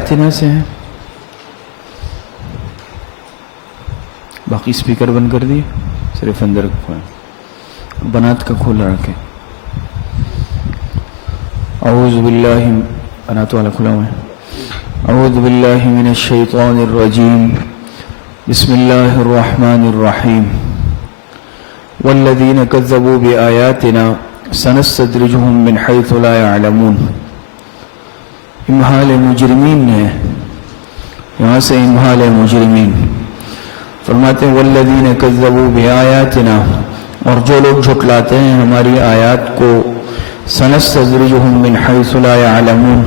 اتنا سے ہیں. باقی اسپیکر بند کر دیے, صرف اندر بنات کا کھولا رکھیں. اعوذ باللہ بنات والا کھلا ہوا ہے. اعوذ باللہ من الشیطان الرجیم. بسم اللہ الرحمن الرحیم. والذین کذبوا بآیاتنا سنستدرجهم من حیث لا يعلمون. امہال مجرمین ہے, یہاں سے امہال مجرمین. فرماتے ہیں والذین کذبوا بآیاتنا, اور جو لوگ جھٹلاتے ہیں ہماری آیات کو, سنستدرجهم من حیث لا يعلمون,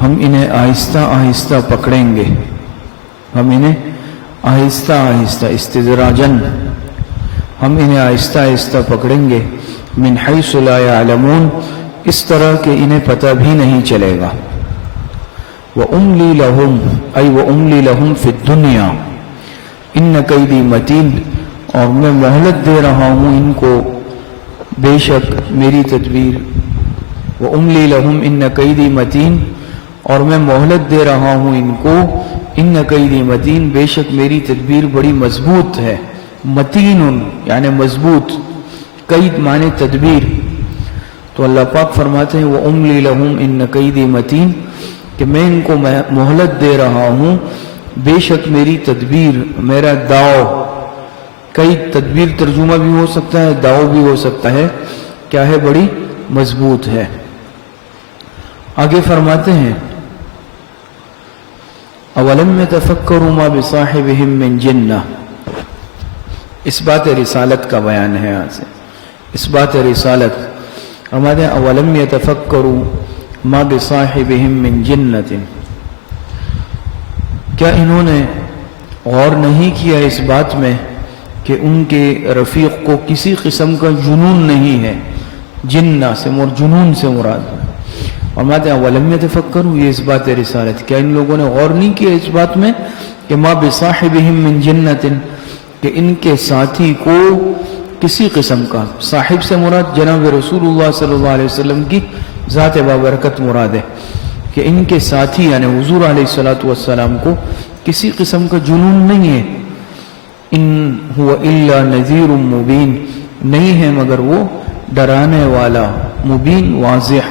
ہم انہیں آہستہ آہستہ پکڑیں گے. ہم انہیں آہستہ آہستہ استدراجن, ہم انہیں آہستہ آہستہ پکڑیں گے. من حیث لا يعلمون, اس طرح کہ انہیں پتہ بھی نہیں چلے گا. وَأُمْلِي لَهُمْ أَيْ وَأُمْلِي لَهُمْ فِي الدُّنْيَا إِنَّ كَيْدِي مَتِينٌ, اور میں مہلت دے رہا ہوں ان کو, بے شک میری تدبیر. وَأُمْلِي لَهُمْ إِنَّ كَيْدِي مَتِينٌ, اور میں مہلت دے رہا ہوں ان کو. إِنَّ كَيْدِي مَتِينٌ, بے شک میری تدبیر بڑی مضبوط ہے. متین یعنی مضبوط, قید معنی تدبیر. تو اللہ پاک فرماتے ہیں وَأُمْلِي لَهُمْ إِنَّ كَيْدِي مَتِينٌ, کہ میں ان کو مہلت دے رہا ہوں, بے شک میری تدبیر, میرا داؤ. کئی تدبیر ترجمہ بھی ہو سکتا ہے, داؤ بھی ہو سکتا ہے. کیا ہے؟ بڑی مضبوط ہے. آگے فرماتے ہیں اولم یتفکروا ما بصاحبہم من جنہ. اس بات رسالت کا بیان ہے. یہاں سے اس بات رسالت فرماتے ہیں اولم یتفکروا ما بصاحبہم من جنۃ, کیا انہوں نے غور نہیں کیا اس بات میں کہ ان کے رفیق کو کسی قسم کا جنون نہیں ہے. جنہ سے جنون سے مراد. فرماتے ہیں اولم یتفکروا, یہ اس بات رسالت, کیا ان لوگوں نے غور نہیں کیا اس بات میں کہ ما بصاحبہم من جنۃ, کہ ان کے ساتھی کو کسی قسم کا, صاحب سے مراد جناب رسول اللہ صلی اللہ علیہ وسلم کی ذات بابرکت مراد ہے, کہ ان کے ساتھی یعنی حضور علیہ السلام کو کسی قسم کا جنون نہیں ہے. ان هو الا نذیر مبین, نہیں ہے مگر وہ ڈرانے والا, مبین واضح.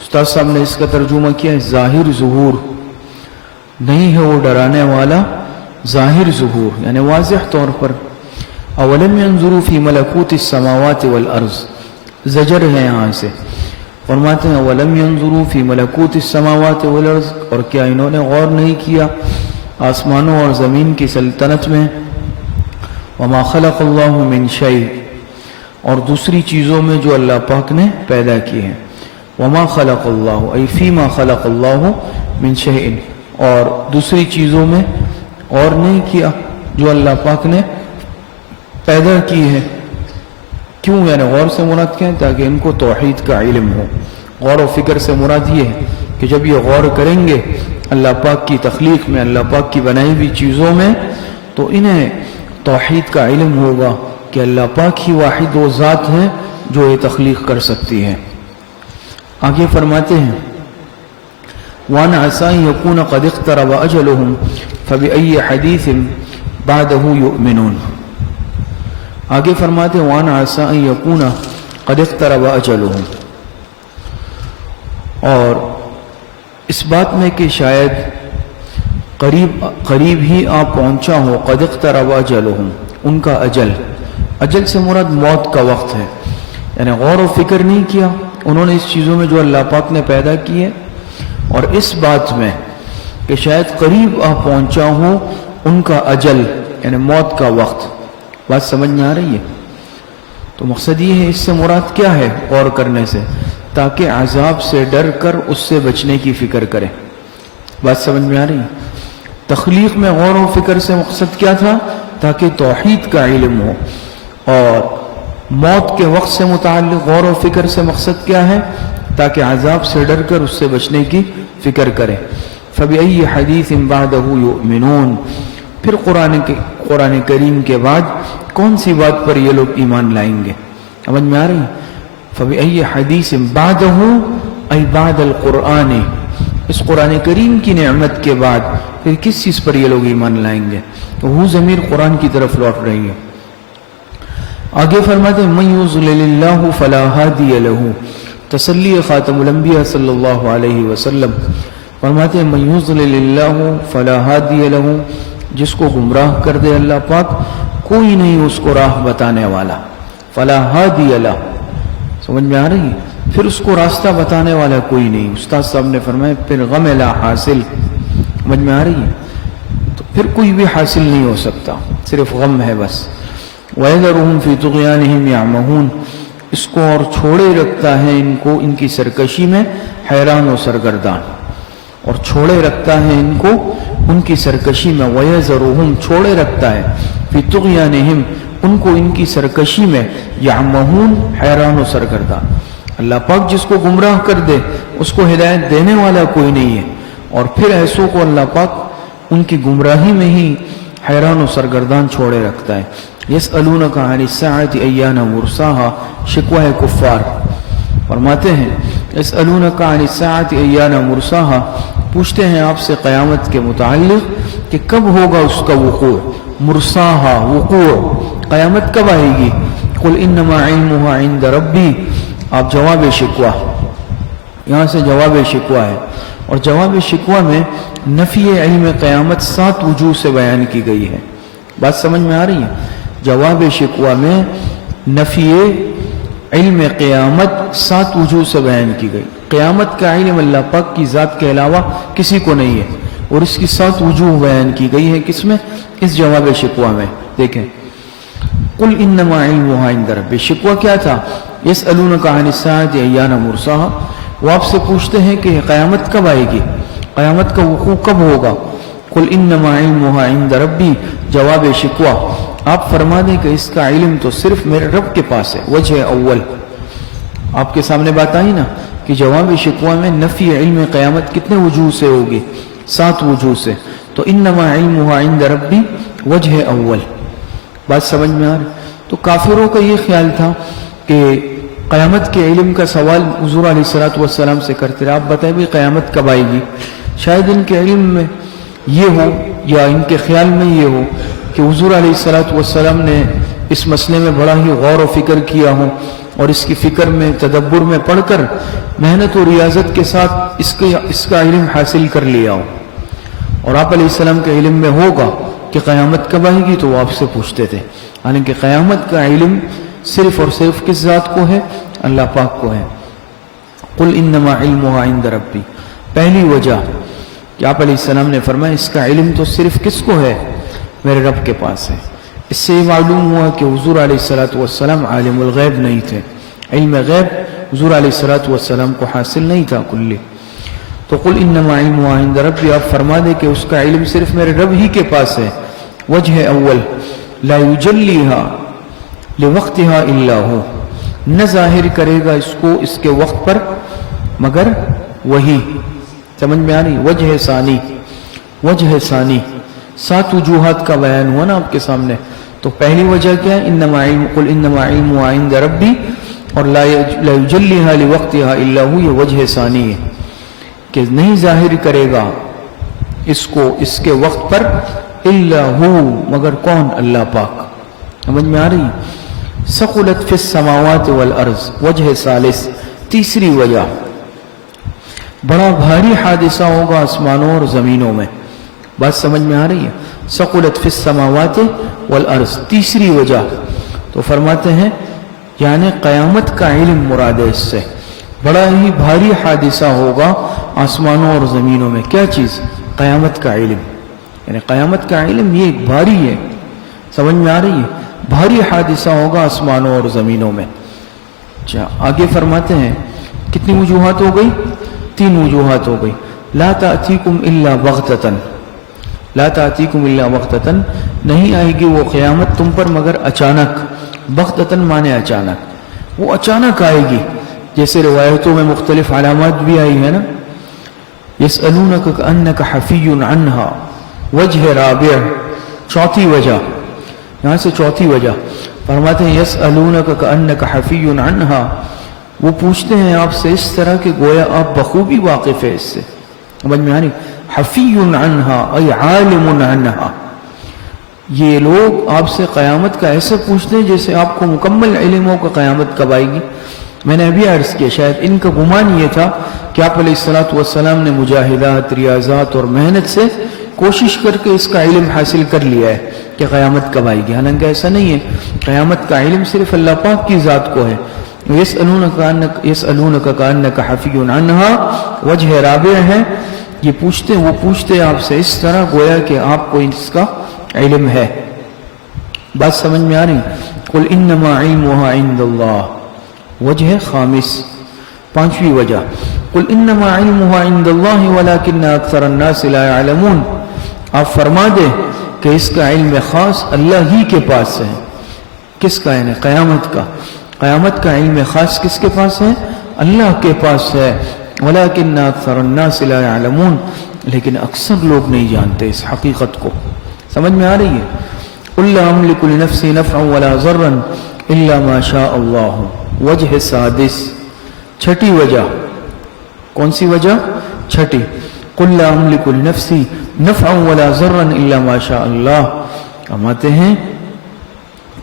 استاد صاحب نے اس کا ترجمہ کیا ہے ظاہر ظہور. نہیں ہے وہ ڈرانے والا, ظاہر ظہور یعنی واضح طور پر. اولم ينظروا فی ملکوت السماوات والارض, زجر ہے یہاں سے. فرماتے ہیں اولم ينظروا فی ملکوت السماوات والارض, اور کیا انہوں نے غور نہیں کیا آسمانوں اور زمین کی سلطنت میں. وما خلق اللہ من شیء, اور دوسری چیزوں میں جو اللہ پاک نے پیدا کی ہیں. وما خلق اللہ ای فیما خلق اللہ من شیء, اور دوسری چیزوں میں غور نہیں کیا جو اللہ پاک نے پیدا کی ہے. کیوں؟ یعنی غور سے مراد کیا ہے؟ تاکہ ان کو توحید کا علم ہو. غور و فکر سے مراد یہ ہے کہ جب یہ غور کریں گے اللہ پاک کی تخلیق میں, اللہ پاک کی بنائی ہوئی چیزوں میں, تو انہیں توحید کا علم ہوگا کہ اللہ پاک ہی واحد و ذات ہے جو یہ تخلیق کر سکتی ہے. آگے فرماتے ہیں وَأَنْ عَسَىٰ أَن يَكُونَ قَدِ اقْتَرَبَ أَجَلُهُمْ فَبِأَيِّ حَدِيثٍ بَعْدَهُ يُؤْمِنُونَ. آگے فرماتے ہیں وَأَنْ عَسَىٰ أَن يَكُونَ قَدِ اقْتَرَبَ أَجَلُهُمْ, اور اس بات میں کہ شاید قریب ہی آ پہنچا ہو. قَدِ اقْتَرَبَ أَجَلُهُمْ, ان کا اجل. اجل سے مراد موت کا وقت ہے. یعنی غور و فکر نہیں کیا انہوں نے اس چیزوں میں جو اللہ پاک نے پیدا کی ہے, اور اس بات میں کہ شاید قریب آ پہنچا ہو ان کا اجل یعنی موت کا وقت. بات سمجھ میں آ رہی ہے؟ تو مقصد یہ ہے اس سے مراد کیا ہے غور کرنے سے, تاکہ عذاب سے ڈر کر اس سے بچنے کی فکر کریں. بات سمجھ میں آ رہی ہے؟ تخلیق میں غور و فکر سے مقصد کیا تھا؟ تاکہ توحید کا علم ہو. اور موت کے وقت سے متعلق غور و فکر سے مقصد کیا ہے؟ تاکہ عذاب سے ڈر کر اس سے بچنے کی فکر کریں. فَبِأَيِّ حَدِيثٍ بَعْدَهُ يُؤْمِنُونَ, پھر قرآن کریم کے بعد کون سی بات پر یہ لوگ ایمان لائیں گے؟ سمجھ میں آ رہی ہے؟ فَبِأَيِّ حَدِيثٍ بَعْدَهُ أي بعد القرآن, اس قرآن کریم کی نعمت کے بعد پھر کس چیز پر یہ لوگ ایمان لائیں گے؟ تو وہ ضمیر قرآن کی طرف لوٹ رہی ہے. آگے فرماتے ہیں من یضلل اللہ فلا ہادی لہ، تسلی خاتم الانبیاء صلی اللہ علیہ وسلم فرماتے ہیں من یضلل اللہ فلا ہادی لہ، جس کو گمراہ کر دے اللہ پاک کوئی نہیں اس کو راہ بتانے والا. فلا ہادی لہ، سمجھ میں آ رہی ہے؟ پھر اس کو راستہ بتانے والا کوئی نہیں. استاد صاحب نے فرمایا پھر غم لا حاصل، سمجھ میں آ رہی ہے؟ تو پھر کوئی بھی حاصل نہیں ہو سکتا، صرف غم ہے بس. وَيَذَرُهُمْ فِي طُغْيَانِهِمْ يَعْمَهُونَ، اس کو اور چھوڑے رکھتا ہے ان کو ان کی سرکشی میں حیران و سرگردان، اور چھوڑے رکھتا ہے ان کو ان کی سرکشی میں. وَيَذَرُهُمْ چھوڑے رکھتا ہے فِي طُغْيَانِهِمْ ان کو ان کی سرکشی میں يَعْمَهُونَ حیران و سرگردان. اللہ پاک جس کو گمراہ کر دے اس کو ہدایت دینے والا کوئی نہیں ہے، اور پھر ایسوں کو اللہ پاک ان کی گمراہی میں ہی حیران و سرگردان چھوڑے رکھتا ہے. یسألونک عن الساعۃ ایان مرساها، شکوہ کفار فرماتے ہیں یسألونک عن الساعۃ ایان مرساها، پوچھتے ہیں آپ سے قیامت کے متعلق کہ کب ہوگا اس کا وقوع. مرساها وقوع، قیامت کب آئے گی؟ قل انما علمها عند ربی، آپ جواب شکوہ، یہاں سے جواب شکوہ ہے، اور جواب شکوہ میں نفی علم قیامت 7 وجوہ سے بیان کی گئی ہے. بات سمجھ میں آ رہی ہے؟ جواب شکوہ میں نفی علم قیامت 7 وجوہ سے بیان کی گئی. قیامت کا علم اللہ پاک کی ذات کے علاوہ کسی کو نہیں ہے، اور اس کی 7 وجوہ بیان کی گئی ہے. کس میں؟ اس جواب شکوہ میں. دیکھیں قل انما علمها عند ربی، شکوہ کیا تھا؟ یسألونک عن الساعۃ ایان مرساها، وہ آپ سے پوچھتے ہیں کہ قیامت کب آئے گی، قیامت کا وقوع کب ہوگا. قل انما علمها عند ربی، جواب شکوہ آپ فرما دیں کہ اس کا علم تو صرف میرے رب کے پاس ہے. وجہ اول آپ کے سامنے بات آئی نا کہ جواب شکوہ میں نفی علم قیامت کتنے وجوہ سے ہوگی؟ 7 وجوہ سے. تو انما علمها عند ربی وجہ اول. بات سمجھ میں آ رہی؟ تو کافروں کا یہ خیال تھا کہ قیامت کے علم کا سوال حضور علیہ السلام سے کرتے رہے، آپ بتائیں بھی قیامت کب آئے گی. شاید ان کے علم میں یہ ہو یا ان کے خیال میں یہ ہو کہ حضور علیہ السلام نے اس مسئلے میں بڑا ہی غور و فکر کیا ہو، اور اس کی فکر میں تدبر میں پڑھ کر محنت و ریاضت کے ساتھ اس کا علم حاصل کر لیا ہو. اور آپ علیہ السلام کے علم میں ہوگا کہ قیامت کب آئے گی تو وہ آپ سے پوچھتے تھے. حالانکہ قیامت کا علم صرف اور صرف کس ذات کو ہے؟ اللہ پاک کو ہے. قل انما علمها عند ربی، پہلی وجہ کہ آپ علیہ السلام نے فرمایا اس کا علم تو صرف کس کو ہے؟ میرے رب کے پاس ہے. اس سے یہ معلوم ہوا کہ حضور علیہ السلام عالم الغیب نہیں تھے، علم غیب حضور علیہ السلام کو حاصل نہیں تھا کلی. تو قل انما علمها عند ربی، آپ فرما دے کہ اس کا علم صرف میرے رب ہی کے پاس ہے. وجہ اول لا یجلیها لوقتها الا هو، نہ ظاہر کرے گا اس کو اس کے وقت پر مگر وہی. سمجھ میں آ رہی؟ وجہ ثانی، وجہ ثانی 7 وجوہات کا بیان ہوا نا آپ کے سامنے. تو پہلی وجہ کیا ہے؟ انما علم، قل انما علمها عند ربی، اور لا یجلیها لوقتها الا هو، یہ وجہ ثانی ہے کہ نہیں ظاہر کرے گا اس کو اس کے وقت پر الا هو، مگر کون؟ اللہ پاک. سمجھ میں آ رہی؟ ثقلت فی السماوات والارض، وجہ ثالث، تیسری وجہ بڑا بھاری حادثہ ہوگا آسمانوں اور زمینوں میں. بات سمجھ میں آ رہی ہے؟ ثقلت فی السماوات والارض، تیسری وجہ. تو فرماتے ہیں یعنی قیامت کا علم مراد ہے، اس سے بڑا ہی بھاری حادثہ ہوگا آسمانوں اور زمینوں میں. کیا چیز؟ قیامت کا علم. یعنی قیامت کا علم یہ ایک بھاری ہے. سمجھ میں آ رہی ہے؟ بھاری حادثہ ہوگا آسمانوں اور زمینوں میں. اچھا آگے فرماتے ہیں کتنی وجوہات ہو گئی؟ 3 وجوہات ہو گئی. لا تأتیکم الا بغتتاً، لا تأتیکم الا بغتتاً، نہیں آئے گی وہ قیامت تم پر مگر اچانک. بغتتاً مانے اچانک، وہ اچانک آئے گی. جیسے روایتوں میں مختلف علامات بھی آئی ہے نا. یسألونک کأنک حفی عنہا، وجہ رابع، چوتھی وجہ. یہاں سے چوتھی وجہ فرماتے ہیں یسألونک کأنک حفی عنہا، وہ پوچھتے ہیں آپ سے اس طرح کہ گویا آپ بخوبی واقف ہے اس سے. سمجھ میں آ رہی؟ حفی عنہا ای عالم عنہا. یہ لوگ آپ سے قیامت کا ایسا پوچھتے ہیں جیسے آپ کو مکمل علم ہو کہ قیامت کب آئے گی. میں نے ابھی عرض کیا شاید ان کا گمان یہ تھا کہ آپ علیہ الصلوۃ والسلام نے مجاہدات، ریاضات اور محنت سے کوشش کر کے اس کا علم حاصل کر لیا ہے کہ قیامت کب آئے گی. حالانکہ ایسا نہیں ہے، قیامت کا علم صرف اللہ پاک کی ذات کو ہے. یسألونک کأنک حفی عنہا وجہ رابع ہے. یہ وہ پوچھتے آپ سے اس طرح گویا کہ آپ کو اس کا علم ہے. بات سمجھ میں آ رہی؟ قل انما علمها عند اللہ. وجہ خامس، پانچویں وجہ، قل انما علمها عند اللہ ولکن اکثر الناس لا يعلمون. آپ فرما دیں کہ اس کا علم خاص اللہ ہی کے پاس ہے. کس کا؟ یعنی قیامت کا. قیامت کا علم خاص کس کے پاس ہے؟ اللہ کے پاس ہے. ولکن اکثر الناس لا يعلمون، لیکن اکثر لوگ نہیں جانتے اس حقیقت کو. سمجھ میں آ رہی ہے؟ قل لا املک لنفسی نفعا ولا ضرا الا ما شاء اللہ. وجہ سادس، چھٹی وجہ. کون سی وجہ؟ چھٹی. قل لا املک لنفسی نفعا ولا ضرا الا ما شاء اللہ. فرماتے ہیں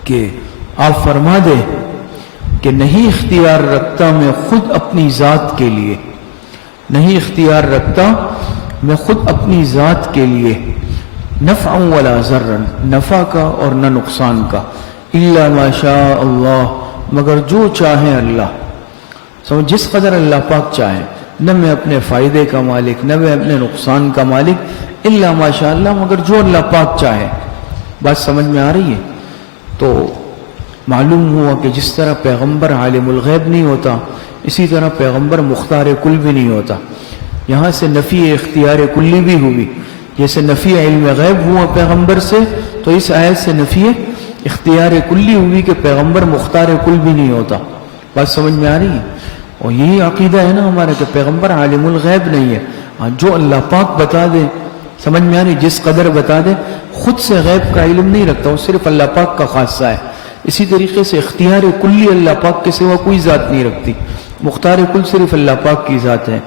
کہ آپ فرما دے کہ نہیں اختیار رکھتا میں خود اپنی ذات کے لیے، نہیں اختیار رکھتا میں خود اپنی ذات کے لیے نفعا ولا ضرا، نفع کا اور نہ نقصان کا، الا ما شاء اللہ، مگر جو چاہے اللہ. سمجھ، جس قدر اللہ پاک چاہے. نہ میں اپنے فائدے کا مالک، نہ میں اپنے نقصان کا مالک، الا ما شاء اللہ، مگر جو اللہ پاک چاہے. بات سمجھ میں آ رہی ہے؟ تو معلوم ہوا کہ جس طرح پیغمبر عالم الغیب نہیں ہوتا، اسی طرح پیغمبر مختار کل بھی نہیں ہوتا. یہاں سے نفی اختیار کلی بھی ہوئی. جیسے نفی علم غیب ہوا پیغمبر سے، تو اس آیت سے نفی اختیار کلی ہوئی کہ پیغمبر مختار کل بھی نہیں ہوتا. بات سمجھ میں آ رہی ہے؟ اور یہی عقیدہ ہے نا ہمارا کہ پیغمبر عالم الغیب نہیں ہے. جو اللہ پاک بتا دے، سمجھ میں آ رہی، جس قدر بتا دے، خود سے غیب کا علم نہیں رکھتا، وہ صرف اللہ پاک کا خاصہ ہے. اسی طریقے سے اختیار کلی اللہ پاک کے سوا کوئی ذات نہیں رکھتی. مختار کل صرف اللہ پاک کی ذات ہے.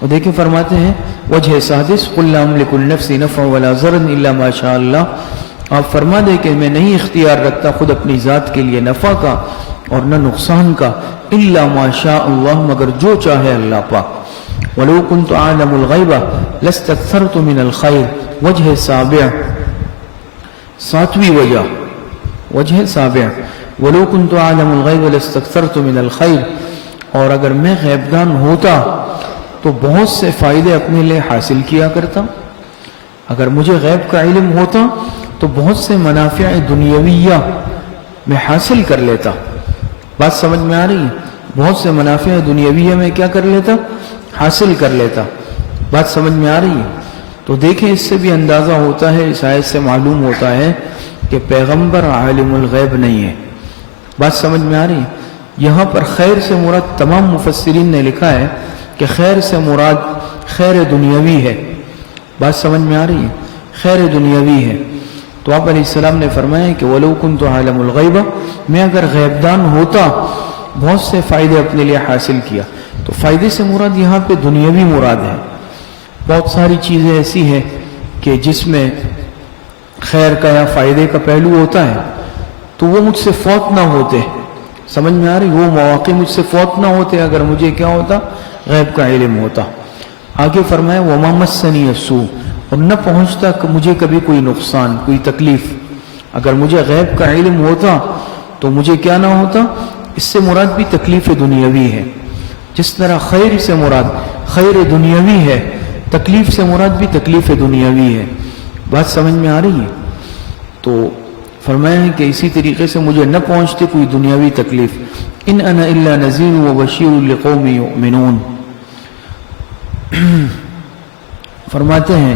اور دیکھیں فرماتے ہیں وجہ سادس، قل لا املک لنفسی نفعا ولا ضرا الا ما شاء اللہ. آپ فرما دیں کہ میں نہیں اختیار رکھتا خود اپنی ذات کے لیے نفع کا اور نہ نقصان کا، الا ما شاء اللہ، مگر جو چاہے اللہ پاک. ولو كنت اعلم الغیب لاستكثرت من الخیر. وجہ سابع، ساتویں وجہ، وجہ سابع، ولو كنت اعلم الغیب لاستكثرت من الخیر. اور اگر میں غیب دان ہوتا تو بہت سے فائدے اپنے لیے حاصل کیا کرتا. اگر مجھے غیب کا علم ہوتا تو بہت سے منافع دنیاویہ میں حاصل کر لیتا. بات سمجھ میں آ رہی ہے؟ بہت سے منافع دنیاویہ میں کیا کر لیتا؟ حاصل کر لیتا. بات سمجھ میں آ رہی ہے؟ تو دیکھیں اس سے بھی اندازہ ہوتا ہے، اس آیت سے معلوم ہوتا ہے کہ پیغمبر عالم الغیب نہیں ہے. بات سمجھ میں آ رہی ہے؟ یہاں پر خیر سے مراد تمام مفسرین نے لکھا ہے کہ خیر سے مراد خیر دنیاوی ہے. بات سمجھ میں آ رہی ہے؟ خیر دنیاوی ہے. تو آپ علیہ السلام نے فرمایا کہ وَلَوْ كُنْتُ عَالَمُ الْغَيْبَ، میں اگر غیب دان ہوتا بہت سے فائدے اپنے لیے حاصل کیا. تو فائدے سے مراد یہاں پہ دنیاوی مراد ہے. بہت ساری چیزیں ایسی ہیں کہ جس میں خیر کا یا فائدے کا پہلو ہوتا ہے تو وہ مجھ سے فوت نہ ہوتے. سمجھ میں آ رہی؟ وہ مواقع مجھ سے فوت نہ ہوتے اگر مجھے کیا ہوتا؟ غیب کا علم ہوتا. آگے فرمایا وَمَا مَسَّنِيَ السُّوءُ، اور نہ پہنچتا کہ مجھے کبھی کوئی نقصان، کوئی تکلیف. اگر مجھے غیب کا علم ہوتا تو مجھے کیا نہ ہوتا؟ اس سے مراد بھی تکلیف دنیاوی ہے. جس طرح خیر سے مراد خیر دنیاوی ہے، تکلیف سے مراد بھی تکلیف دنیاوی ہے. بات سمجھ میں آ رہی ہے؟ تو فرمایا ہے کہ اسی طریقے سے مجھے نہ پہنچتے کوئی دنیاوی تکلیف. ان انا الا نذیر و بشیر لقوم یؤمنون. فرماتے ہیں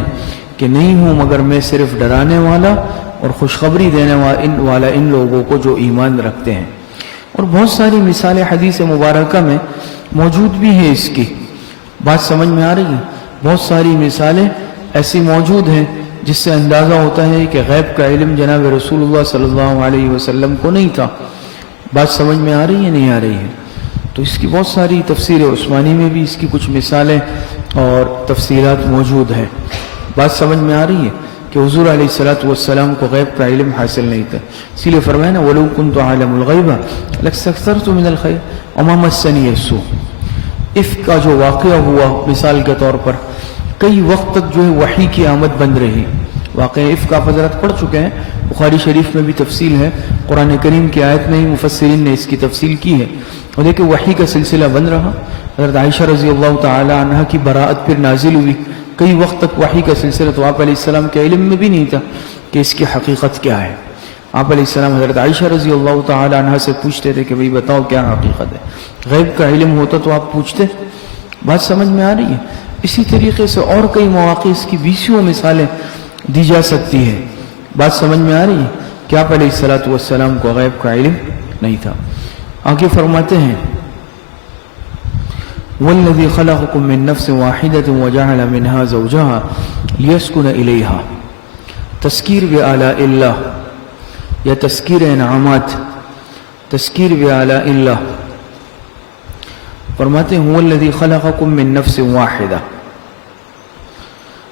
کہ نہیں ہوں مگر میں صرف ڈرانے والا اور خوشخبری دینے والا ان لوگوں کو جو ایمان رکھتے ہیں. اور بہت ساری مثالیں حدیث مبارکہ میں موجود بھی ہیں اس کی. بات سمجھ میں آ رہی ہے؟ بہت ساری مثالیں ایسی موجود ہیں جس سے اندازہ ہوتا ہے کہ غیب کا علم جناب رسول اللہ صلی اللہ علیہ وسلم کو نہیں تھا. بات سمجھ میں آ رہی ہے نہیں آ رہی ہے؟ تو اس کی بہت ساری تفسیر عثمانی میں بھی اس کی کچھ مثالیں اور تفصیلات موجود ہیں. بات سمجھ میں آ رہی ہے کہ حضور علیہ الصلوۃ والسلام کو غیب کا علم حاصل نہیں تھا، اسی لیے فرمایا نا وَلَوْ كُنْتُ أَعْلَمُ الْغَيْبَ لَاسْتَكْثَرْتُ مِنَ الْخَيْرِ وَمَا مَسَّنِيَ السُّوءُ. افک کا جو واقعہ ہوا مثال کے طور پر، کئی وقت تک جو ہے وحی کی آمد بند رہی. واقعہ افک آپ حضرات پڑھ چکے ہیں، بخاری شریف میں بھی تفصیل ہے، قرآن کریم کی آیت میں ہی مفسرین نے اس کی تفصیل کی ہے. اور دیکھیں وحی کا سلسلہ بند رہا. حضرت عائشہ رضی اللہ تعالی عنہ کی براءت پھر نازل ہوئی. کئی وقت تک وحی کا سلسلہ تو آپ علیہ السلام کے علم میں بھی نہیں تھا کہ اس کی حقیقت کیا ہے. آپ علیہ السلام حضرت عائشہ رضی اللہ تعالی عنہ سے پوچھتے تھے کہ بھئی بتاؤ کیا حقیقت ہے. غیب کا علم ہوتا تو آپ پوچھتے. بات سمجھ میں آ رہی ہے. اسی طریقے سے اور کئی مواقع اس کی بیسیوں مثالیں دی جا سکتی ہے. بات سمجھ میں آ رہی ہے کہ آپ علیہ الصلوۃ والسلام کو غیب کا علم نہیں تھا. آگے فرماتے ہیں وَالَّذِي خَلَقَكُم مِّن نَّفْسٍ وَاحِدَةٍ وَجَعَلَ مِنْهَا زَوْجَهَا لِيَسْكُنَ إِلَيْهَا. تذکیر بآلاء اللہ یا تذکیر انعامات، تذکیر بآلاء اللہ. فرماتے ہیں هُوَ الَّذِي خَلَقَكُم مِّن نَّفْسٍ وَاحِدَةٍ،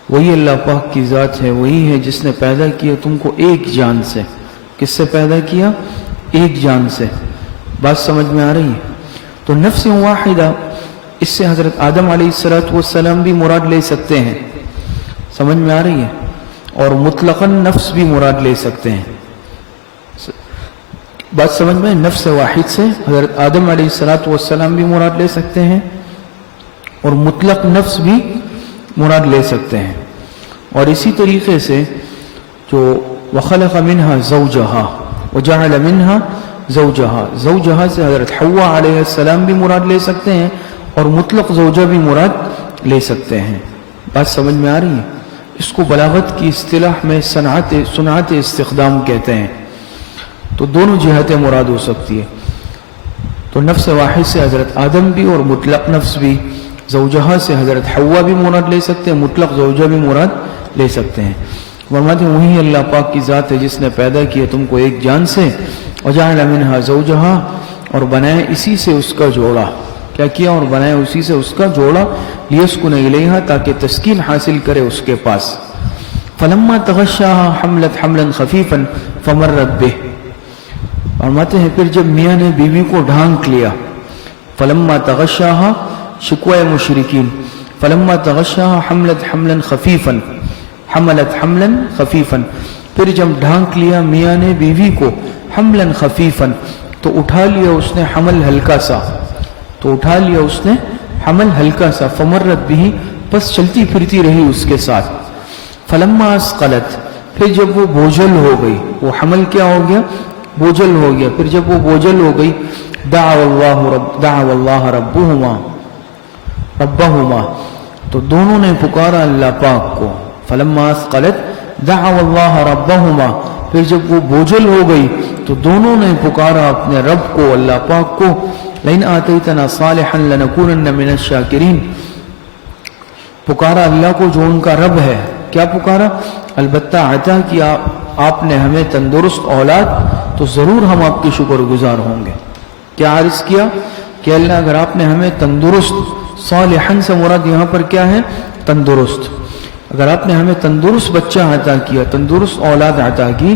وہی اللہ پاک کی ذات ہے، وہی ہے جس نے پیدا کیا تم کو ایک جان سے. کس سے پیدا کیا؟ ایک جان سے. بات سمجھ میں آ رہی ہے. تو نفس واحدہ اس سے حضرت آدم علیہ السلام بھی مراد لے سکتے ہیں. سمجھ میں آ رہی ہے. اور مطلقاً نفس بھی مراد لے سکتے ہیں. بات سمجھ میں؟ نفس واحد سے حضرت آدم علیہ السلام بھی مراد لے سکتے ہیں اور مطلق نفس بھی مراد لے سکتے ہیں. اور اسی طریقے سے جو وَخَلَقَ مِنْهَا زَوْجَهَا وَجَعَلَ مِنْهَا زَوْجَهَا، زوجہا سے حضرت حوا علیہ السلام بھی مراد لے سکتے ہیں اور مطلق زوجہ بھی مراد لے سکتے ہیں. بات سمجھ میں آ رہی ہے. اس کو بلاغت کی اصطلاح میں صنعت استخدام کہتے ہیں. تو دونوں جہتیں مراد ہو سکتی ہے. تو نفس واحد سے حضرت آدم بھی اور مطلق نفس بھی، زوجہا سے حضرت حوا بھی مراد لے سکتے ہیں، مطلق زوجہ بھی مراد لے سکتے ہیں. فرماتے ہیں وہی اللہ پاک کی ذات ہے جس نے پیدا کیا تم کو ایک جان سے، وجعل منها زوجہا، اور بنایا اسی سے اس کا جوڑا. کیا کیا؟ اور بنایا اسی سے اس کا جوڑا، لیسکن الیہا، تاکہ تسکین حاصل کرے اس کے پاس. فلما تغشاها حملت حملا خفیفا فمرت به. فرماتے ہیں پھر جب میاں نے بیوی کو ڈھانک لیا، فلما تغشاها شکوہ مشرکین، فلما تغشاها حملت حملا خفیفا، حملت حملا خفیفا، پھر جب ڈھانک لیا میاں نے بیوی کو، حملا خفیفا، تو اٹھا لیا اس نے حمل ہلکا سا، تو اٹھا لیا اس نے حمل ہلکا سا. فمرت بھی، پس چلتی پھرتی رہی اس کے ساتھ. فلما اسقلت، پھر جب وہ بوجھل ہو گئی، وہ حمل کیا ہو گیا؟ بوجھل ہو گیا. پھر جب وہ بوجھل ہو گئی، دعوا اللہ ربہما، تو دونوں نے پکارا اللہ پاک کو. فلما اسقلت دعوا اللہ ربہما، پھر جب وہ بوجھل ہو گئی تو دونوں نے پکارا اپنے رب کو، اللہ پاک کو. لئن آتیتنا صالحا لنکونن من الشاکرین، پکارا اللہ کو جو ان کا رب ہے. کیا پکارا؟ البتہ عطا کیا آپ نے ہمیں تندرست اولاد تو ضرور ہم آپ کے شکر گزار ہوں گے. کیا عرض کیا کہ اللہ اگر آپ نے ہمیں تندرست، صالحا سے مراد یہاں پر کیا ہے؟ تندرست. اگر آپ نے ہمیں تندرست بچہ عطا کیا، تندرست اولاد عطا کی،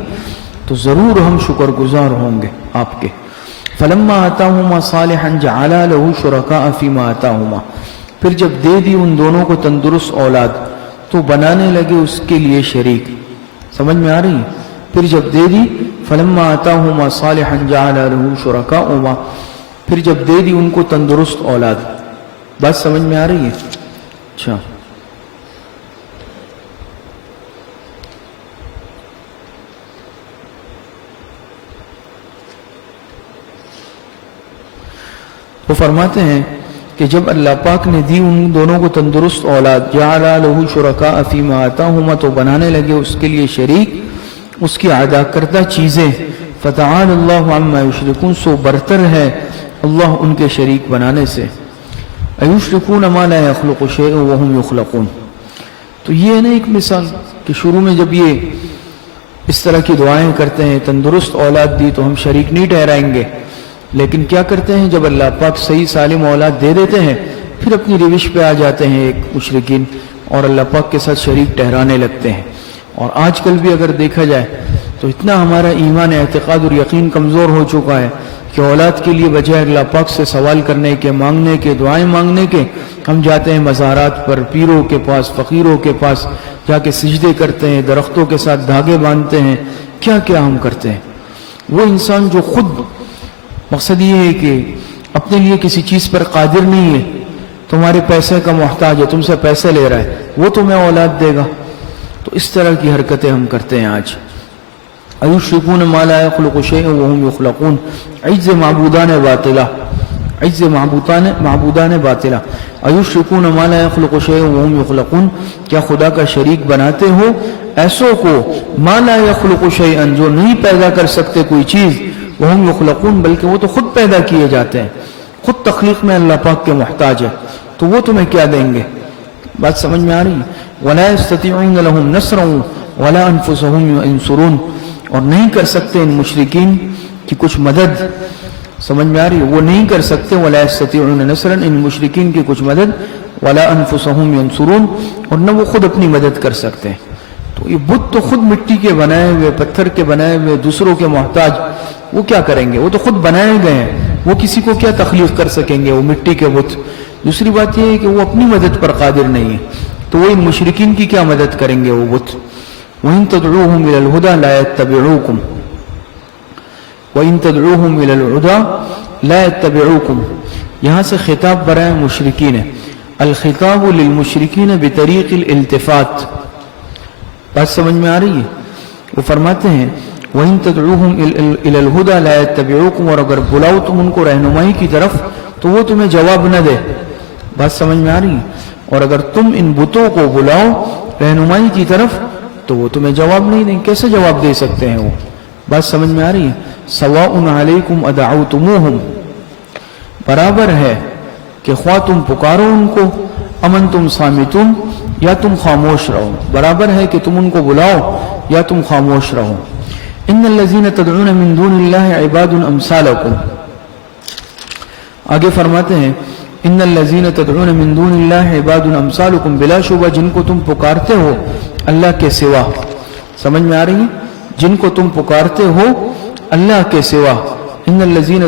تو ضرور ہم شکر گزار ہوں گے آپ کے. فلما آتاہما صالحا جعلا له شرکاء فیما آتاہما، پھر جب دے دی ان دونوں کو تندرست اولاد تو بنانے لگے اس کے لیے شریک. سمجھ میں آ رہی ہے؟ پھر جب دے دی، فلما آتاہما صالحا جعلا له شرکاء، پھر جب دے دی ان کو تندرست اولاد. بات سمجھ میں آ رہی ہے؟ اچھا، وہ فرماتے ہیں کہ جب اللہ پاک نے دی ان دونوں کو تندرست اولاد، جعل له شرکاء فیما آتاہما، تو بنانے لگے اس کے لیے شریک اس کی ادا کردہ چیزیں. فتعال اللہ عما یشرکون، سو برتر ہے اللہ ان کے شریک بنانے سے. ایشرکون ما لا یخلق شیئا وهم یخلقون. تو یہ ہے نا ایک مثال کہ شروع میں جب یہ اس طرح کی دعائیں کرتے ہیں، تندرست اولاد دی تو ہم شریک نہیں ٹھہرائیں گے، لیکن کیا کرتے ہیں جب اللہ پاک صحیح سالم اولاد دے دیتے ہیں پھر اپنی روش پہ آ جاتے ہیں ایک مشرکین اور اللہ پاک کے ساتھ شریک ٹھہرانے لگتے ہیں. اور آج کل بھی اگر دیکھا جائے تو اتنا ہمارا ایمان اعتقاد اور یقین کمزور ہو چکا ہے کہ اولاد کے لیے بجائے اللہ پاک سے سوال کرنے کے، مانگنے کے، دعائیں مانگنے کے، ہم جاتے ہیں مزارات پر، پیروں کے پاس، فقیروں کے پاس جا کے سجدے کرتے ہیں، درختوں کے ساتھ دھاگے باندھتے ہیں، کیا کیا ہم کرتے ہیں. وہ انسان جو خود مقصد یہ ہے کہ اپنے لیے کسی چیز پر قادر نہیں ہے، تمہارے پیسے کا محتاج ہے، تم سے پیسے لے رہا ہے، وہ تمہیں اولاد دے گا. تو اس طرح کی حرکتیں ہم کرتے ہیں آج. ایشرکون ما لا یخلق شیئا وهم یخلقون، عجز معبودان باطلہ، عجز معبودان باطلہ. ایشرکون ما لا یخلق شیئا وهم یخلقون، کیا خدا کا شریک بناتے ہو ایسوں کو، ما لا یخلق شیئا، جو نہیں پیدا کر سکتے کوئی چیز، وهم یخلقون، بلکہ وہ تو خود پیدا کیے جاتے ہیں، خود تخلیق میں اللہ پاک کے محتاج ہے، تو وہ تمہیں کیا دیں گے. بات سمجھ میں آ رہی ہے. وَلَا يَسْتَطِيعُونَ لَهُمْ نَصْرًا وَلَا أَنفُسَهُمْ يَنصُرُونَ، اور نہیں کر سکتے ان مشرکین کی کچھ مدد. سمجھ میں آ رہی ہے، وہ نہیں کر سکتے. وَلَا يَسْتَطِيعُونَ نَصْرًا، ان مشرکین کی کچھ مدد. وَلَا أَنفُسَهُمْ يَنصُرُونَ، اور نہ وہ خود اپنی مدد کر سکتے ہیں. تو یہ بت تو خود مٹی کے بنائے ہوئے، پتھر کے بنائے ہوئے، دوسروں کے محتاج، وہ کیا کریں گے؟ وہ تو خود بنائے گئے ہیں، وہ کسی کو کیا تخلیق کر سکیں گے، وہ مٹی کے بت. دوسری بات یہ ہے کہ وہ اپنی مدد پر قادر نہیں ہے، تو وہ ان مشرکین کی کیا مدد کریں گے وہ بت. وَإِن تَدْعُوهُمْ إِلَى الْهُدَى لَا يَتَّبِعُوكُمْ، وَإِن تَدْعُوهُمْ إِلَى الْهُدَى لَا يَتَّبِعُوكُمْ، یہاں سے خطاب برائے مشرکین ہے. الخطاب للمشرکین بطریق الالتفات. بات سمجھ میں آ رہی ہے؟ وہ فرماتے ہیں وَإِن تَدْعُوهُمْ إِلَى الْهُدَى لَا يَتَّبِعُوكُمْ، اور اگر بلاؤ تم ان کو رہنمائی کی طرف تو وہ تمہیں جواب نہ دے. بات سمجھ میں آ رہی ہے؟ اور اگر تم ان بتوں کو بلاؤ رہنمائی کی طرف تو وہ تمہیں جواب نہیں دیں. کیسے جواب دے سکتے ہیں وہ؟ بات سمجھ میں آ رہی ہے؟ سواء علیکم ادعوتموہم، برابر ہے کہ خواہ تم پکارو ان کو، امن تم صامتون، یا تم خاموش رہو. برابر ہے کہ تم ان کو بلاؤ یا تم خاموش رہو. ان الذین تدعون من دون اللہ عباد امثالکم، آگے فرماتے ہیں ان الذین تدعون من دون اللہ عباد امثالکم، بلا شبہ جن کو تم پکارتے ہو اللہ کے سوا. سمجھ میں آ رہی ہے؟ جن کو تم پکارتے ہو اللہ کے سوا. ان الذین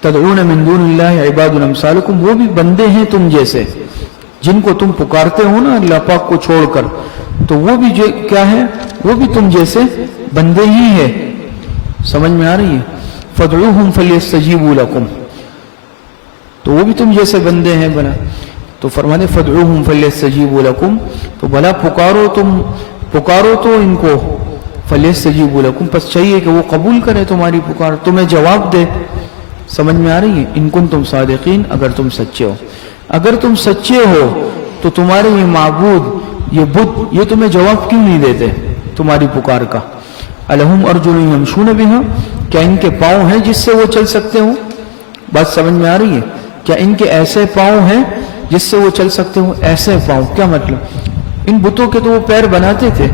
تدعون من دون اللہ عباد امثالکم، وہ بھی بندے ہیں تم جیسے. جن کو تم پکارتے ہو نا اللہ پاک کو چھوڑ کر، تو وہ بھی جو کیا ہے، وہ بھی تم جیسے بندے ہی ہے. سمجھ میں آ رہی ہے؟ فادعوہم فلیستجیبوا لکم، تو وہ بھی تم جیسے بندے ہیں. بنا تو فرمانے فادعوہم فلیستجیبوا لکم، تو بلا پکارو تم، پکارو تو ان کو، فلیستجیبوا لکم، پس چاہیے کہ وہ قبول کرے تمہاری پکار، تمہیں جواب دے. سمجھ میں آ رہی ہے؟ ان کنتم صادقین، اگر تم سچے ہو. اگر تم سچے ہو تو تمہارے یہ معبود، یہ بت، یہ تمہیں جواب کیوں نہیں دیتے تمہاری پکار کا؟ الہم ارجل یمشون بہا، کیا ان کے پاؤں ہیں جس سے وہ چل سکتے ہوں؟ بات سمجھ میں آ رہی ہے؟ کیا ان کے ایسے پاؤں ہیں جس سے وہ چل سکتے ہوں؟ ایسے پاؤں کیا مطلب؟ ان بتوں کے تو وہ پیر بناتے تھے،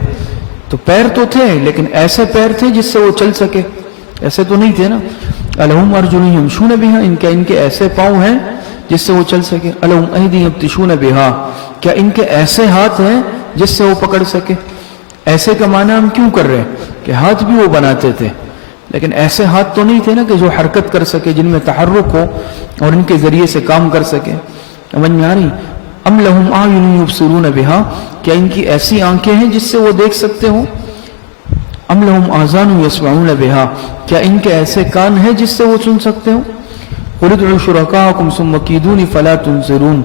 تو پیر تو تھے لیکن ایسے پیر تھے جس سے وہ چل سکے؟ ایسے تو نہیں تھے نا. الہم ارجل یمشون بہا، ان کے ایسے پاؤں ہیں جس سے وہ چل سکے؟ الہم ایدی یبطشون بہا، کیا ان کے ایسے ہاتھ ہیں جس سے وہ پکڑ سکے؟ ایسے کا معنی ہم کیوں کر رہے ہیں کہ ہاتھ بھی وہ بناتے تھے، لیکن ایسے ہاتھ تو نہیں تھے نا کہ جو حرکت کر سکے، جن میں تحرک ہو اور ان کے ذریعے سے کام کر سکے. سمجھ میں آ رہی؟ ام لہم اعین یبصرون بہا، کیا ان کی ایسی آنکھیں ہیں جس سے وہ دیکھ سکتے ہوں؟ ام لہم آذان یسمعون بہا، کیا ان کے ایسے کان ہیں جس سے وہ سن سکتے ہوں؟ قل ادعوا شرکاءکم ثم کیدون فلا تنظرون،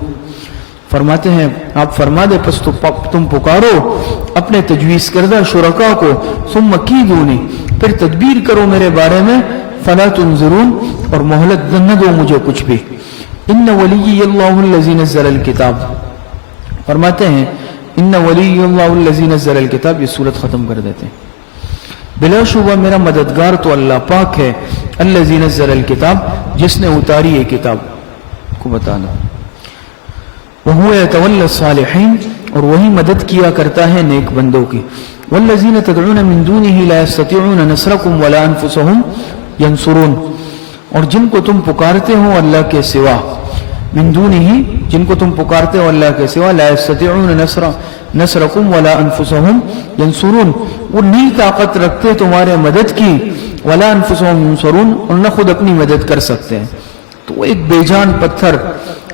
فرماتے ہیں آپ فرما دے پس تم پکارو اپنے تجویز کردہ شرکاء کو، ثم کیدونی، پھر تدبیر کرو میرے بارے میں، فلا تنظرون، اور مہلت نہ دو مجھے کچھ بھی. ان ولی اللہ الذی نزل الکتاب، فرماتے ہیں ان ولی اللہ الذی نزل الکتاب، یہ سورت ختم کر دیتے ہیں. بلا شبہ میرا مددگار تو اللہ پاک ہے، الذی نزل الکتاب، جس نے اتاری ہے کتاب کو بتانا. وہو یتولی الصالحین، اور وہی مدد کیا کرتا ہے نیک بندوں کی. والذین تدعون من دونہ لا یستطیعون نصرکم ولا انفسہم ینصرون، اور جن کو تم پکارتے ہو اللہ کے سوا، من دونہی جن کو تم پکارتے ہو اللہ کے سوا لا یستطیعون نصرکم ولا انفسہم ینصرون وہ نہیں طاقت رکھتے تمہارے مدد کی ولا انفسہم ینصرون اور نہ خود اپنی مدد کر سکتے ہیں. تو وہ ایک بے جان پتھر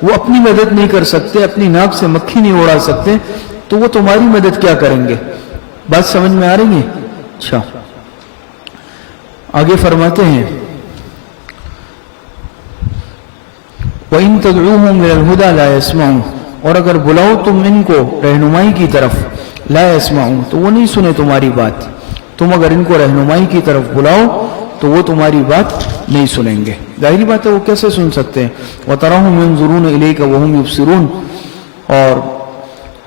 وہ اپنی مدد نہیں کر سکتے, اپنی ناک سے مکھی نہیں اڑا سکتے, تو وہ تمہاری مدد کیا کریں گے؟ بات سمجھ میں آ رہی ہے؟ اچھا آگے فرماتے ہیں وَإِن تَدْعُوهُمْ إِلَى الْهُدَى لَا يَسْمَعُونَ اور اگر بلاؤ تم ان کو رہنمائی کی طرف لا يَسْمَعُونَ تو وہ نہیں سنے تمہاری بات. تم اگر ان کو رہنمائی کی طرف بلاؤ تو وہ تمہاری بات نہیں سنیں گے. ظاہری بات ہے وہ کیسے سن سکتے ہیں؟ وَتَرَاهُمْ يَنْظُرُونَ إِلَيْكَ وَهُمْ يُبْصِرُونَ اور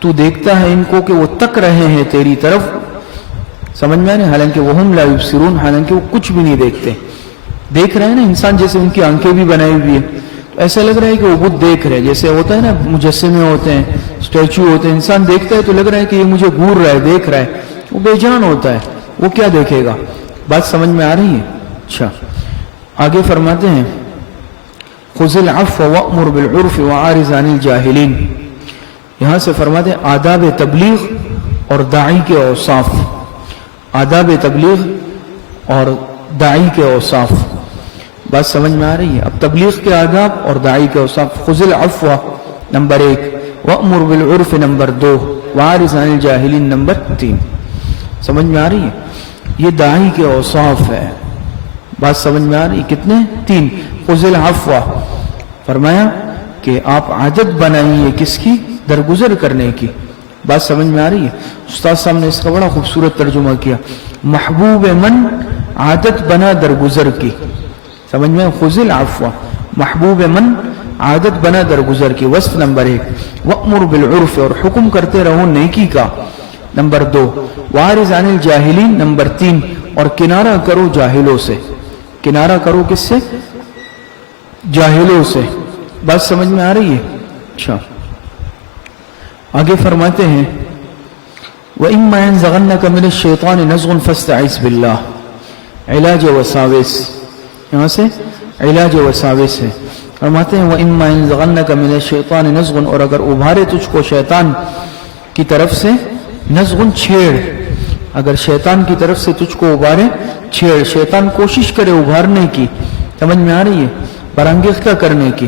تو دیکھتا ہے ان کو کہ وہ تک رہے ہیں تیری طرف, سمجھ میں آئے, حالانکہ وَهُمْ لَا يُبْصِرُونَ حالانکہ وہ کچھ بھی نہیں دیکھتے. دیکھ رہے ہیں نا انسان جیسے ان کی آنکھیں بھی بنائی ہوئی ہے, ایسا لگ رہا ہے کہ وہ بت دیکھ رہے, جیسے ہوتا ہے نا مجسمے ہوتے ہیں, اسٹیچو ہوتے ہیں, انسان دیکھتا ہے تو لگ رہا ہے کہ یہ مجھے گھور رہا ہے, دیکھ رہا ہے. وہ بے جان ہوتا ہے, وہ کیا دیکھے گا؟ بات سمجھ میں آ رہی ہے؟ اچھا آگے فرماتے ہیں خذ العفو وأمر بالعرف وأعرض عن الجاہلین. یہاں سے فرماتے ہیں آداب تبلیغ اور داعی کے اوصاف. آداب تبلیغ اور داعی کے اوصاف. بات سمجھ میں آ رہی ہے؟ اب تبلیغ کے آداب اور داعی کے اوصاف. خذ العفو نمبر 1, وأمر بالعرف نمبر 2, وأعرض عن الجاہلین نمبر 3. سمجھ میں آ رہی ہے؟ یہ داعی کے اوصاف ہے. بات سمجھ میں آ رہی ہے؟ کتنے؟ 3. خذ العفو فرمایا کہ آپ عادت بنائیے کس کی؟ درگزر کرنے کی. بات سمجھ میں آ رہی ہے؟ استاد صاحب نے اس کا بڑا خوبصورت ترجمہ کیا, محبوب من عادت بنا درگزر کی. سمجھ میں؟ خذ العفو محبوب من عادت بنا درگزر کی. وصف نمبر 1. وأمر بالعرف اور حکم کرتے رہو نیکی کا نمبر 2. وأعرض عن الجاہلین نمبر 3 اور کنارہ کرو جاہلوں سے. کنارہ کرو کس سے؟ جاہلوں سے. بات سمجھ میں آ رہی ہے؟ اچھا آگے فرماتے ہیں وَإِمَّا يَنزَغَنَّكَ مِنَ الشَّيْطَانِ نَزْغٌ فَاسْتَعِذْ بِاللَّهِ. علاج وساوس, یہاں سے علاج وساوس ہے. فرماتے ہیں وَإِمَّا يَنزَغَنَّكَ مِنَ الشَّيْطَانِ نَزْغٌ اور اگر ابھارے تجھ کو شیطان کی طرف سے نزغن چھیڑ, اگر شیطان کی طرف سے تجھ کو ابھارے چھیڑ, شیطان کوشش کرے ابھارنے کی, سمجھ میں آ رہی ہے؟ برانگیختہ کرنے کی,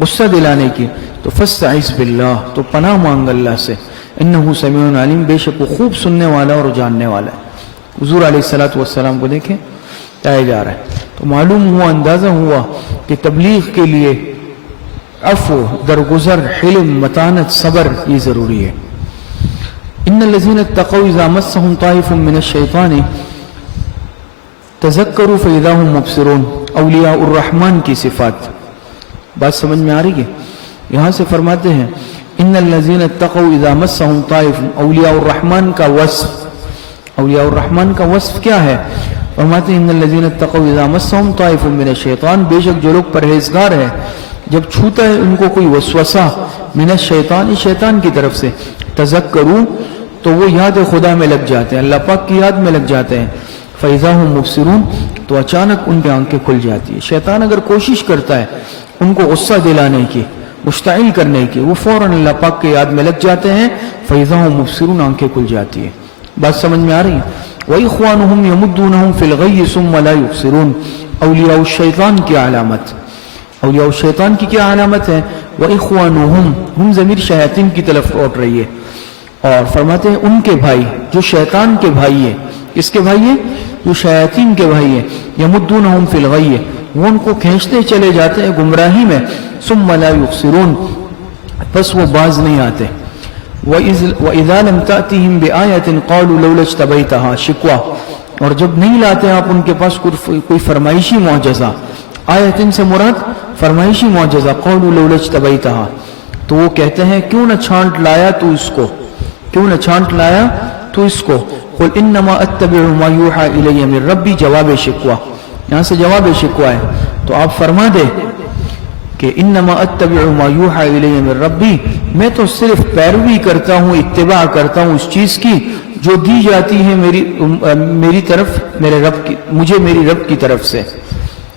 غصہ دلانے کی, تو فاستعذ باللہ تو پناہ مانگ اللہ سے. انہ سمیع علیم بے شک وہ خوب سننے والا اور جاننے والا ہے. حضور علیہ الصلوۃ والسلام کو دیکھیں کہا جا رہا ہے تو معلوم ہوا, اندازہ ہوا کہ تبلیغ کے لیے عفو, درگزر, حلم, متانت, صبر یہ ضروری ہے. ان الذين اتقوا اذا مسهم طائف من الشیطان تذکروا فاذا هم مبصرون. اولیاء الرحمن کی صفات. بات سمجھ میں آ رہی ہے؟ یہاں سے فرماتے ہیں ان الذين اتقوا اذا مسهم طائف, اولیاء الرحمن کا وصف. اولیاء الرحمن کا وصف کیا ہے؟ فرماتے ہیں ان الذين اتقوا اذا مسهم طائف من الشیطان, بے شک جو لوگ پرہیزگار ہیں جب چھوتا ہے ان کو کوئی وسوسہ من الشیطان, شیطان کی طرف سے, تذکروا تو وہ یاد خدا میں لگ جاتے ہیں, اللہ پاک کی یاد میں لگ جاتے ہیں. فَإِذَا هُمْ مُبْصِرُونَ تو اچانک ان کی آنکھیں کھل جاتی ہے. شیطان اگر کوشش کرتا ہے ان کو غصہ دلانے کی, مشتعل کرنے کی, وہ فوراً اللہ پاک کی یاد میں لگ جاتے ہیں. فَإِذَا هُمْ مُبْصِرُونَ آنکھیں کھل جاتی ہے. بات سمجھ میں آ رہی ہے؟ وَإِخْوَانُهُمْ يَمُدُّونَهُمْ فِي الْغَيِّ ثُمَّ لَا يُبْصِرُونَ. اولیاء الشیطان کی علامت, اولیاء الشیطان کی کیا علامت ہے؟ وَإِخْوَانُهُمْ, ہم ضمیر شیاطین کی طرف لوٹ رہی ہے, اور فرماتے ہیں ان کے بھائی جو شیطان کے بھائی ہیں. کس کے بھائی ہیں؟ جو شیاطین کے بھائی ہیں. یمدونہم فی الغی, وہ ان کو کھینچتے چلے جاتے ہیں گمراہی میں. ثم لا یبصرون, پس وہ باز نہیں آتے. وَإِذَا لَمْ تَأْتِهِمْ بِآیَةٍ قَالُوا لَوْلَا اجْتَبَیْتَهَا, شکوہ, اور جب نہیں لاتے آپ ان کے پاس کوئی فرمائشی معجزہ, آیتن سے مراد فرمائشی معجزہ, قَالُوا لَوْلَا اجْتَبَیْتَهَا تو وہ کہتے ہیں کیوں نہ چھانٹ لایا تو اس کو, کیوں نہ چھانٹ لایا تو اس کو. قُلْ إِنَّمَا أَتَّبِعُ مَا يُوحَى إِلَيَّ مِن رَبِّي, جواب شکوہ, یہاں سے جواب شکوہ ہے. تو آپ فرما دے کہ انما اتبع ما یوحى الی من ربی, میں تو صرف پیروی کرتا ہوں, اتباع کرتا ہوں اس چیز کی جو دی جاتی ہے میری طرف, میرے رب کی, مجھے میری رب کی طرف سے.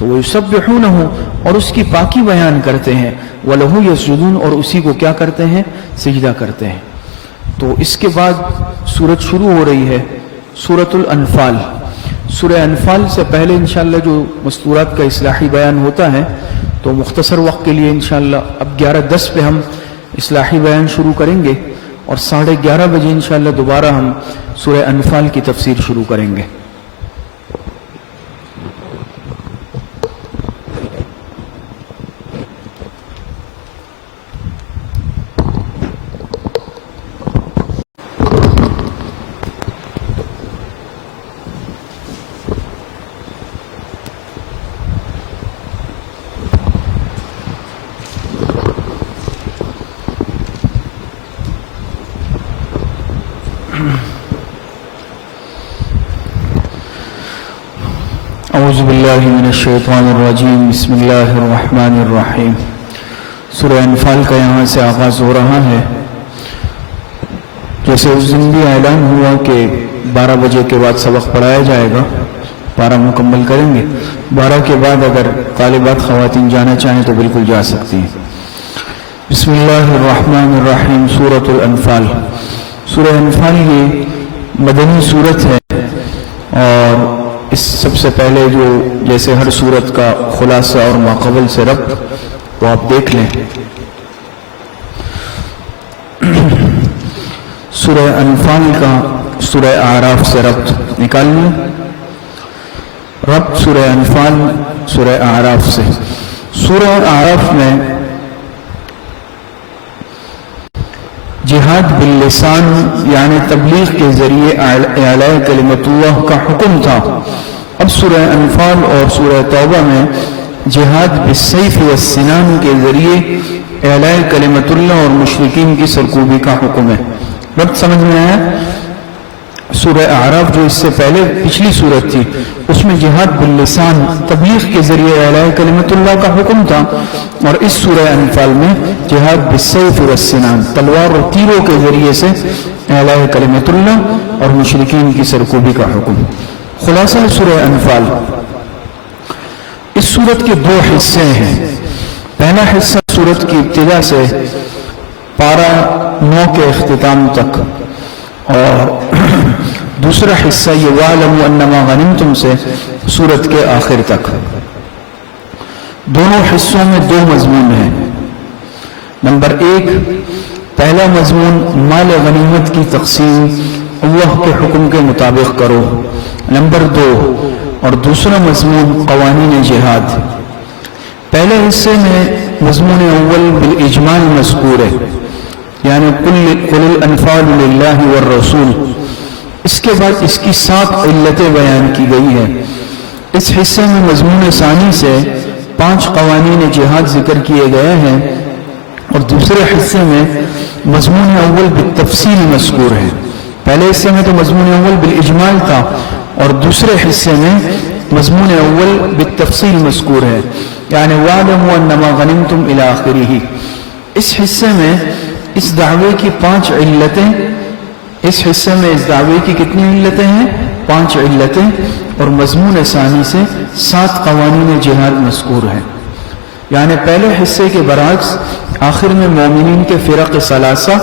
تو وہ یسبحونہ اور اس کی پاکی بیان کرتے ہیں، وَلَهُ یسجدون اور اسی کو کیا کرتے ہیں؟ سجدہ کرتے ہیں۔ تو اس کے بعد سورت شروع ہو رہی ہے سورۃ الانفال۔ سورہ انفال سے پہلے انشاءاللہ جو مستورات کا اصلاحی بیان ہوتا ہے تو مختصر وقت کے لیے انشاءاللہ اب 11:10 پہ ہم اصلاحی بیان شروع کریں گے اور 11:30 بجے انشاءاللہ دوبارہ ہم سورہ انفال کی تفسیر شروع کریں گے۔ اعوذ باللہ من الشیطان الرجیم، بسم اللہ الرحمن الرحیم۔ سورہ انفال کا یہاں سے آغاز ہو رہا ہے۔ جیسے اس دن بھی اعلان ہوا کہ 12 بجے کے بعد سبق پڑھایا جائے گا، 12 مکمل کریں گے، 12 کے بعد اگر طالبات خواتین جانا چاہیں تو بالکل جا سکتی ہیں۔ بسم اللہ الرحمن الرحیم، سورۃ الانفال۔ سورہ انفال یہ مدنی سورت ہے، اور اس سب سے پہلے جو جیسے ہر سورت کا خلاصہ اور ماقبل سے ربط وہ آپ دیکھ لیں۔ سورہ انفال کا سورہ اعراف سے ربط نکال لیں۔ ربط سورہ انفال سورہ اعراف سے۔ سورہ اعراف میں جہاد باللسان یعنی تبلیغ کے ذریعے اعلاء کلمت اللہ کا حکم تھا۔ اب سورہ انفال اور سورہ توبہ میں جہاد بالسیف والسنان کے ذریعے اعلاء کلمت اللہ اور مشرکین کی سرکوبی کا حکم ہے۔ وقت سمجھ میں آیا؟ سورہ اعراف جو اس سے پہلے پچھلی سورت تھی اس میں جہاد باللسان تبلیغ کے ذریعے اعلاء کلمت اللہ کا حکم تھا، اور اس سورہ انفال میں جہاد بالسیف والسنان تلوار اور تیروں کے ذریعے سے اعلاء کلمت اللہ اور مشرکین کی سرکوبی کا حکم۔ خلاصہ سورہ انفال، اس سورت کے 2 حصے ہیں۔ پہلا حصہ سورت کی ابتدا سے پارہ 9 کے اختتام تک، اور دوسرا حصہ یہ وَاعْلَمُوا أَنَّمَا غَنِمْتُمْ سے سورت کے آخر تک۔ دونوں حصوں میں 2 مضمون ہیں۔ نمبر 1، پہلا مضمون مال غنیمت کی تقسیم اللہ کے حکم کے مطابق کرو۔ نمبر 2 اور دوسرا مضمون قوانین جہاد۔ پہلے حصے میں مضمون اول بالاجمال مذکور ہے، یعنی قل الانفال للہ والرسول۔ اس کے بعد اس کی 7 علتیں بیان کی گئی ہیں۔ اس حصے میں مضمون ثانی سے 5 قوانین جہاد ذکر کیے گئے ہیں، اور دوسرے حصے میں مضمون اول بالتفصیل مذکور ہے۔ پہلے حصے میں تو مضمون اول بالاجمال تھا، اور دوسرے حصے میں مضمون اول بالتفصیل مذکور ہے، یعنی وَاعْلَمُوا أَنَّمَا غَنِمْتُمْ إِلَى آخِرِهِ۔ اس حصے میں اس دعوے کی 5 علتیں، اس حصے میں اس دعوے کی کتنی علتیں ہیں؟ 5 علتیں، اور مضمون ثانی سے 7 قوانین جہاد مذکور ہیں۔ یعنی پہلے حصے کے برعکس آخر میں مومنین کے فرق ثلاثہ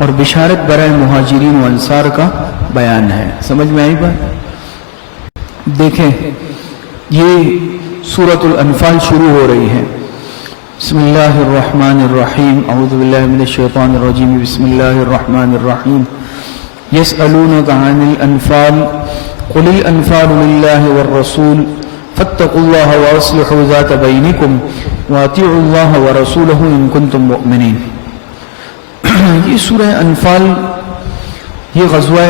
اور بشارت برائے مہاجرین و انصار کا بیان ہے۔ سمجھ میں آئی بات؟ دیکھیں، یہ سورۃ الانفال شروع ہو رہی ہے۔ بسم اللہ الرحمن الرحیم، اعوذ باللہ من الشیطان الرجیم، بسم اللہ الرحمن الرحیم۔ یسألونک عن الانفال قل الانفال للہ والرسول فاتقوا اللہ واصلحوا ذات بینکم واطیعوا اللہ ورسولہ ان کنتم مؤمنین۔ یہ سورہ انفال یہ غزوہ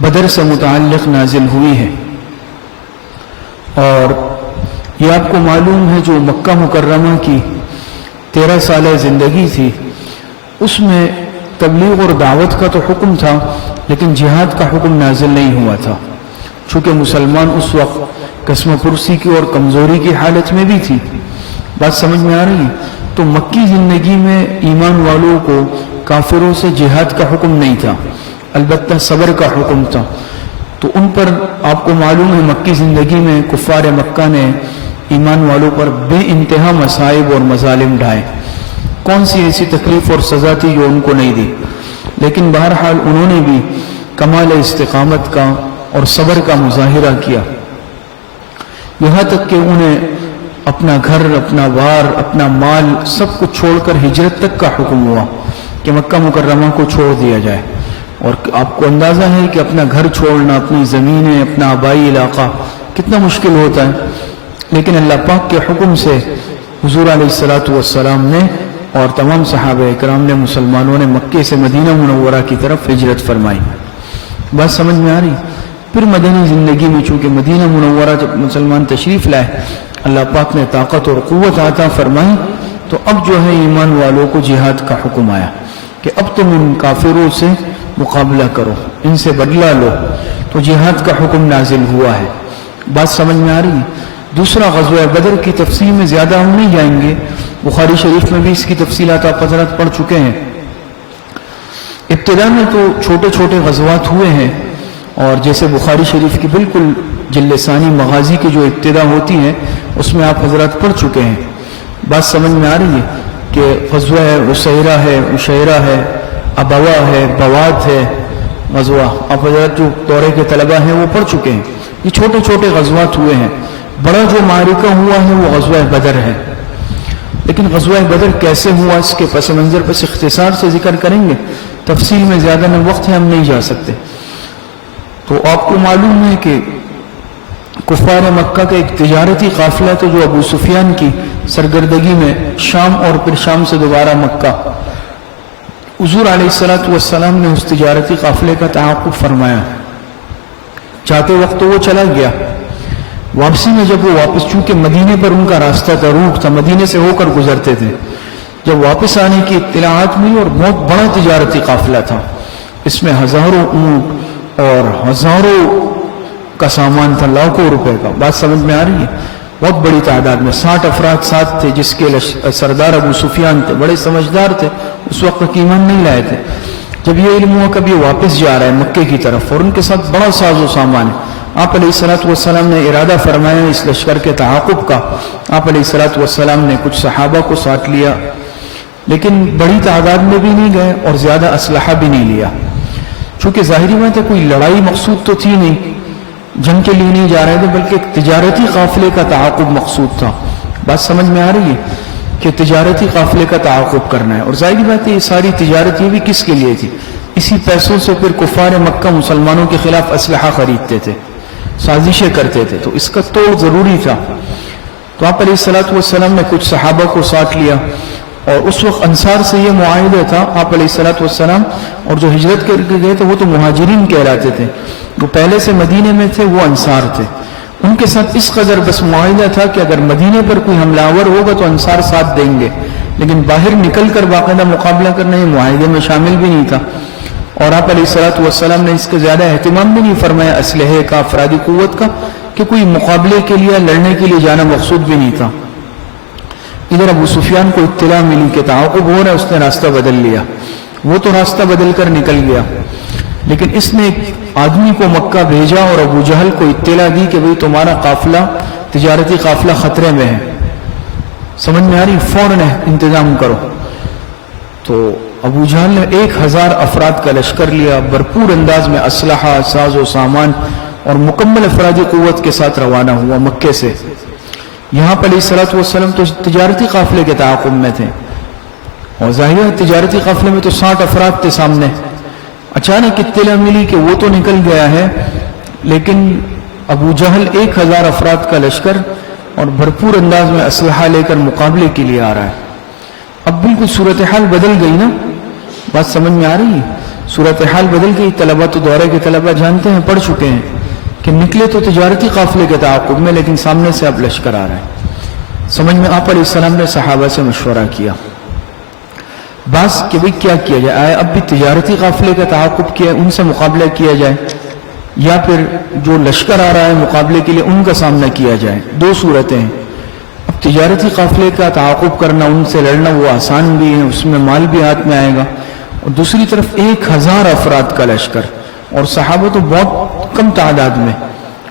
بدر سے متعلق نازل ہوئی ہے، اور یہ آپ کو معلوم ہے جو مکہ مکرمہ کی 13 سالہ زندگی تھی اس میں تبلیغ اور دعوت کا تو حکم تھا، لیکن جہاد کا حکم نازل نہیں ہوا تھا، چونکہ مسلمان اس وقت قسم پرسی کی اور کمزوری کی حالت میں بھی تھی۔ بات سمجھ میں آ رہی ہے؟ تو مکی زندگی میں ایمان والوں کو کافروں سے جہاد کا حکم نہیں تھا، البتہ صبر کا حکم تھا۔ تو ان پر آپ کو معلوم ہے مکی زندگی میں کفار مکہ نے ایمان والوں پر بے انتہا مصائب اور مظالم ڈھائے. کون سی ایسی تکلیف اور سزا تھی جو ان کو نہیں دی؟ لیکن بہرحال انہوں نے بھی کمال استقامت کا اور صبر کا مظاہرہ کیا، یہاں تک کہ انہیں اپنا گھر، اپنا بار، اپنا مال سب کچھ چھوڑ کر ہجرت تک کا حکم ہوا کہ مکہ مکرمہ کو چھوڑ دیا جائے. اور آپ کو اندازہ ہے کہ اپنا گھر چھوڑنا، اپنی زمینیں، اپنا آبائی علاقہ کتنا مشکل ہوتا ہے. لیکن اللہ پاک کے حکم سے حضور علیہ الصلوۃ والسلام نے اور تمام صحابہ اکرام نے، مسلمانوں نے مکے سے مدینہ منورہ کی طرف ہجرت فرمائی. بات سمجھ میں آ رہی؟ پھر مدنی زندگی میں چونکہ مدینہ منورہ جب مسلمان تشریف لائے، اللہ پاک نے طاقت اور قوت عطا فرمائی، تو اب جو ہے ایمان والوں کو جہاد کا حکم آیا کہ اب تم ان کافروں سے مقابلہ کرو، ان سے بدلہ لو. تو جہاد کا حکم نازل ہوا ہے. بات سمجھ میں آ رہی ہے؟ دوسرا غزوہ بدر کی تفصیل میں زیادہ ہم نہیں جائیں گے، بخاری شریف میں بھی اس کی تفصیلات آپ حضرات پڑھ چکے ہیں. ابتدا میں تو چھوٹے چھوٹے غزوات ہوئے ہیں، اور جیسے بخاری شریف کی بالکل جلد ثانی مغازی کی جو ابتدا ہوتی ہے اس میں آپ حضرات پڑھ چکے ہیں. بات سمجھ میں آ رہی ہے کہ غزوہ عسیرہ ہے، عشیرہ ہے، ابوا ہے، بوات ہے غزوہ، آپ حضرات جو دورے کے طلبہ ہیں وہ پڑھ چکے ہیں. یہ چھوٹے چھوٹے غزوات ہوئے ہیں. بڑا جو معرکہ ہوا ہے وہ غزوہ بدر ہے. لیکن غزوہ بدر کیسے ہوا اس کے پس منظر پر اختصار سے ذکر کریں گے، تفصیل میں زیادہ نہ وقت ہے، ہم نہیں جا سکتے. تو آپ کو معلوم ہے کہ کفار مکہ کا ایک تجارتی قافلہ تھا جو ابو سفیان کی سرگردگی میں شام اور پھر شام سے دوبارہ مکہ. حضور علیہ الصلوۃ والسلام نے اس تجارتی قافلے کا تعاقب فرمایا. چاہتے وقت تو وہ چلا گیا، واپسی میں جب وہ واپس، چونکہ مدینے پر ان کا راستہ کا روٹ تھا، مدینے سے ہو کر گزرتے تھے، جب واپس آنے کی اطلاعات ملی اور بہت بڑا تجارتی قافلہ تھا، اس میں ہزاروں اونٹ اور ہزاروں کا سامان تھا، لاکھوں روپے کا. بات سمجھ میں آ رہی ہے؟ بہت بڑی تعداد میں 60 افراد ساتھ تھے، جس کے سردار ابو سفیان تھے، بڑے سمجھدار تھے، اس وقت تک ایمان نہیں لائے تھے. جب یہ علم ہوا کب یہ واپس جا رہا ہے مکے کی طرف اور ان کے ساتھ بڑا ساز و سامان ہے، آپ علیہ الصلوۃ والسلام نے ارادہ فرمایا اس لشکر کے تعاقب کا. آپ علیہ الصلوۃ والسلام نے کچھ صحابہ کو ساتھ لیا، لیکن بڑی تعداد میں بھی نہیں گئے اور زیادہ اسلحہ بھی نہیں لیا، چونکہ ظاہری بات ہے کوئی لڑائی مقصود تو تھی نہیں، جنگ کے لیے نہیں جا رہے تھے، بلکہ ایک تجارتی قافلے کا تعاقب مقصود تھا. بات سمجھ میں آ رہی ہے کہ تجارتی قافلے کا تعاقب کرنا ہے. اور ظاہری بات ہے یہ ساری تجارت یہ بھی کس کے لیے تھی؟ اسی پیسوں سے پھر کفار مکہ مسلمانوں کے خلاف اسلحہ خریدتے تھے، سازشیں کرتے تھے، تو اس کا توڑ ضروری تھا. تو آپ علیہ الصلوۃ والسلام نے کچھ صحابہ کو ساتھ لیا، اور اس وقت انصار سے یہ معاہدہ تھا، آپ علیہ الصلوۃ والسلام اور جو ہجرت کر کے گئے تھے وہ تو مہاجرین کہلاتے تھے، وہ پہلے سے مدینے میں تھے، وہ انصار تھے. ان کے ساتھ اس قدر بس معاہدہ تھا کہ اگر مدینے پر کوئی حملہ آور ہوگا تو انصار ساتھ دیں گے، لیکن باہر نکل کر باقاعدہ مقابلہ کرنا یہ معاہدے میں شامل بھی نہیں تھا. اور آپ علیہ الصلوۃ والسلام نے اس کا زیادہ اہتمام بھی نہیں فرمایا اسلحے کا، افرادی قوت کا، کہ کوئی مقابلے کے لیے لڑنے کے لیے جانا مقصود بھی نہیں تھا. ادھر ابو سفیان کو اطلاع ملی کہ تعاقب ہو رہا ہے، اس نے راستہ بدل لیا. وہ تو راستہ بدل کر نکل گیا، لیکن اس نے ایک آدمی کو مکہ بھیجا اور ابو جہل کو اطلاع دی کہ بھئی تمہارا قافلہ، تجارتی قافلہ خطرے میں ہے، سمجھ میں آ رہی، فوراً انتظام کرو. تو ابو جہل نے 1000 افراد کا لشکر لیا، بھرپور انداز میں اسلحہ، ساز و سامان اور مکمل افرادی قوت کے ساتھ روانہ ہوا مکے سے. یہاں پر علیہ الصلوۃ والسلام تو تجارتی قافلے کے تعاقب میں تھے، اور ظاہر ہے تجارتی قافلے میں تو 60 افراد تھے سامنے. اچانک اطلاع ملی کہ وہ تو نکل گیا ہے، لیکن ابو جہل 1000 افراد کا لشکر اور بھرپور انداز میں اسلحہ لے کر مقابلے کے لیے آ رہا ہے. اب بالکل صورتحال بدل گئی نا، بات سمجھ میں آ رہی ہے؟ صورتحال بدل گئی. طلبہ تو دورے کے طلبہ جانتے ہیں، پڑھ چکے ہیں کہ نکلے تو تجارتی قافلے کے تعاقب میں، لیکن سامنے سے اب لشکر آ رہا ہے. سمجھ میں آپ علیہ السلام نے صحابہ سے مشورہ کیا، بس کہ بھئی کیا کیا جائے، آئے اب بھی تجارتی قافلے کا تعاقب کیا، ان سے مقابلہ کیا جائے، یا پھر جو لشکر آ رہا ہے مقابلے کے لیے ان کا سامنا کیا جائے. دو صورتیں ہیں. اب تجارتی قافلے کا تعاقب کرنا، ان سے لڑنا وہ آسان بھی ہے، اس میں مال بھی ہاتھ میں آئے گا، اور دوسری طرف 1000 افراد کا لشکر، اور صحابہ تو بہت کم تعداد میں،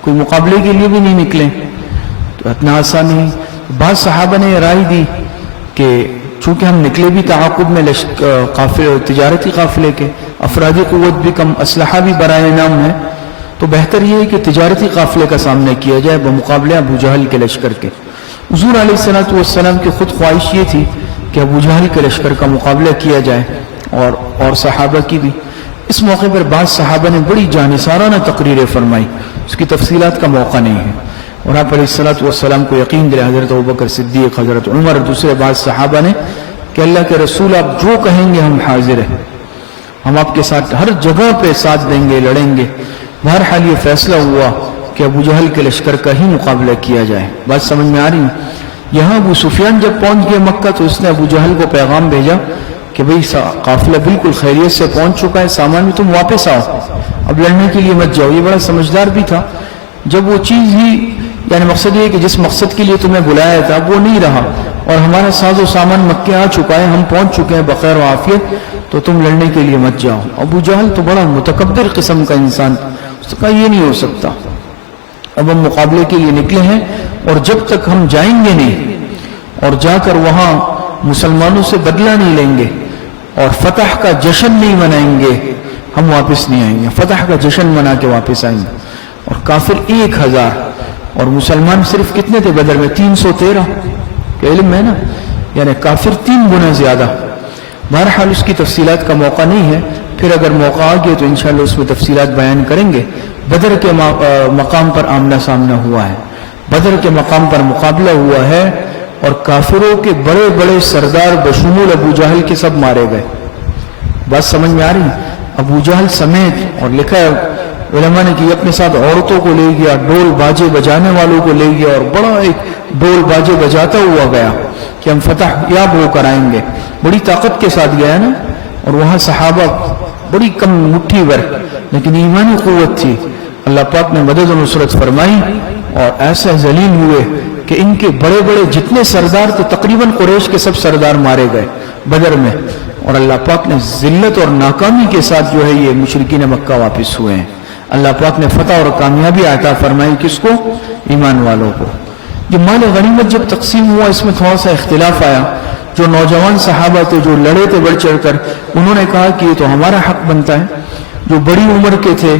کوئی مقابلے کے لیے بھی نہیں نکلے. تو اتنا آسان نہیں. بعض صحابہ نے یہ رائے دی کہ چونکہ ہم نکلے بھی تعاقب میں تجارتی قافلے کے، افرادی قوت بھی کم، اسلحہ بھی برائے نام ہے، تو بہتر یہ ہے کہ تجارتی قافلے کا سامنا کیا جائے بمقابلہ ابو جہل کے لشکر کے. حضور علیہ الصلوۃ والسلام کی خود خواہش یہ تھی کہ ابو جہل کے لشکر کا مقابلہ کیا جائے اور صحابہ کی بھی. اس موقع پر بعض صحابہ نے بڑی جانثارانہ تقریریں فرمائی، اس کی تفصیلات کا موقع نہیں ہے، اور آپ علیہ الصلوۃ والسلام کو یقین دلائے حضرت ابوبکر صدیق، حضرت عمر، دوسرے بعض صحابہ نے کہ اللہ کے رسول آپ جو کہیں گے ہم حاضر ہیں، ہم آپ کے ساتھ ہر جگہ پہ ساتھ دیں گے، لڑیں گے. بہرحال یہ فیصلہ ہوا کہ ابو جہل کے لشکر کا ہی مقابلہ کیا جائے. بات سمجھ میں آ رہی ہے؟ یہاں ابو سفیان جب پہنچ گئے مکہ تو اس نے ابو جہل کو پیغام بھیجا کہ بھئی قافلہ بالکل خیریت سے پہنچ چکا ہے، سامان میں تم واپس آؤ، اب لڑنے کے لیے مت جاؤ. یہ بڑا سمجھدار بھی تھا. جب وہ چیز ہی یعنی مقصد یہ کہ جس مقصد کے لیے تمہیں بلایا تھا وہ نہیں رہا اور ہمارا ساز و سامان مکہ آ چکا ہے، ہم پہنچ چکے ہیں بخیر و عافیت، تو تم لڑنے کے لیے مت جاؤ. ابو جہل تو بڑا متکبر قسم کا انسان، اس کا یہ نہیں ہو سکتا، اب ہم مقابلے کے لیے نکلے ہیں اور جب تک ہم جائیں گے نہیں اور جا کر وہاں مسلمانوں سے بدلہ نہیں لیں گے اور فتح کا جشن نہیں منائیں گے ہم واپس نہیں آئیں گے. فتح کا جشن منا کے واپس آئیں گے. اور کافر 1000 اور مسلمان صرف کتنے تھے بدر میں؟ 313 کہ علم ہے نا، یعنی کافر 3 گنا زیادہ. بہرحال اس کی تفصیلات کا موقع نہیں ہے، پھر اگر موقع آ گیا تو انشاءاللہ اس میں تفصیلات بیان کریں گے. بدر کے مقام پر آمنا سامنا ہوا ہے، بدر کے مقام پر مقابلہ ہوا ہے اور کافروں کے بڑے بڑے سردار بشمول ابو جہل کے سب مارے گئے. بات سمجھ میں آ رہی ہے؟ ابو جہل سمیت، اور لکھا ہے علماء نے کہ اپنے ساتھ عورتوں کو لے گیا، ڈول باجے بجانے والوں کو لے گیا اور بڑا ایک ڈول باجے بجاتا ہوا گیا کہ ہم فتح یاب ہو کر آئیں گے. بڑی طاقت کے ساتھ گیا نا، اور وہاں صحابہ بڑی کم مٹھی بھر لیکن ایمانی قوت تھی. اللہ پاک نے مدد و نصرت فرمائی اور ایسا ذلیل ہوئے کہ ان کے بڑے بڑے جتنے سردار تھے تقریباً قریش کے سب سردار مارے گئے بدر میں، اور اللہ پاک نے ذلت اور ناکامی کے ساتھ جو ہے یہ مشرکین مکہ واپس ہوئے ہیں. اللہ پاک نے فتح اور کامیابی عطا فرمائی کس کو؟ ایمان والوں کو. جو مال غنیمت جب تقسیم ہوا اس میں تھوڑا سا اختلاف آیا. جو نوجوان صحابہ تھے جو لڑے تھے بڑھ چڑھ کر، انہوں نے کہا کہ یہ تو ہمارا حق بنتا ہے. جو بڑی عمر کے تھے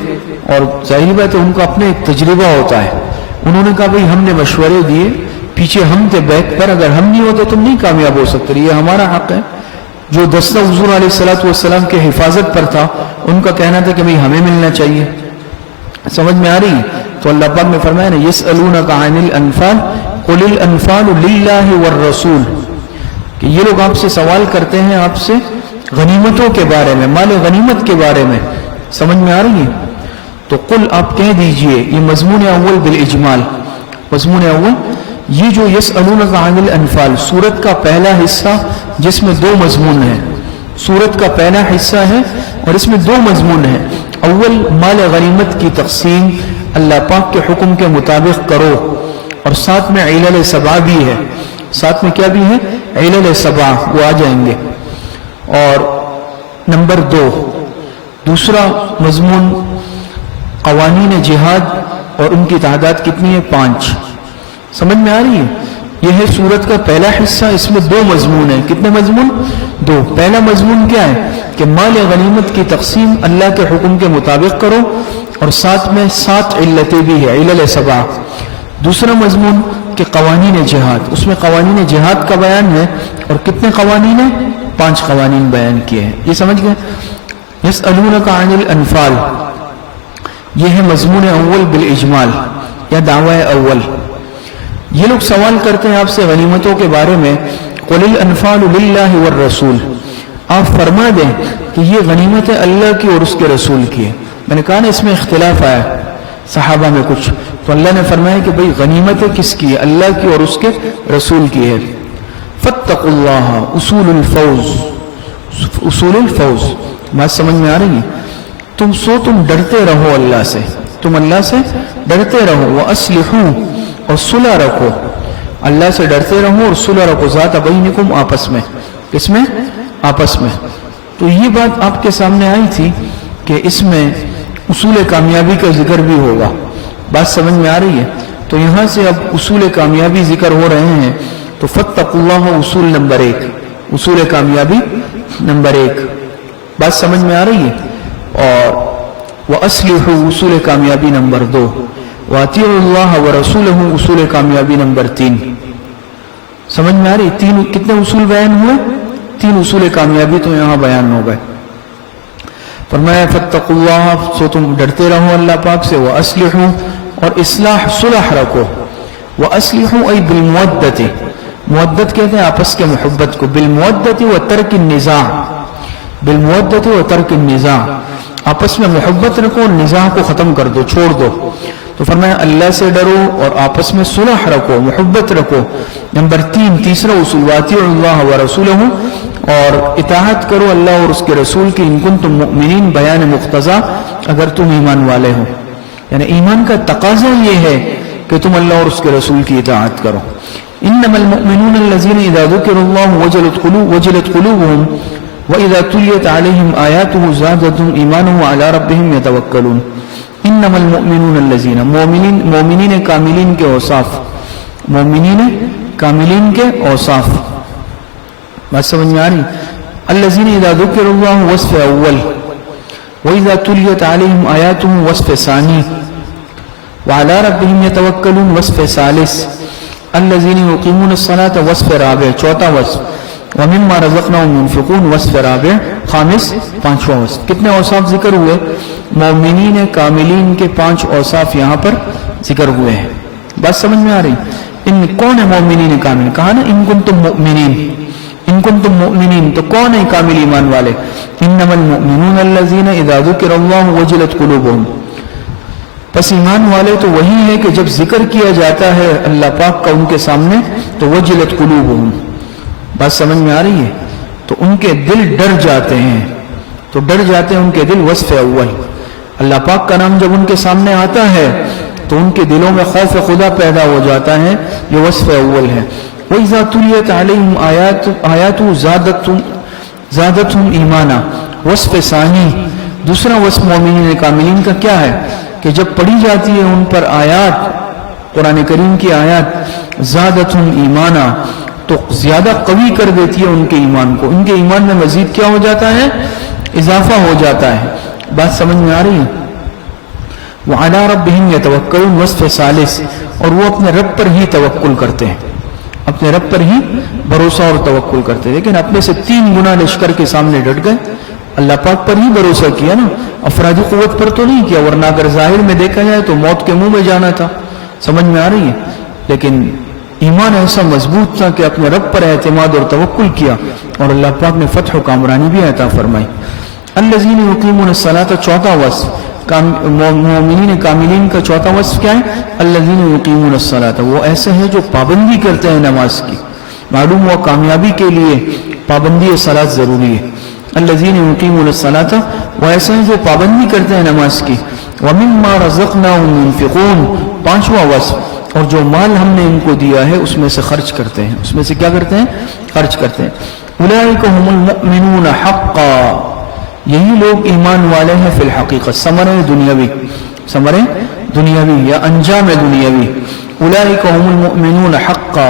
اور ظاہر بات ہے ان کا اپنے ایک تجربہ ہوتا ہے، انہوں نے کہا بھئی ہم نے مشورے دیے، پیچھے ہم تھے بیک پر، اگر ہم نہیں ہوتے تم نہیں کامیاب ہو سکتے، یہ ہمارا حق ہے. جو دستہ حضور علیہ الصلوۃ والسلام کے حفاظت پر تھا ان کا کہنا تھا کہ بھئی ہمیں ملنا چاہیے. سمجھ میں آ رہی؟ تو اللہ پاک نے فرمایا نا یسألونک عن الانفال قل الانفال للہ والرسول، کہ یہ لوگ آپ سے سوال کرتے ہیں آپ سے غنیمتوں کے بارے میں، مال غنیمت کے بارے میں. سمجھ میں آ رہی ہے؟ تو قل آپ کہہ دیجئے، یہ مضمون اول بالاجمال، مضمون اول یہ جو یسألونک عن الانفال سورت کا پہلا حصہ جس میں 2 مضمون ہیں. سورت کا پہلا حصہ ہے اور اس میں 2 مضمون ہیں. اول مال غنیمت کی تقسیم اللہ پاک کے حکم کے مطابق کرو، اور ساتھ میں علل 7 بھی ہے. ساتھ میں کیا بھی ہے؟ علل 7، وہ آ جائیں گے. اور نمبر 2 دوسرا مضمون قوانین جہاد اور ان کی تعداد کتنی ہے؟ 5. سمجھ میں آ رہی ہے؟ یہ ہے سورت کا پہلا حصہ، اس میں 2 مضمون ہیں. کتنے مضمون؟ 2. پہلا مضمون کیا ہے کہ مال غنیمت کی تقسیم اللہ کے حکم کے مطابق کرو، اور ساتھ میں 7 علتیں بھی ہے، علل 7. دوسرا مضمون کہ قوانین جہاد، اس میں قوانین جہاد کا بیان ہے، اور کتنے قوانین ہیں؟ 5 قوانین بیان کیے ہیں. یہ سمجھ گئے؟ یسألونک عن الانفال یہ ہے مضمون اول بالاجمال یا دعوی اول. یہ لوگ سوال کرتے ہیں آپ سے غنیمتوں کے بارے میں. قل الانفال للہ والرسول، آپ فرما دیں کہ یہ غنیمت اللہ کی اور اس کے رسول کی ہے. میں نے کہا نا اس میں اختلاف آیا صحابہ میں کچھ، تو اللہ نے فرمایا کہ بھئی غنیمت کس کی ہے؟ اللہ کی اور اس کے رسول کی ہے. فاتقوا اللہ اصول الفوز، اصول الفوز بات سمجھ میں آ رہی ہے؟ تم ڈرتے رہو اللہ سے، تم اللہ سے ڈرتے رہو. وَأَصْلِحُوا اور صلح رکھو، اللہ سے ڈرتے رہو اور صلح رکھو. ذات بینکم آپس میں، کس میں؟ آپس میں. تو یہ بات آپ کے سامنے آئی تھی کہ اس میں اصول کامیابی کا ذکر بھی ہوگا. بات سمجھ میں آ رہی ہے؟ تو یہاں سے اب اصول کامیابی ذکر ہو رہے ہیں. تو فاتقوا اصول نمبر 1، اصول کامیابی نمبر 1. بات سمجھ میں آ رہی ہے؟ اور وَأَصْلِحُوا اصول کامیابی نمبر 2، وَأَطِيعُوا اللَّهَ وَرَسُولَهُ اصول کامیابی نمبر 3. سمجھ میں آ رہی؟ کتنے اصول بیان ہوئے؟ 3 اصول کامیابی تو یہاں بیان ہو گئے. فرمایا فاتقوا اللہ، سو تم ڈرتے رہو اللہ پاک سے. وَأَصْلِحُوا، اور اصلاح صلح رکھو. وَأَصْلِحُوا ای بالمودت، مودت کہتے ہیں آپس کے محبت کو. بالمودت وترک النزاع، بالمودت وترک النزاع، آپس میں محبت رکھو اور نزاع کو ختم کر دو، چھوڑ دو. تو فرمایا اللہ سے ڈرو اور آپس میں صلح رکھو، محبت رکھو. نمبر 3، تیسرا اصول، وَأَطِيعُوا اللَّهَ وَرَسُولَهُ، اور اطاعت کرو اللہ اور اس کے رسول کی. ان کنتم مؤمنین، بیان مقتضا، اگر تم ایمان والے ہو. یعنی ایمان کا تقاضا یہ ہے کہ تم اللہ اور اس کے رسول کی اطاعت کرو. انما المؤمنون الذين اذا ذكر الله وجلت قلوبهم واذا تليت عليهم آياته زادتهم ایمانا وعلى ربهم يتوکلون. انما المؤمنون الذين، مومنین کاملین کے اوصاف، مومنین کاملین کے اوصاف. بات سمجھ میں آ رہی؟ الذين اذا ذكر الله وصف اول، واذا تليت عليهم آياته وصف ثانی، وعلى ربهم يتوکلون وصف ثالث، الذين يقيمون الصلاة وصف رابع، چوتھا وصف، ومما رزقناهم ينفقون وصف رابع، خامس، پانچواں وصف. کتنے اوصاف ذکر ہوئے؟ مومنین کاملین کے 5 اوصاف یہاں پر ذکر ہوئے ہیں. بات سمجھ میں آ رہی؟ ان کون ہے مومنین کامل؟ کہا نا ان کنتم مؤمنین، ان کنتم مؤمنین، تو کون ہے کامل ایمان والے؟ انما المؤمنون الذين اذا ذكر الله وجلت قلوبهم. پس ایمان والے تو وہی ہے کہ جب ذکر کیا جاتا ہے اللہ پاک کا ان کے سامنے تو وجلت قلوبهم. بات سمجھ میں آ رہی ہے؟ تو ان کے دل ڈر جاتے ہیں، تو ڈر جاتے ہیں ان کے دل. وصف اول، اللہ پاک کا نام جب ان کے سامنے آتا ہے تو ان کے دلوں میں خوف خدا پیدا ہو جاتا ہے. یہ وصف اول ہے. وَإِذَا تُلِيَتْ عَلَيْهِمْ آيَاتُهُ زَادَتْهُمْ ایمانا. وصف ثانی، دوسرا وصف مومنین کاملین کا کیا ہے؟ کہ جب پڑھی جاتی ہے ان پر آیات، قرآن کریم کی آیات، زادتہم ایمانا، تو زیادہ قوی کر دیتی ہے ان کے ایمان کو. ان کے ایمان میں مزید کیا ہو جاتا ہے؟ اضافہ ہو جاتا ہے. بات سمجھ میں آ رہی ہے؟ وعلی ربہم یتوکلون وصف ثالث، اور وہ اپنے رب پر ہی توکل کرتے ہیں، اپنے رب پر ہی بھروسہ اور توکل کرتے ہیں. لیکن اپنے سے 3 گنا لشکر کے سامنے ڈٹ گئے، اللہ پاک پر ہی بھروسہ کیا نا، افرادی قوت پر تو نہیں کیا، ورنہ اگر ظاہر میں دیکھا جائے تو موت کے منہ میں جانا تھا. سمجھ میں آ رہی ہے؟ لیکن ایمان ایسا مضبوط تھا کہ اپنے رب پر اعتماد اور توکل کیا، اور اللہ پاک نے فتح و کامرانی بھی عطا فرمائی. الذین یقیمون الصلاۃ، چوتھا وصف مومنین کاملین کا چوتھا وصف کیا ہے؟ الذین یقیمون الصلاۃ، وہ ایسے ہیں جو پابندی کرتے ہیں نماز کی. معلوم ہوا کامیابی کے لیے پابندی صلاۃ ضروری ہے. الذین یقیمون الصلاۃ، وہ ایسے ہیں جو پابندی کرتے ہیں نماز کی. ومما رزقناہم ينفقون، پانچواں وصف، اور جو مال ہم نے ان کو دیا ہے اس میں سے خرچ کرتے ہیں. اس میں سے کیا کرتے ہیں؟ خرچ کرتے ہیں. اولئک هم المؤمنون حقا، یہی لوگ ایمان والے ہیں فی الحقیقت. ثمرہ دنیاوی، ثمرہ دنیاوی یا انجام دنیاوی. اولئک هم المؤمنون حقا.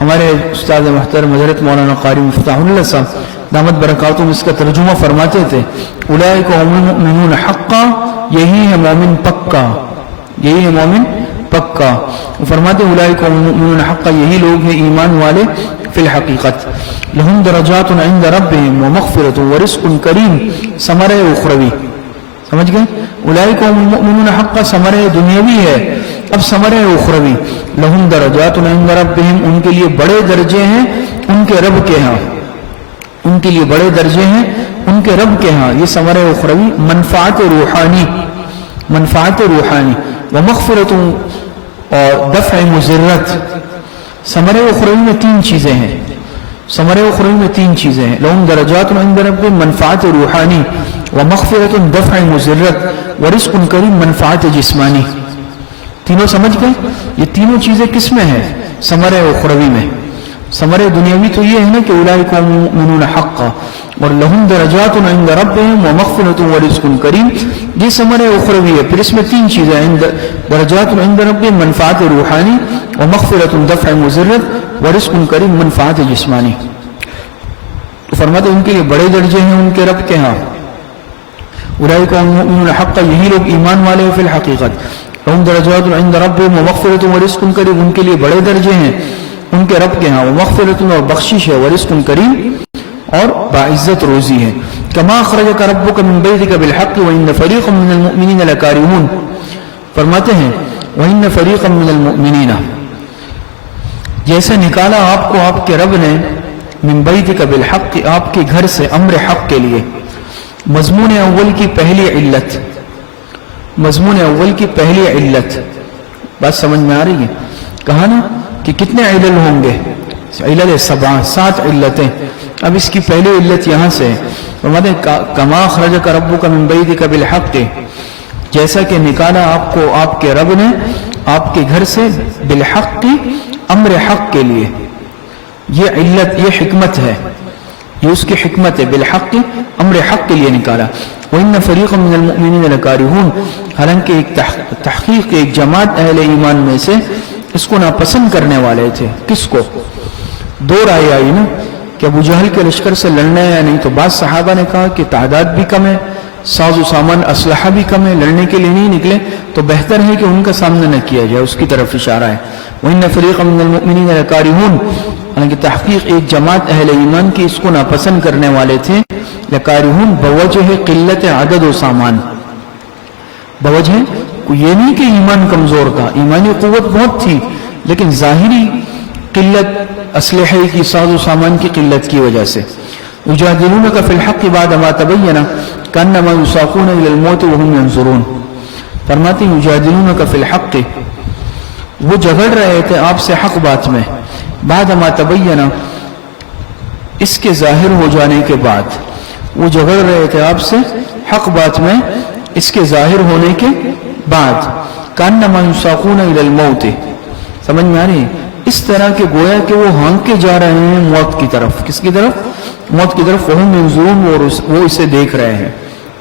ہمارے استاد محترم حضرت مولانا قاری مفتاح اللہ صاحب دامت برکاتہم اس کا ترجمہ فرماتے تھے، اولئک هم المؤمنون حقا، یہی ہے مومن پکا، یہی ہے مومن پکا. فرماتے اولئک هم المؤمنون حقا، یہی لوگ ہیں ایمان والے فی الحقیقت. لہم درجات عند ربہم ومغفرۃ ورزق کریم. ثمرہ اخروی، سمجھ گئے؟ اولئک هم المؤمنون حقا ثمرہ دنیاوی ہے. اب ثمرہ اخروی، لہم درجات عند ربہم، ان کے لیے بڑے درجے ہیں ان کے رب کے ہاں، ان کے لیے بڑے درجے ہیں ان کے رب کے ہاں. یہ ثمرہ اخروی، منفعت روحانی، منفعت روحانی. ومغفرۃ، اور دفع مضرت. ثمرہ اخروی میں 3 چیزیں ہیں، ثمرہ اخروی میں 3 چیزیں ہیں. لہم درجات عند ربہم، منفعت روحانی، ومغفرۃ دفع مضرت، ورزق کریم منفعت جسمانی. تینوں سمجھ گئے؟ یہ تینوں چیزیں کس میں ہیں؟ ثمرہ اخروی میں. ثمرے دنیاوی تو یہ ہے نا کہ اولئک هم المؤمنون حقا اور لہم درجات عند ربهم ومغفرۃ ورزق کریم. یہ ثمرے اخروی ہے. پھر اس میں تین چیزیں ہیں, درجات عند ربهم منفعت روحانی, ومغفرۃ دفع مضرت, ورزق کریم منفعت جسمانی. تو فرماتے ان کے لیے بڑے درجے ہیں ان کے رب کے ہاں. اولئک هم المؤمنون حقا, یہی لوگ ایمان والے ہیں فی الحقیقت. لہم درجات عند ربهم ومغفرۃ ورزق کریم, ان کے لیے بڑے درجے ہیں ان کے رب کے ہاں. ومغفرۃ اور بخشش ہے, ورزق کریم اور باعزت روزی ہے. کما اخرجک ربک من بیتک بالحق وان فریقا من المؤمنین لکارہون. فرماتے ہیں وان فریقا من المؤمنین, جیسے نکالا آپ کو آپ کے رب نے من بیتک بالحق, آپ کے گھر سے امر حق کے لیے. مضمون اول کی پہلی علت, مضمون اول کی پہلی علت بات سمجھ میں آ رہی ہے. کہا نا کہ کتنے علل ہوں گے, علل سبع, 7 علتیں. اب اس کی پہلی علت یہاں سے فرماتے ہیں کما اخرجک ربک من بیتک بالحق, جیسا کہ نکالا آپ کو آپ کے رب نے آپ کے گھر سے بالحق, امر حق کے لیے. یہ علت, یہ حکمت ہے, یہ اس کی حکمت ہے. بالحق, امر حق کے لیے نکالا. وَإِنَّ فَرِيقًا مِّنَ الْمُؤْمِنِينَ لَكَارِهُونَ, حالانکہ ایک تحقیق, ایک جماعت اہل ایمان میں سے اس کو ناپسند کرنے والے تھے. کس کو؟ دو رائے آئی نا کہ ابو جہل کے لشکر سے لڑنا ہے یا نہیں. تو بعض صحابہ نے کہا کہ تعداد بھی کم ہے, ساز و سامان اسلحہ بھی کم ہے, لڑنے کے لیے نہیں نکلے, تو بہتر ہے کہ ان کا سامنا نہ کیا جائے. اس کی طرف اشارہ ہے. وَإِنَّ فَرِيقًا مِّنَ الْمُؤْمِنِينَ لَكَارِهُونَ, حالانکہ تحقیق ایک جماعت اہل ایمان کی اس کو ناپسند کرنے والے تھے. لَكَارِهُونَ بوجہ قلت عدد و سامان, بوجہ یہ نہیں کہ ایمان کمزور تھا, ایمانی قوت بہت تھی, لیکن ظاہری قلت اسلحے کی, ساز و سامان کی قلت کی وجہ سے. یجادلونک فی الحق بعد ما تبین کانما یساقون الی الموت وهم ینظرون. فرماتے ہیں یجادلونک فی الحق, وہ جھگڑ رہے تھے آپ سے حق بات میں, بعد ما تبین, اس کے ظاہر ہو جانے کے بعد. وہ جھگڑ رہے تھے آپ سے حق بات میں اس کے ظاہر ہونے کے بعد. کانما یساقون الی الموت, سمجھ میں آ رہی ہے؟ اس طرح کے گویا کہ وہ ہانکے جا رہے ہیں موت کی طرف. کس کی طرف؟ موت کی طرف. وہم ینظرون, وہ اسے دیکھ رہے ہیں,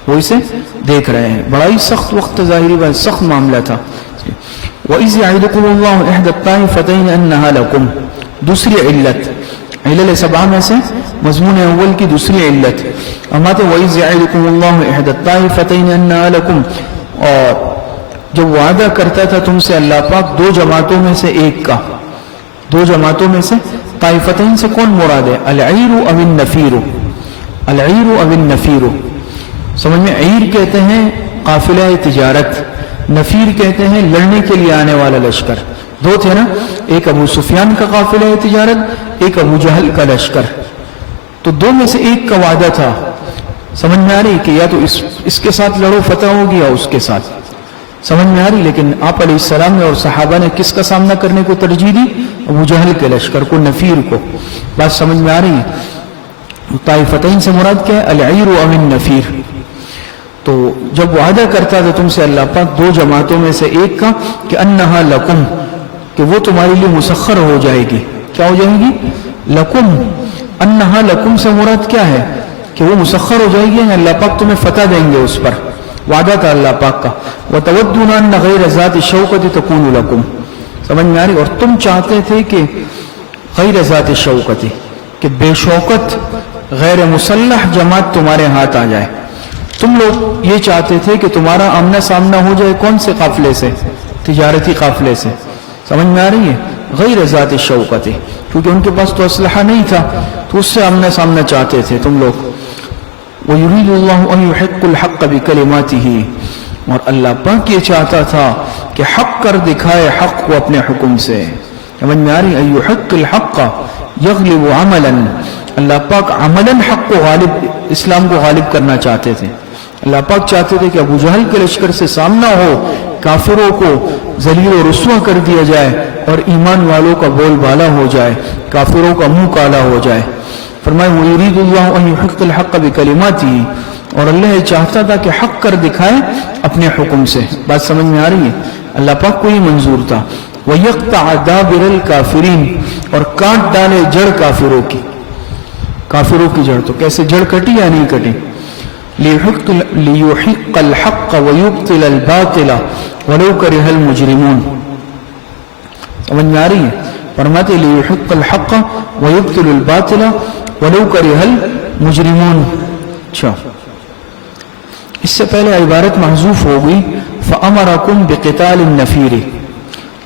وہ اسے دیکھ رہے ہیں. بڑا ہی سخت وقت, ظاہری بات سخت معاملہ تھا. وَإِذْ يَعِدُكُمُ اللَّهُ إِحْدَى الطَّائِفَتَيْنِ أَنَّهَا لَكُمْ, دوسری علت, علل سبعہ میں سے مضمون اول کی دوسری علت. امات وَإِذْ يَعِدُكُمُ اللَّهُ إِحْدَى الطَّائِفَتَيْنِ أَنَّهَا لَكُمْ, اور جب وعدہ کرتا تھا تم سے اللہ پاک دو جماعتوں میں سے ایک کا. دو جماعتوں میں سے, طائفتین سے کون مراد ہے؟ العیر او النفیر, العیر او النفیر. سمجھ میں, عیر کہتے ہیں قافلہ تجارت, نفیر کہتے ہیں لڑنے کے لیے آنے والا لشکر. دو تھے نا, ایک ابو سفیان کا قافلہ تجارت, ایک ابو جہل کا لشکر. تو دو میں سے ایک کا وعدہ تھا. سمجھ میں آ رہی کہ یا تو اس کے ساتھ لڑو فتح ہوگی یا اس کے ساتھ. سمجھ میں آ رہی, لیکن آپ علیہ السلام نے اور صحابہ نے کس کا سامنا کرنے کو ترجیح دی؟ ابو جہل کے لشکر کو, نفیر کو. بات سمجھ میں آ رہی ہے؟ طائفتین سے مراد کیا ہے؟ العیر او النفیر. تو جب وعدہ کرتا تھا تم سے اللہ پاک دو جماعتوں میں سے ایک کا کہ انہا لکم, کہ وہ تمہارے لیے مسخر ہو جائے گی. کیا ہو جائے گی؟ لکم. انہا لکم سے مراد کیا ہے؟ کہ وہ مسخر ہو جائے گی, اللہ پاک تمہیں فتح دیں گے اس پر. وعدہ تھا اللہ پاک کا. وَتَوَدُّونَ أَنَّ غَيْرَ ذَاتِ الشَّوْكَةِ تَكُونُ لَكُمْ, سمجھ میں آ رہی؟ اور تم چاہتے تھے کہ غیر ذات الشوکت, کہ بے شوکت غیر مسلح جماعت تمہارے ہاتھ آ جائے. تم لوگ یہ چاہتے تھے کہ تمہارا آمنا سامنا ہو جائے کون سے قافلے سے؟ تجارتی قافلے سے. سمجھ میں آ رہی ہے؟ غیر ذات الشوکت, کیونکہ ان کے پاس تو اسلحہ نہیں تھا, تو اس سے آمنا سامنا چاہتے تھے تم لوگ. وَيُرِيدُ اللَّهُ أَن يُحِقَّ الْحَقَّ بِكَلِمَاتِهِ, اور اللہ پاک یہ چاہتا تھا کہ حق کر دکھائے حق کو اپنے حکم سے. سمجھ میں آ رہی؟ أَن يُحِقَّ الْحَقَّ يَغْلِبُ عَمَلًا, اللہ پاک عملاً حق کو غالب, اسلام کو غالب کرنا چاہتے تھے. اللہ پاک چاہتے تھے کہ ابو جہل کے لشکر سے سامنا ہو, کافروں کو ذلیل و رسوا کر دیا جائے اور ایمان والوں کا بول بالا ہو جائے, کافروں کا منہ کالا ہو جائے. فرمائے وَيُرِيدُ اللَّهُ أَن يُحِقَّ الْحَقَّ بِكَلِمَاتِهِ, اور اللہ چاہتا تھا کہ حق کر دکھائے اپنے حکم سے. بات سمجھ میں آ رہی ہے؟ اللہ پاک کو یہ منظور تھا. وَيَقْطَعَ دَابِرَ الْكَافِرِينَ, اور کاٹ ڈالے جڑ کافروں کی جڑ. تو کیسے جڑ کٹی یا نہیں کٹی؟ لیحق الحق ویبطل الباطل ولو کرہ المجرمون. سمجھ میں آ رہی ہے؟ فرماتے لیحق الحق ویبطل الباطل ولو کرہ المجرمون. اچھا، اس سے پہلے عبارت محذوف ہو گئی فَأَمَرَكُمْ بِقِتَالِ النَّفِيرِ.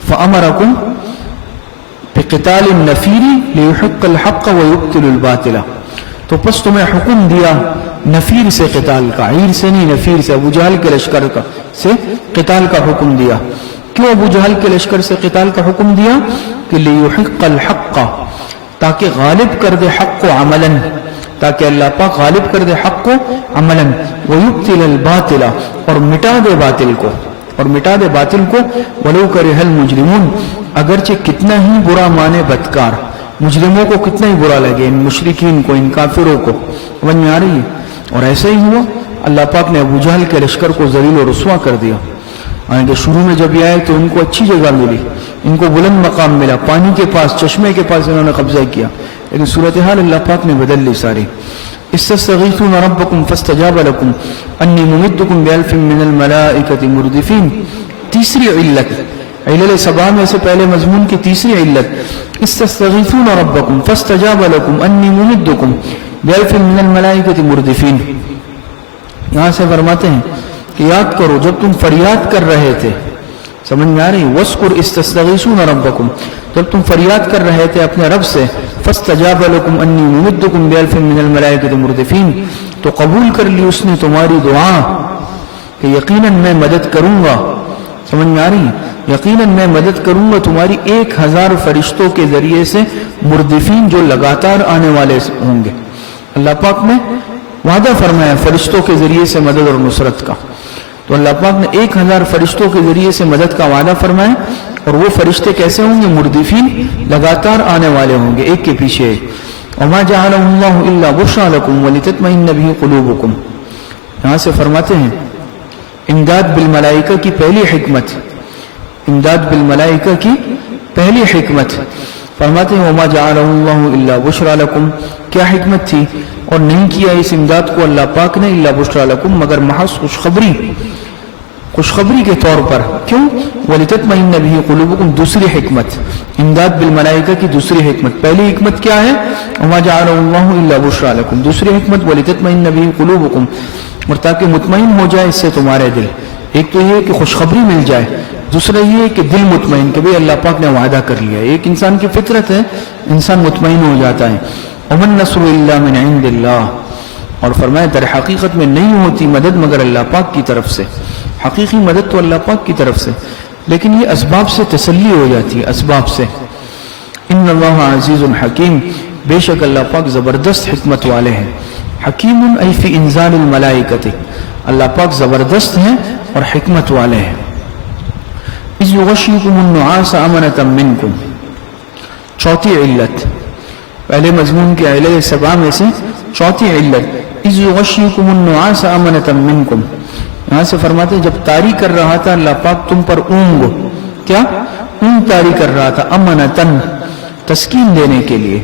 فَأَمَرَكُمْ بِقِتَالِ النَّفِيرِ لِيُحِقَّ الْحَقَّ وَيُبْطِلُ الْبَاطِلَ. تو پس تمہیں حکم دیا نفیر سے قتال کا، عیر سے نہیں، نفیر سے، ابو جہل کے لشکر کا سے قتال کا حکم دیا. کیوں ابو جہل کے لشکر سے قتال کا حکم دیا؟ کہ لِيُحِقَّ الْحَقَّ، تاکہ غالب کر دے حق کو عملاً، تاکہ اللہ پاک غالب کر دے حق کو عملاً. وَيُبْطِلَ الْبَاطِلَ، اور مٹا دے باطل کو، وَلَوْ كَرِهَ الْمُجْرِمُونَ، اگرچہ کتنا ہی برا مانے بدکار، مجرموں کو کتنا ہی برا لگے، ان مشرکین کو، ان کافروں کو. سمجھ میں آ رہی ہے؟ اور ایسا ہی ہوا، اللہ پاک نے ابو جہل کے لشکر کو ذلیل و رسوا کر دیا. کہ شروع میں جب یہ آئے تو ان کو اچھی جگہ ملی، ان کو بلند مقام ملا، پانی کے پاس، چشمے کے پاس انہوں نے قبضہ کیا، لیکن صورتحال اللہ پاک نے بدل لی ساری. استغیثون ربکم فاستجاب لکم انی ممدکم بألف من الملائکۃ مردفین. تیسری علت، علل سبع میں سے پہلے مضمون کی تیسری علت، استغیثون ربکم فاستجاب لکم انی ممدکم بألف من الملائکۃ مردفین. یہاں سے فرماتے ہیں کہ یاد کرو جب تم فریاد کر رہے تھے. سمجھ میں آ رہی؟ وَاسْكُرْ اسْتَسْتَغِيثُونَ رَبَّكُمْ، جب تم فریاد کر رہے تھے اپنے رب سے، فَاسْتَجَابَ لَكُمْ أَنِّي مُمِدُّكُمْ بِأَلْفٍ مِّنَ الْمَلَائِكَةِ مُرْدِفِينَ، تو قبول کر لی اس نے تمہاری دعا کہ یقیناً میں مدد کروں گا. سمجھ میں آ رہی ہے؟ یقیناً میں مدد کروں گا تمہاری 1000 فرشتوں کے ذریعے سے، مردفین جو لگاتار آنے والے ہوں گے. اللہ پاک نے وعدہ فرمایا فرشتوں کے ذریعے سے مدد اور نصرت کا. تو اللہ پاک نے 1000 فرشتوں کے ذریعے سے مدد کا وعدہ فرمایا، اور وہ فرشتے کیسے ہوں گے؟ مردفین، لگاتار آنے والے ہوں گے، ایک کے پیچھے ایک. وَمَا جَعَلَهُ اللَّهُ إِلَّا بُشْرَىٰ لَكُمْ وَلِتَطْمَئِنَّ بِهِ قُلُوبُكُمْ. یہاں سے فرماتے ہیں امداد بالملائکہ کی پہلی حکمت، امداد بالملائکہ کی پہلی حکمت فرماتے ہیں وَمَا جَعَلَهُ اللَّهُ إِلَّا بُشْرَىٰ لَكُمْ. کیا حکمت تھی؟ اور نہیں کیا اس امداد کو اللہ پاک نے الا بشرا لکم، مگر محض خوشخبری کے طور پر. کیوں؟ وَلِتَطْمَئِنَّ بِهِ قُلُوبُكُمْ. دوسری حکمت، امداد بالملائکہ کی دوسری حکمت. پہلی حکمت کیا ہے؟ وَمَا جَعَلَهُ اللَّهُ إِلَّا بُشْرَىٰ لَكُمْ. دوسری حکمت وَلِتَطْمَئِنَّ بِهِ قُلُوبُكُمْ، اور تاکہ مطمئن ہو جائے اس سے تمہارے دل. ایک تو یہ کہ خوشخبری مل جائے، دوسرا یہ کہ دل مطمئن کہ بھئی اللہ پاک نے وعدہ کر لیا. ایک انسان کی فطرت ہے، انسان مطمئن ہو جاتا ہے. وَمَن نَّصْرُ إِلَّا مِنْ عِنْدِ اللَّهِ، اور فرمایا در حقیقت میں نہیں ہوتی مدد مگر اللہ پاک کی طرف سے. حقیقی مدد تو اللہ پاک کی طرف سے، لیکن یہ اسباب سے تسلی ہو جاتی ہے، اسباب سے. ان اللہ عزیز حکیم، بے شک اللہ پاک زبردست حکمت والے ہیں. حکیم ای فی انزال الملائکۃ، اللہ پاک زبردست ہیں اور حکمت والے ہیں. اذ یغشیکم النعاس امنۃ منکم. چوتھی علت، پہلے مضمون کے علل سبع میں سے چوتھی علت، اذ یغشیکم النعاس امنۃ منکم. یہاں سے فرماتے ہیں جب طاری کر رہا تھا اللہ پاک تم پر اونگ، کیا اونگ طاری کر رہا تھا، امنتن، تسکین دینے کے لیے.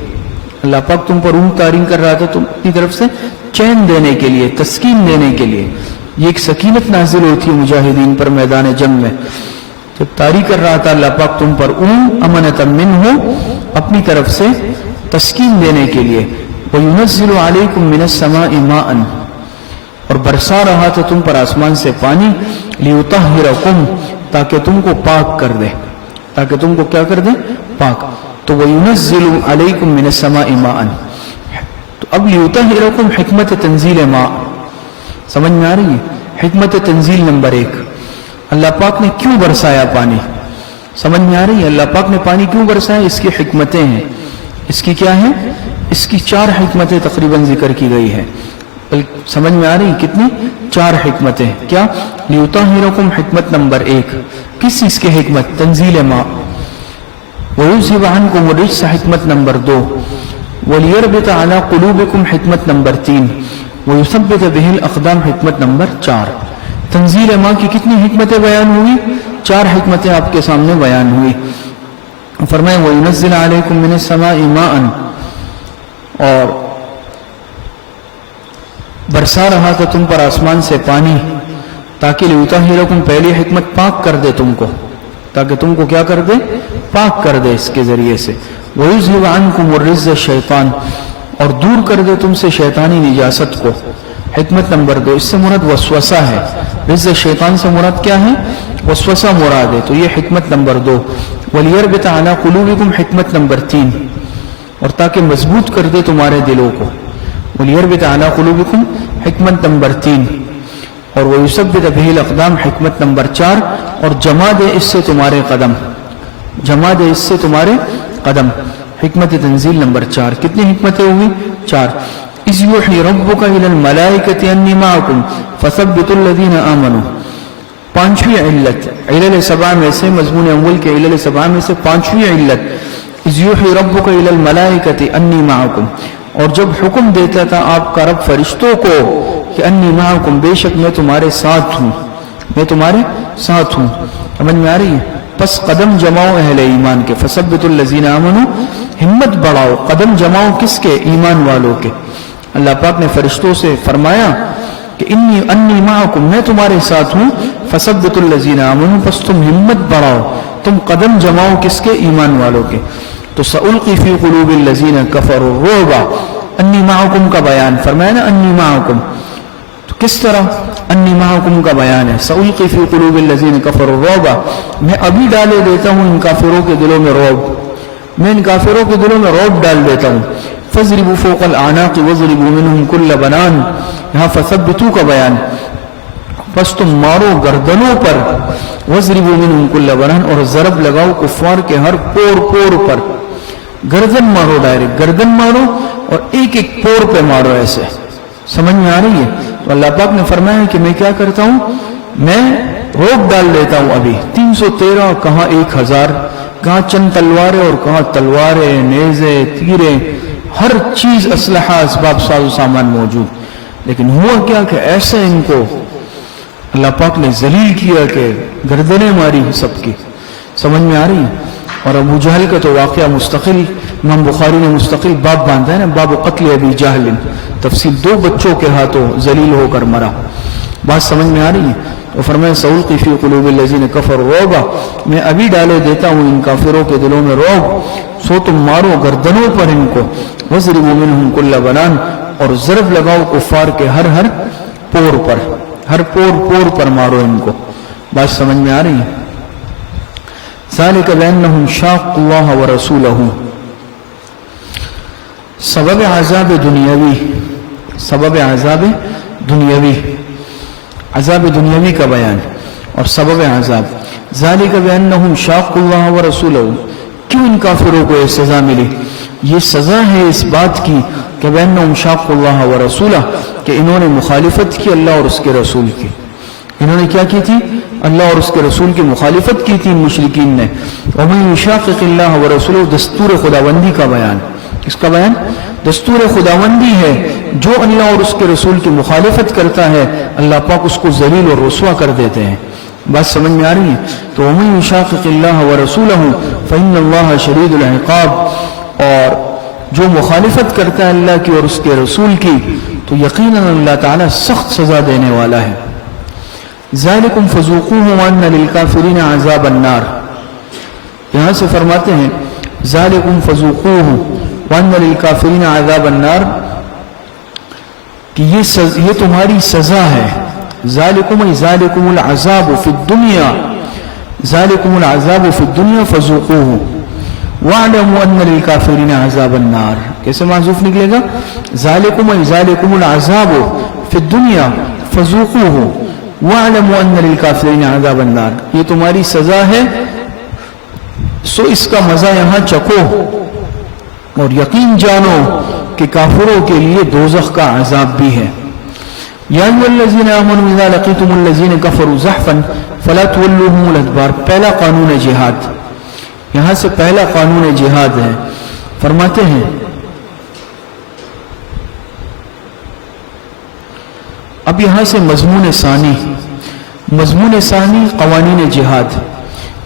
اللہ پاک تم پر اونگ طاری کر رہا تھا تم کی طرف سے چین دینے کے لیے، تسکین دینے کے لیے. یہ ایک سکینت نازل ہوتی ہے مجاہدین پر میدان جنگ میں. جب طاری کر رہا تھا اللہ پاک تم پر اونگ، امنتن منہ، اپنی طرف سے تسکین دینے کے لیے. وَيُنَزِّلُ عَلَيْكُم مِّنَ السَّمَاءِ مَاءً، اور برسا رہا تھا تم پر آسمان سے پانی. لِيُطَهِّرَكُمْ، تاکہ تم کو پاک کر دے، تاکہ تم کو کیا کر دے؟ پاک. تو وَيُنَزِّلُ عَلَيْكُم مِّنَ السَّمَاءِ مَاءً. تو اب لِيُطَهِّرَكُمْ حکمت تنزیل ماء سمجھ میں آ رہی ہے؟ حکمت تنزیل نمبر 1، اللہ پاک نے کیوں برسایا پانی؟ سمجھ میں آ رہی ہے؟ اللہ پاک نے پانی کیوں برسایا؟ اس کی حکمتیں ہیں. اس کی کیا ہے؟ اس کی 4 حکمتیں تقریباً ذکر کی گئی ہے. سمجھ میں آ رہی کتنی؟ 4 حکمتیں. کیا؟ لیطہرکم حکمت نمبر 1. کس چیز کی حکمت؟ تنزیل ماء. ویذھب عنکم الرجس حکمت نمبر 2. ولیربط علی قلوبکم حکمت نمبر 3. ویثبت بہ الاقدام حکمت نمبر 4. تنزیل ماء کی کتنی حکمتیں بیان ہوئی؟ 4 حکمتیں آپ کے سامنے بیان ہوئی. فرمائے وَيُنَزِّلَ عَلَيْكُم مِّنَ السَّمَاءِ مَاءً، اور برسا رہا تھا تم پر آسمان سے پانی، تاکہ لِيُطَهِّرَكُم، پہلی حکمت پاک کر دے تم کو، تاکہ تم کو کیا کر دے؟ پاک کر دے اس کے ذریعے سے۔ وَيُذْهِبَ عَنكُمُ الرِّجْزَ الشَّيْطَانَ، اور دور کر دے تم سے شیطانی نجاست کو۔ حکمت نمبر 2، اس سے مراد وسوسہ ہے، رجز شیطان سے مراد کیا ہے؟ وسوسہ مراد ہے، تو یہ حکمت نمبر 2۔ وَلِيَرْبِطَ عَلَىٰ قُلُوبِكُمْ، حکمت نمبر 3، اور تاکہ مضبوط کر دے تمہارے دلوں کو۔ وَلِيَرْبِطَ عَلَىٰ قُلُوبِكُمْ، حکمت نمبر 3، اور وَيُثَبِّتَ بِهِ الْأَقْدَامَ، حکمت نمبر 4، اور جما دے اس سے تمہارے قدم، جما دے اس سے تمہارے قدم۔ حکمت تنزیل نمبر 4۔ کتنی حکمتیں ہوئی؟ 4۔ اِذْ يُوحِي رَبُّكَ إِلَى الْمَلَائِكَةِ أَنِّي مَعَكُمْ فَثَبِّتُوا الَّذِينَ آمَنُوا۔ پانچویں علت، علل 7 میں سے، مضمون اول کے علل 7 میں سے پانچویں علت، اِذْ يُوحِي رَبُّكَ إِلَى الْمَلَائِكَةِ أَنِّي مَعَكُمْ، اور جب حکم دیتا تھا آپ کا رب فرشتوں کو کہ أَنِّي مَعَكُمْ، بے شک میں تمہارے ساتھ ہوں، میں تمہارے ساتھ ہوں۔ سمجھ میں آ رہی ہے؟ پس قدم جماؤ اہل ایمان کے، فَثَبِّتُوا الَّذِينَ آمَنُوا، ہمت بڑھاؤ، قدم جماؤ کس کے؟ ایمان والوں کے۔ اللہ پاک نے فرشتوں سے فرمایا کہ انی معکم، میں تمہارے ساتھ ہوں، فثبتوا الذین آمنوا، پس تم ہمت بڑھاؤ، تم قدم جماؤ کس کے؟ ایمان والوں کے۔ تو سألقی فی قلوب الذین کفروا الرعب، انی معکم کا بیان فرمایا نا، انی معکم، تو کس طرح انی معکم کا بیان ہے؟ سألقی فی قلوب الذین کفروا الرعب، میں ابھی ڈالے دیتا ہوں ان کافروں کے دلوں میں رعب، میں ان کافروں کے دلوں میں رعب ڈال دیتا ہوں۔ فَاضْرِبُوا فَوْقَ الْأَعْنَاقِ وَاضْرِبُوا مِنْهُمْ كُلَّ بَنَانٍ، یہاں فَثَبِّتُوا کا بیان، پس تم مارو گردنوں پر، وَاضْرِبُوا مِنْهُمْ كُلَّ بَنَانٍ، اور ضرب لگاؤ کفار کے ہر پور پور پر، گردن مارو، ڈائریکٹ گردن مارو اور ایک ایک پور پہ مارو، ایسے۔ سمجھ میں آ رہی ہے؟ تو اللہ پاک نے فرمایا کہ میں کیا کرتا ہوں؟ میں روک ڈال دیتا ہوں ابھی۔ 313 کہاں 1000، کہاں چند تلواریں اور کہاں تلواریں، نیزے، تیریں، ہر چیز، اسلحہ، اسباب، ساز و سامان موجود، لیکن ہوا کیا کہ ایسے ان کو اللہ پاک نے ذلیل کیا کہ گردنیں ماری سب کی۔ سمجھ میں آ رہی ہے؟ اور ابو جہل کا تو واقعہ مستقل، امام بخاری نے مستقل باب باندھا ہے نا، باب قتل ابی جہل، تفصیل، 2 بچوں کے ہاتھوں ذلیل ہو کر مرا۔ بات سمجھ میں آ رہی ہے؟ تو فرمایا سألقی فی قلوب الذین کفروا الرعب، میں ابھی ڈالے دیتا ہوں ان کافروں کے دلوں میں رعب، سو تم مارو گردنوں پر ان کو، وَاضْرِبُوا مِنْهُمْ كُلَّ بَنَانٍ، اور ضرب لگاؤ کفار کے ہر ہر پور پر، ہر پور پور پر مارو ان کو۔ بات سمجھ میں آ رہی ہے؟ ذَلِكَ بِأَنَّهُمْ شَاقُّوا اللَّهَ وَرَسُولَهُ، سبب عذاب دنیاوی، سبب عذاب دنیاوی، عذاب دنیاوی کا بیان اور سبب عذاب۔ ذَلِكَ بِأَنَّهُمْ شَاقُّوا اللَّهَ وَرَسُولَهُ، کیوں ان کافروں کو یہ سزا ملی؟ یہ سزا ہے اس بات کی کہ بِأَنَّهُمْ شَاقُّوا اللَّهَ وَرَسُولَهُ، کہ انہوں نے مخالفت کی اللہ اور اس کے رسول کی۔ انہوں نے کیا کی تھی؟ اللہ اور اس کے رسول کی مخالفت کی تھی مشرکین نے۔ وَمَن يُشَاقِقِ اللَّهَ وَرَسُولَهُ، دستور خداوندی کا بیان۔ اس کا بیان دستور خداوندی ہے، جو اللہ اور اس کے رسول کی مخالفت کرتا ہے اللہ پاک اس کو ذلیل اور رسوا کر دیتے ہیں۔ بات سمجھ میں آ رہی ہے؟ تو وَمَن يُشَاقِقِ اللَّهَ وَرَسُولَهُ فَإِنَّ اللَّهَ شَدِيدُ الْعِقَابِ، اور جو مخالفت کرتا ہے اللہ کی اور اس کے رسول کی تو یقیناً اللہ تعالیٰ سخت سزا دینے والا ہے۔ ذَلِكُمْ فَذُوقُوهُ وَأَنَّ لِلْكَافِرِينَ عَذَابَ النَّارِ، یہاں سے فرماتے ہیں ذَلِكُمْ فَذُوقُوهُ وَأَنَّ لِلْكَافِرِينَ عَذَابَ النَّارِ، کہ یہ تمہاری سزا ہے۔ ذَلِكُمُ الْعَذَابُ فِي الدُّنْيَا، ذَلِكُمُ الْعَذَابُ فِي الدُّنْيَا فَذُوقُوهُ وَاعْلَمُوا أَنَّ لِلْكَافِرِينَ عَذَابَ النَّارِ، کیسے محذوف نکلے گا؟ ذَلِكُمُ الْعَذَابُ فِي الدُّنْيا فَذُوقُوهُ وَاعْلَمُوا أَنَّ لِلْكَافِرِينَ عَذَابَ النَّارِ، یہ تمہاری سزا ہے سو اس کا مزہ یہاں چکھو، اور یقین جانو کہ کافروں کے لیے دوزخ کا عذاب بھی ہے۔ یا ایھا الذین آمنوا اذا لقیتم الذین کفروا زحفا فلا تولوهم الادبار، پہلا قانون جہاد، یہاں سے پہلا قانون جہاد ہے۔ فرماتے ہیں اب یہاں سے مضمون ثانی قوانین جہاد،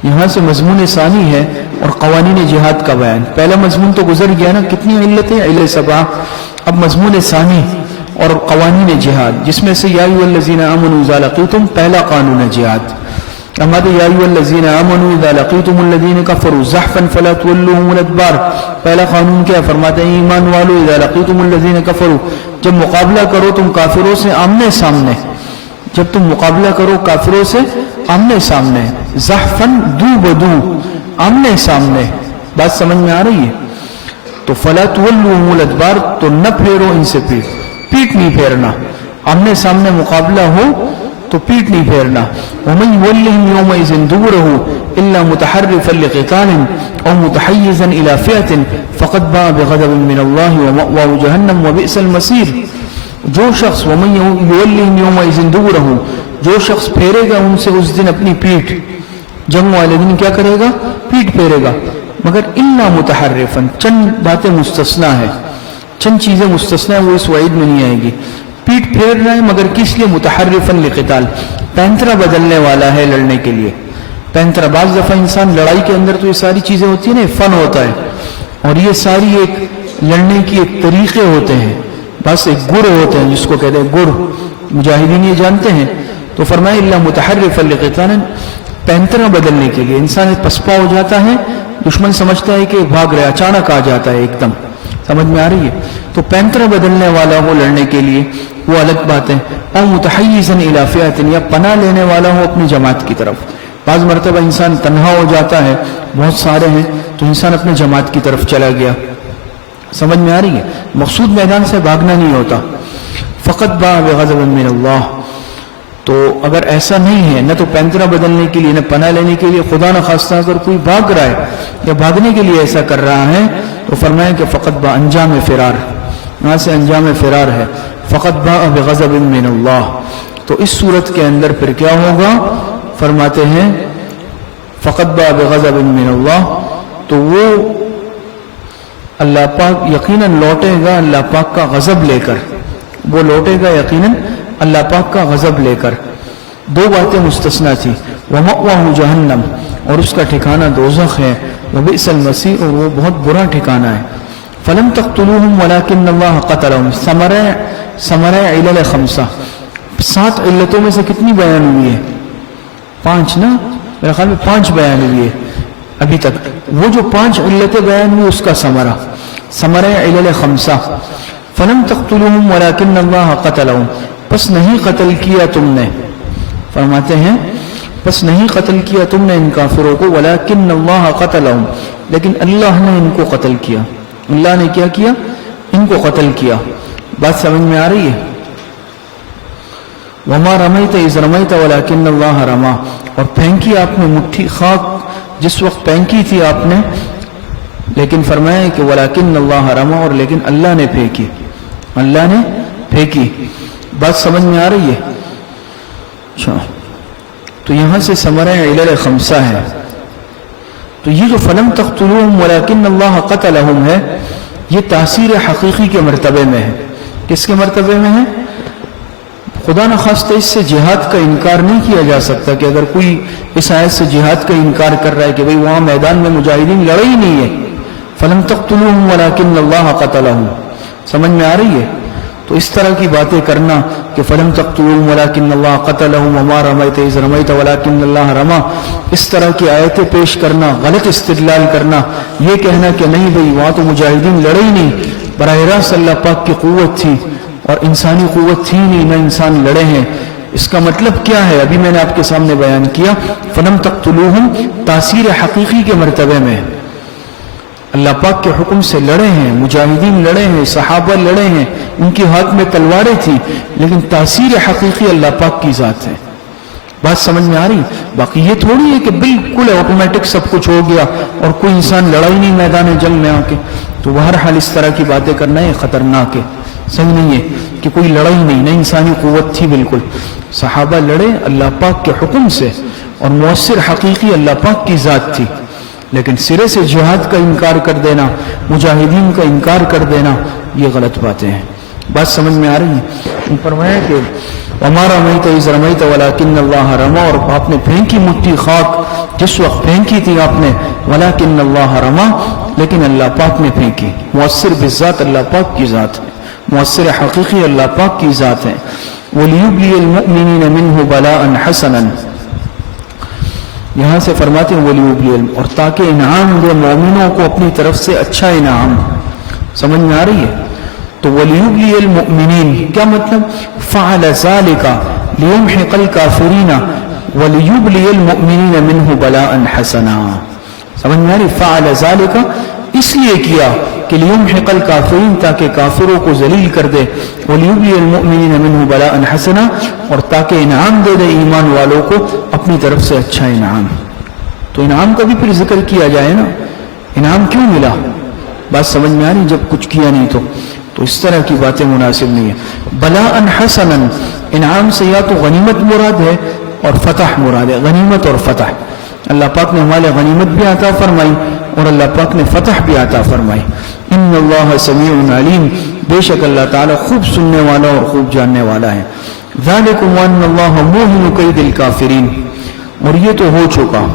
یہاں سے مضمون ثانی ہے اور قوانین جہاد کا بیان. پہلا مضمون تو گزر گیا نا, کتنی علتیں, علل 7. اب مضمون ثانی اور قوانین جہاد, جس میں سے یا ایھا الذین آمنوا اذا لقیتم, پہلا قانون جہاد. ہمارے یا ایھا الذین آمنوا اذا لقیتم الذین کفروا زحفا فلا تولوهم الادبار, پہلا قانون کیا فرماتے ہیں, ایمان والو اذا لقیتم الذین کفروا, جب مقابلہ کرو تم کافروں سے آمنے سامنے, جب تم مقابلہ کرو کافروں سے آمنے سامنے, زحفن دو بدو, آمنے سامنے, بات سمجھ میں آ رہی ہے؟ تو فلا تولوهم الادبار, تو نہ پھیرو ان سے پیٹ, پیٹ نہیں پھیرنا, آمنے سامنے مقابلہ ہو تو پیٹ نہیں پھیرنا. ومن یولہم یومئذ دبرہ الا متحرفا لقتال او متحیزا الی فئة فقد باء بغضب من اللہ ومأواہ جہنم وبئس المصیر. جو شخص ومن یولہم یومئذ دبرہ, جو شخص پھیرے گا ان سے اس دن اپنی پیٹ, جنگ والے دن کیا کرے گا, پیٹ پھیرے گا. مگر الا متحرفا, چند باتیں مستثنا ہے, چند چیزیں مستثنا ہے, وہ اس وعید میں نہیں آئے گی. پیٹ پھیر رہا ہے مگر کس لیے, متحرفا لقتال, پینترا بدلنے والا ہے لڑنے کے لیے. پینترا, بعض دفعہ انسان لڑائی کے اندر تو یہ ساری چیزیں ہوتی ہیں نا, فن ہوتا ہے, اور یہ ساری ایک لڑنے کی ایک طریقے ہوتے ہیں, بس ایک گر ہوتے ہیں جس کو کہتے ہیں گر, مجاہدین یہ جانتے ہیں. تو فرمایا الا متحرفا لقتال, پینترا بدلنے کے لیے. انسان پسپا ہو جاتا ہے, دشمن سمجھتا ہے کہ بھاگ رہا, اچانک آ جاتا ہے ایک دم, سمجھ میں آ رہی ہے؟ تو پینترا بدلنے والا ہو لڑنے کے لیے, وہ الگ بات ہے. او متحیزا الی فئۃ, یا پناہ لینے والا ہو اپنی جماعت کی طرف. بعض مرتبہ انسان تنہا ہو جاتا ہے, بہت سارے ہیں, تو انسان اپنے جماعت کی طرف چلا گیا, سمجھ میں آ رہی ہے؟ مقصود میدان سے بھاگنا نہیں ہوتا. فقط باء بغضب من اللہ, تو اگر ایسا نہیں ہے, نہ تو پینترا بدلنے کے لیے نہ پناہ لینے کے لیے, خدا نہ خواستہ اگر کوئی بھاگ رہا ہے یا بھاگنے کے لیے ایسا کر رہا ہے, تو فرمائیں کہ فقط باء, انجام فرار, یہاں سے انجام فرار ہے. فقط باء بغضب من اللہ, تو اس صورت کے اندر پھر کیا ہوگا, فرماتے ہیں فقط باء بغضب من اللہ, تو وہ اللہ پاک یقیناً لوٹے گا اللہ پاک کا غضب لے کر, وہ لوٹے گا یقیناً اللہ پاک کا غضب لے کر. دو باتیں مستثنا تھی, ومأواہ جہنم, اور اس کا ٹھکانہ دوزخ ہے, وبئس المصیر, اور وہ بہت برا ٹھکانہ ہے. فلم تقتلوہم ولکن اللہ قتلہم, ثمرہ علل 5, 7 علتوں میں سے کتنی بیان ہوئی ہے, 5 نا, میرے خیال میں 5 بیان ہوئی ہے ابھی تک. وہ جو 5 علتیں بیان ہوئی اس کا ثمرہ علل 5. فلم تقتلوہم ولکن اللہ قتلہم, پس نہیں قتل کیا تم نے, فرماتے ہیں پس نہیں قتل کیا تم نے ان کافروں کو, ولکن اللہ قتلہم, لیکن اللہ نے ان کو قتل کیا. اللہ نے کیا کیا, ان کو قتل کیا. بات سمجھ میں آ رہی ہے؟ وما رمیت اذ رمیت ولکن اللہ رما, اور پھینکی آپ نے مٹھی خاک جس وقت پھینکی تھی آپ نے, لیکن فرمایا کہ ولکن اللہ رما, اور لیکن اللہ نے پھینکی, اللہ نے پھینکی. بات سمجھ میں آ رہی ہے؟ اچھا, تو یہاں سے ثمرہ علل 5 ہے. تو یہ جو فلم تقتلوہم ولکن اللہ قتلہم ہے, یہ تاثیر حقیقی کے مرتبے میں ہے. کس کے مرتبے میں ہے؟ خدا نخواستہ اس سے جہاد کا انکار نہیں کیا جا سکتا, کہ اگر کوئی اس آیت سے جہاد کا انکار کر رہا ہے کہ بھئی وہاں میدان میں مجاہدین لڑے ہی نہیں ہے, فلم تقتلوہم ولکن اللہ قتلہم, سمجھ میں آ رہی ہے؟ تو اس طرح کی باتیں کرنا کہ فلم تقتلوہم ولکن اللہ قتلہم وما رمیت اذ رمیت ولکن اللہ رما, اس طرح کی آیتیں پیش کرنا, غلط استدلال کرنا, یہ کہنا کہ نہیں بھئی وہاں تو مجاہدین لڑے ہی نہیں, براہ راست اللہ پاک کی قوت تھی اور انسانی قوت تھی نہیں, نہ انسان لڑے ہیں. اس کا مطلب کیا ہے ابھی میں نے آپ کے سامنے بیان کیا. فلم تقتلوہم تاثیر حقیقی کے مرتبے میں, اللہ پاک کے حکم سے لڑے ہیں, مجاہدین لڑے ہیں, صحابہ لڑے ہیں, ان کے ہاتھ میں تلواریں تھیں, لیکن تاثیر حقیقی اللہ پاک کی ذات ہے. بات سمجھ میں آ رہی؟ باقی یہ تھوڑی ہے کہ بالکل آٹومیٹک سب کچھ ہو گیا اور کوئی انسان لڑائی نہیں میدان جنگ میں آ کے. تو بہرحال اس طرح کی باتیں کرنا یہ خطرناک ہے, صحیح نہیں ہے کہ کوئی لڑائی نہیں, نہ انسانی قوت تھی بالکل. صحابہ لڑے اللہ پاک کے حکم سے, اور مؤثر حقیقی اللہ پاک کی ذات تھی, لیکن سرے سے جہاد کا انکار کر دینا, مجاہدین کا انکار کر دینا, یہ غلط باتیں ہیں. بات سمجھ میں آ رہی ہے؟ فرمایا کہ وما رمیت اذ رمیت ولکن اللہ رما، اور آپ نے پھینکی مٹھی خاک جس وقت پھینکی تھی آپ نے، ولکن اللہ رما، لیکن اللہ پاک نے پھینکی۔ مؤثر بالذات اللہ پاک کی ذات ہے، مؤثر حقیقی اللہ پاک کی ذات ہے۔ وَلِيُبْلِيَ الْمُؤْمِنِينَ مِنْهُ بَلَاءً حَسَنًا، یہاں سے فرماتے ہیں وَلِيُبْلِيَ، اور تاکہ انعام دے مومنوں کو اپنی طرف سے اچھا انعام۔ سمجھ میں آ رہی ہے؟ تو وَلِيُبْلِيَ الْمُؤْمِنِينَ کیا مطلب؟ فَعَلَ ذَلِكَ لِيُمْحِقَ الْكَافِرِينَ وَلِيُبْلِيَ الْمُؤْمِنِينَ مِنْهُ بَلَاءً حَسَنًا۔ سمجھ میں آ رہی؟ فَعَلَ ذَلِكَ اس لیے کیا کہ لِيُمْحِقَ الْكَافِرِينَ تاکہ کافروں کو ذلیل کر دے، وَلِيُبْلِيَ الْمُؤْمِنِينَ مِنْهُ بَلَاءً حَسَنًا، اور تاکہ انعام دے دے ایمان والوں کو اپنی طرف سے اچھا انعام۔ تو انعام کا بھی پھر ذکر کیا جائے نا، انعام کیوں ملا؟ بات سمجھ میں آ رہی؟ جب کچھ کیا نہیں تو اس طرح کی باتیں مناسب نہیں ہے۔ بلاءً حسنًا، انعام سے یا تو غنیمت مراد ہے اور فتح مراد ہے، غنیمت اور فتح۔ اللہ پاک نے ہمارے غنیمت بھی عطا فرمائی اور اللہ پاک نے فتح بھی عطا فرمائی۔ ان اللہ سمیع علیم، بے شک اللہ تعالیٰ خوب سننے والا اور خوب جاننے والا ہے۔ ذالکم وان اللہ موہن کید الکافرین، اور یہ تو ہو چکا،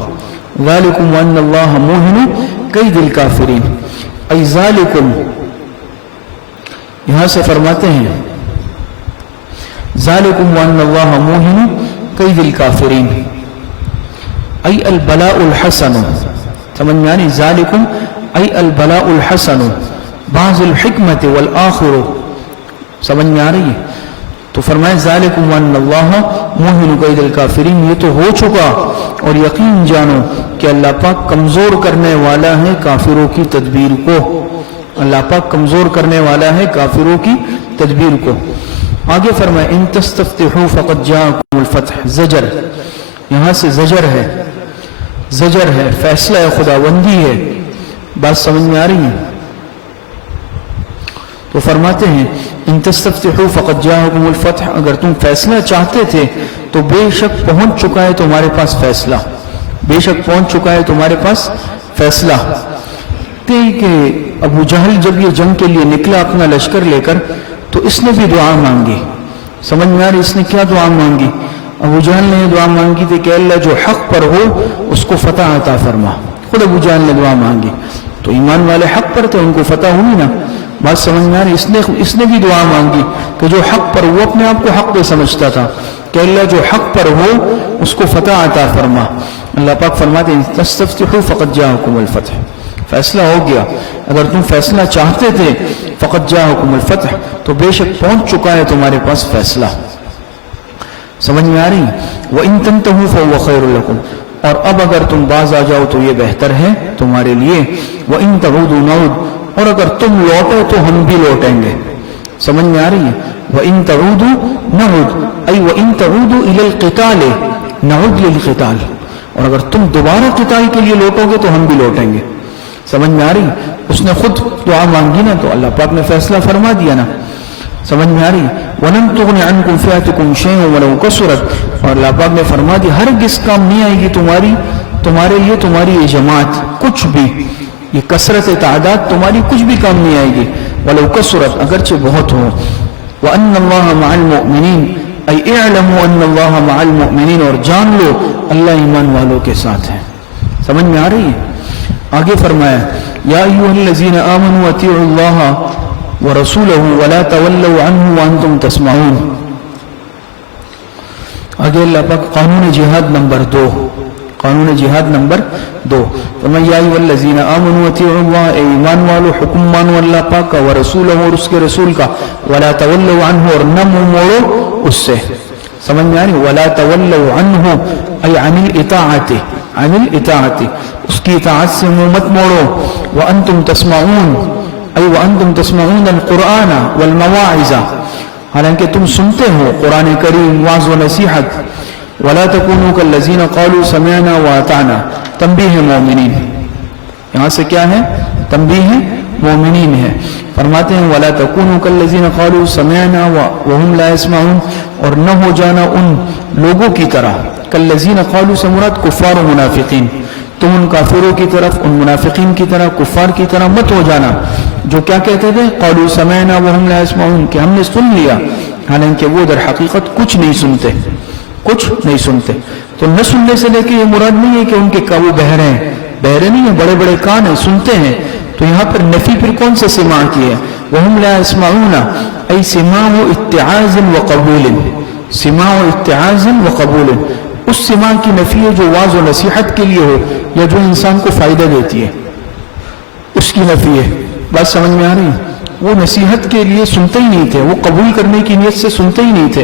ذالکم وان اللہ موہن کید الکافرین، ای ذالکم، یہاں سے فرماتے ہیں ذالکم وان اللہ موہن کید الکافرین ای البلاء الحسن، سمجھ میں آنی؟ ذالکم ای البلاء الحسن بعض الحکمت والآخر، سمجھ میں آ رہی ہے؟ تو فرمائے ذالکم وان اللہ موہن کید الکافرین، یہ تو ہو چکا اور یقین جانو کہ اللہ پاک کمزور کرنے والا ہے کافروں کی تدبیر کو، اللہ پاک کمزور کرنے والا ہے کافروں کی تدبیر کو۔ آگے فرمائے ان تستفتحوا فقد جاءکم الفتح، زجر، یہاں سے زجر ہے، زجر ہے، فیصلہ خداوندی ہے۔ بات سمجھ میں آ رہی ہے؟ تو فرماتے ہیں ان تستفتحوا فقد جاءکم الفتح، اگر تم فیصلہ چاہتے تھے تو بے شک پہنچ چکا ہے تمہارے پاس فیصلہ، بے شک پہنچ چکا ہے تمہارے پاس فیصلہ۔ کہ ابو جہل جب یہ جنگ کے لیے نکلا اپنا لشکر لے کر تو اس نے بھی دعا مانگی، سمجھ میں آ رہی؟ اس نے کیا دعا مانگی؟ ابو جہل نے یہ دعا مانگی تھی کہ اللہ جو حق پر ہو اس کو فتح عطا فرما، خود ابو جہل نے دعا مانگی، تو ایمان والے حق پر تھے، ان کو فتح ہوئی نا۔ بات سمجھ میں آ رہی؟ اس نے بھی دعا مانگی کہ جو حق پر، وہ اپنے آپ کو حق پہ سمجھتا تھا کہ اللہ جو حق پر ہو اس کو فتح عطا فرما۔ اللہ پاک فرماتے ہیں تستفتحوا فقد جاءکم الفتح، فیصلہ ہو گیا، اگر تم فیصلہ چاہتے تھے فقد جاءکم الفتح، تو بے شک پہنچ چکا ہے تمہارے پاس فیصلہ۔ سمجھ میں آ رہی؟ وَإِن تَنْتَهُوا فَهُوَ خَيْرٌ لَكُمْ، اور اب اگر تم باز آ جاؤ تو یہ بہتر ہے تمہارے لیے۔ وَإِن تَعُودُوا نَعُودْ، اور اگر تم لوٹو تو ہم بھی لوٹیں گے۔ سمجھ میں آ رہی ہے؟ وَإِن تَعُودُوا نَعُودْ ای وَإِن تَعُودُوا إِلَى الْقِتَالِ نَعُودْ لِلْقِتَالِ، اور اگر تم دوبارہ قتال کے لیے لوٹو گے تو ہم بھی لوٹیں گے۔ سمجھ میں آ رہی؟ اس نے خود دعا مانگی نا تو اللہ پاک نے فیصلہ فرما دیا نا۔ سمجھ میں آ رہی؟ وَلَن تُغْنِ عَنْكُمْ فِئَتُكُمْ شَيْئًا وَلَوْ كَثُرَتْ، اور اللہ پاک نے فرما دیا ہرگز کام نہیں آئے گی تمہارے لیے تمہاری یہ جماعت، کچھ بھی، یہ کثرت تعداد تمہاری کچھ بھی کام نہیں آئے گی، وَلَوْ كَثُرَتْ اگرچہ بہت ہو۔ وَأَنَّ اللَّهَ مَعَ الْمُؤْمِنِينَ ای اعلموا ان اللہ مع المؤمنین، اور جان لو اللہ ایمان والوں کے ساتھ ہے۔ سمجھ میں آ رہی ہے؟ آگے فرمایا یا ایھا الذین آمنوا اطیعوا اللہ ورسولہ ولا تولوا عنہ وانتم تسمعون۔ آگے اللہ پاک قانون جہاد نمبر 2، قانون جہاد نمبر 2 فرمایا یا ایھا الذین آمنوا اطیعوا اللہ، اے ایمان والو حکم مانو اللہ پاک کا، ورسولہ اور اس کے رسول کا، ولا تولوا عنہ اور نہ منہ موڑو اس سے۔ سمجھ میں آ رہی؟ ولا تولوا عنہ ای عن الاطاعت، عن الاطاعت اس کی اطاعت سے منہ مت موڑو، وانتم تسمعون ای وانتم تسمعون القرآن والمواعظ، حالانکہ تم سنتے ہو قرآن کریم، واعظ و نصیحت۔ ولا تکونوا کالذین قالوا سمعنا واطعنا، تنبیہ مومنین، یہاں سے کیا ہے؟ تنبیہ مومنین ہے۔ فرماتے ہیں ولا تکونوا کالذین قالوا سمعنا وهم لا يسمعون، اور نہ ہو جانا ان لوگوں کی طرح، کالذین قالوا سے مراد کفار و منافقین، تم ان کافروں کی طرف، ان منافقین کی طرح، کفار کی طرح مت ہو جانا جو کیا کہتے تھے؟ قالوا سمعنا وهم لا يسمعون، کہ ہم نے سن لیا حالانکہ وہ در حقیقت کچھ نہیں سنتے، کچھ نہیں سنتے۔ تو نہ سننے سے لے کے یہ مراد نہیں ہے کہ ان کے وہ بہرے ہیں، بہرے نہیں ہیں، بڑے بڑے کان ہیں، سنتے ہیں۔ تو یہاں پر نفی پھر کون سے سماع کی ہے؟ وَهُمْ لَا يَسْمَعُونَ أي سماع اتعاظ وقبول، سماع اتعاظ وقبول، اس سماع کی نفی ہے جو واعظ و نصیحت کے لیے ہو یا جو انسان کو فائدہ دیتی ہے، اس کی نفی ہے۔ بات سمجھ میں آ رہی ہے؟ وہ نصیحت کے لیے سنتے ہی نہیں تھے، وہ قبول کرنے کی نیت سے سنتے ہی نہیں تھے۔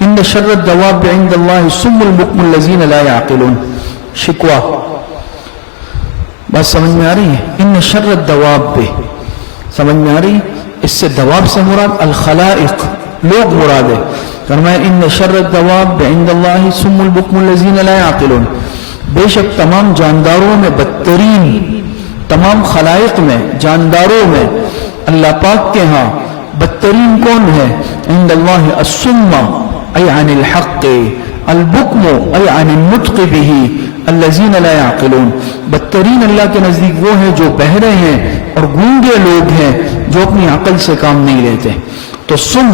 ان شر الدواب عند اللہ الصم البکم الذین لا یعقلون، شکوہ۔ بات سمجھ میں آ رہی ہے؟ ان شر الدواب پہ سمجھ میں آ رہی ہے؟ اس سے دواب سے مراد الخلائق، لوگ مراد ہے۔ فرمایا ان شر الدواب عند اللہ الصم البکم الذین لا یعقلون، بے شک تمام جانداروں میں بدترین، تمام خلائق میں، جانداروں میں اللہ پاک کے ہاں بدترین کون ہے؟ عند اللہ الصم ای عن الحق، البکم ای عن النطق به الذین لا یعقلون، بدترین اللہ کے نزدیک وہ ہیں جو بہرے ہیں اور گونگے لوگ ہیں جو اپنی عقل سے کام نہیں لیتے۔ تو سم،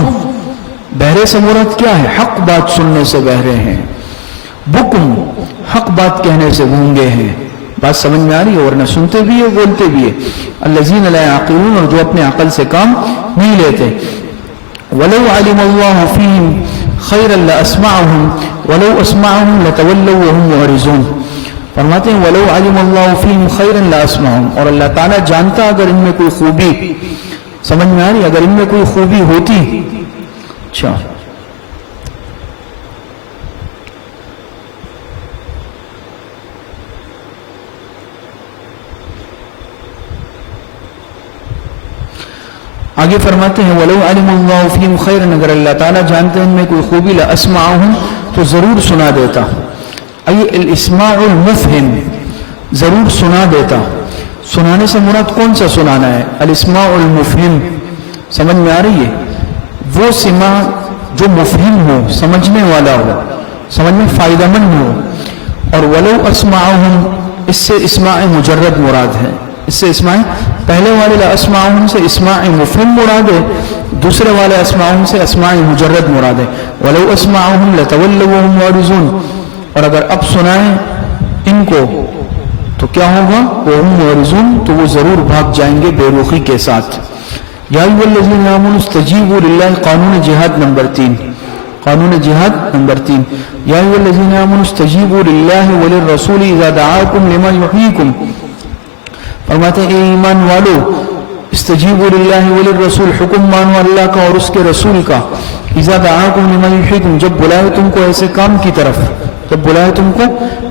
بہرے سے مراد کیا ہے؟ حق بات سننے سے بہرے ہیں۔ بکم، حق بات کہنے سے گونگے ہیں۔ بات سمجھ میں آ رہی ہے؟ ورنہ سنتے بھی ہے، بولتے بھی ہے۔ الذین لا یعقلون، اور جو اپنے عقل سے کام نہیں لیتے۔ وَلَوْ عَلِمَ اللَّهُ فِيهِمْ خَيْرًا لَأَسْمَعَهُمْ وَلَوْ أَسْمَعَهُمْ لَتَوَلَّوْا وَهُمْ مُعْرِضُونَ۔ فرماتے ہیں وَلَوْ عَلِمَ اللَّهُ فِيهِمْ خَيْرًا لَأَسْمَعَهُمْ، اور اللہ تعالیٰ جانتا اگر ان میں کوئی خوبی، سمجھ میں آ رہی ہے؟ اگر ان میں کوئی خوبی ہوتی، اچھا آگے فرماتے ہیں وَلَوْ عَلِمَ اللَّهُ فِيهِمْ خَيْرًا، اگر اللہ تعالیٰ جانتے ہیں ان میں کوئی خوبی لَأَسْمَعَهُمْ، تو ضرور سنا دیتا۔ ای الاسماع المفہم، ضرور سنا دیتا۔ سنانے سے مراد کون سا سنانا ہے؟ الاسماع المفہم، سمجھ میں آ رہی ہے؟ وہ سماع جو مفہم ہو، سمجھنے والا ہو، سمجھ میں فائدہ مند ہو۔ اور وَلَوْ أَسْمَعَهُمْ، اس سے اسماع مجرد مراد ہے، اس سے اسماع پہلے والے اسماعہم سے اسماع مفہم مراد ہے، دوسرے والے اسماعہم سے اسماع مجرد مراد ہے۔ وَلَوْ أَسْمَعَهُمْ لَتَوَلَّوْا وَهُمْ مُعْرِضُونَ، اور اگر اب سنائیں ان کو تو کیا ہوگا؟ وَهُمْ مُعْرِضُونَ، تو وہ ضرور بھاگ جائیں گے بے رخی کے ساتھ۔ یا ایھا الذین آمنوا استجیبوا للہ، قانون جہاد نمبر 3، قانون جہاد نمبر 3۔ یا ایھا الذین آمنوا استجیبوا للہ وللرسول اذا دعاکم لما یحییکم، فرماتے ہیں اے ایمان والو، استجیبوا للہ وللرسول، حکم مانو اللہ کا اور اس کے رسول کا، اذا دعاکم لما یحییکم، جب بلائے تم کو ایسے کام کی طرف، جب بلائے تم کو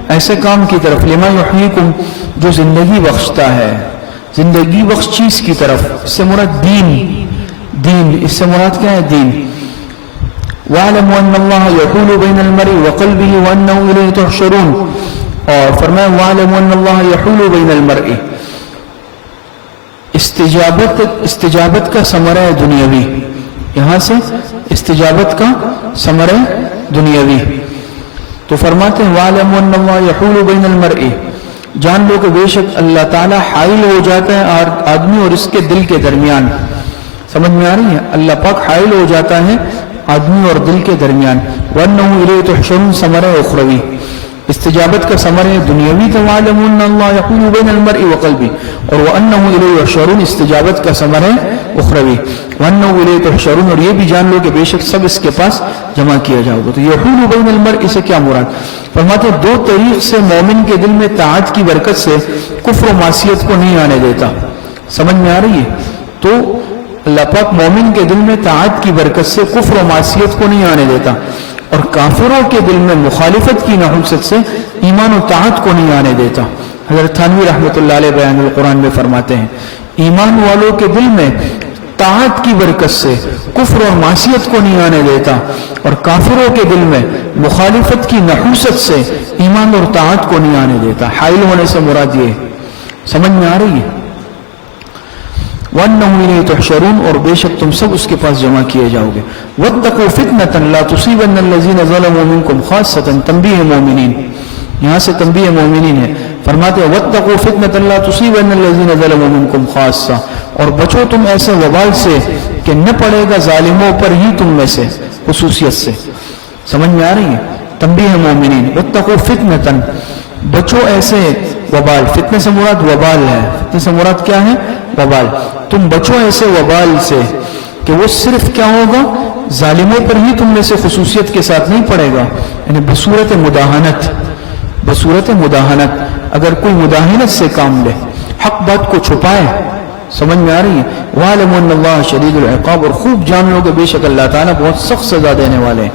ایسے کام کی طرف، لما یحییکم، جو زندگی بخشتا ہے، زندگی بخش چیز کی طرف۔ اس سے مراد دین، دین، اس سے مراد کیا ہے؟ دین۔ وَاعْلَمُوا أَنَّ اللَّهَ يَحُولُ بَيْنَ الْمَرْءِ وَقَلْبِهِ وَأَنَّهُ إِلَيْهِ تُحْشَرُونَ، اور فرمایا وَاعْلَمُوا أَنَّ اللَّهَ يَحُولُ بَيْنَ الْمَرْءِ، استجابت کا ثمرہ دنیاوی، یہاں سے استجابت کا ثمرہ دنیاوی۔ تو فرماتے ہیں وَاعْلَمُوا أَنَّ اللَّهَ يَحُولُ بَيْنَ الْمَرْءِ، جان لو کہ بے شک اللہ تعالیٰ حائل ہو جاتا ہے آدمی اور اس کے دل کے درمیان۔ سمجھ میں آ رہی ہے؟ اللہ پاک حائل ہو جاتا ہے آدمی اور دل کے درمیان۔ وَأَنَّهُ إِلَيْهِ تُحْشَرُونَ، ثمرہ اخروی، استجابت کا ثمرہ دنیاوی تھا وَاعْلَمُوا أَنَّ اللَّهَ يَحُولُ بَيْنَ الْمَرْءِ وَقَلْبِهِ، اور وَأَنَّهُ إِلَيْهِ يُحْشَرُونَ، استجابت کا ثمرہ اخروی۔ وَأَنَّهُ إِلَيْهِ تُحْشَرُونَ، اور یہ بھی جان لو کہ بے شک سب اس کے پاس جمع کیا جاؤ گے۔ تو يَحُولُ بَيْنَ الْمَرْءِ سے کیا مراد؟ فرماتے دو طریق سے مومن کے دل میں طاعت کی برکت سے کفر و معصیت کو نہیں آنے دیتا۔ سمجھ میں آ رہی ہے؟ تو اللہ پاک مومن کے دل میں طاعت کی برکت سے کفر و معصیت کو نہیں آنے دیتا، اور کافروں کے دل میں مخالفت کی نحوست سے ایمان و طاعت کو نہیں آنے دیتا۔ حضرت تھانوی رحمۃ اللہ علیہ بیان القرآن میں فرماتے ہیں ایمان والوں کے دل میں طاعت کی برکت سے کفر اور معصیت کو نہیں آنے دیتا، اور کافروں کے دل میں مخالفت کی نحوست سے ایمان اور طاعت کو نہیں آنے دیتا۔ حائل ہونے سے مراد یہ، سمجھ میں آ رہی ہے؟ وَأَنَّهُ إِلَيْهِ تُحْشَرُونَ، اور بے شک تم سب اس کے پاس جمع کیے جاؤ گے۔ وَاتَّقُوا فِتْنَةً لَا تُصِيبَنَّ الَّذِينَ ظَلَمُوا مِنكُمْ خَاصَّةً، تنبیہ مومنین، یہاں سے تنبیہ مومنین ہے۔ فرماتے ہیں وَاتَّقُوا فِتْنَةً لَا تُصِيبَنَّ الَّذِينَ ظَلَمُوا مِنكُمْ خَاصَّةً، اور بچو تم ایسے وبال سے کہ نہ پڑے گا ظالموں پر ہی تم میں سے خصوصیت سے. سمجھ میں آ رہی ہے؟ تنبیہ مومنین واتقوا فتنۃ، بچو ایسے وبال. فتنے سے مراد وبال ہے. فتنے سے مراد کیا ہے؟ وبال. تم بچو ایسے وبال سے کہ وہ صرف کیا ہوگا؟ ظالموں پر ہی تم میں سے خصوصیت کے ساتھ نہیں پڑے گا، یعنی بصورت مداہنت. بصورت مداہنت، اگر کوئی مداہنت سے کام لے، حق بات کو چھپائے. سمجھ میں آ رہی ہے؟ وَاعْلَمُوا أَنَّ اللَّهَ شَدِيدُ الْعِقَابِ، اور خوب جان لو کہ بے شک اللہ تعالیٰ بہت سخت سزا دینے والے ہیں.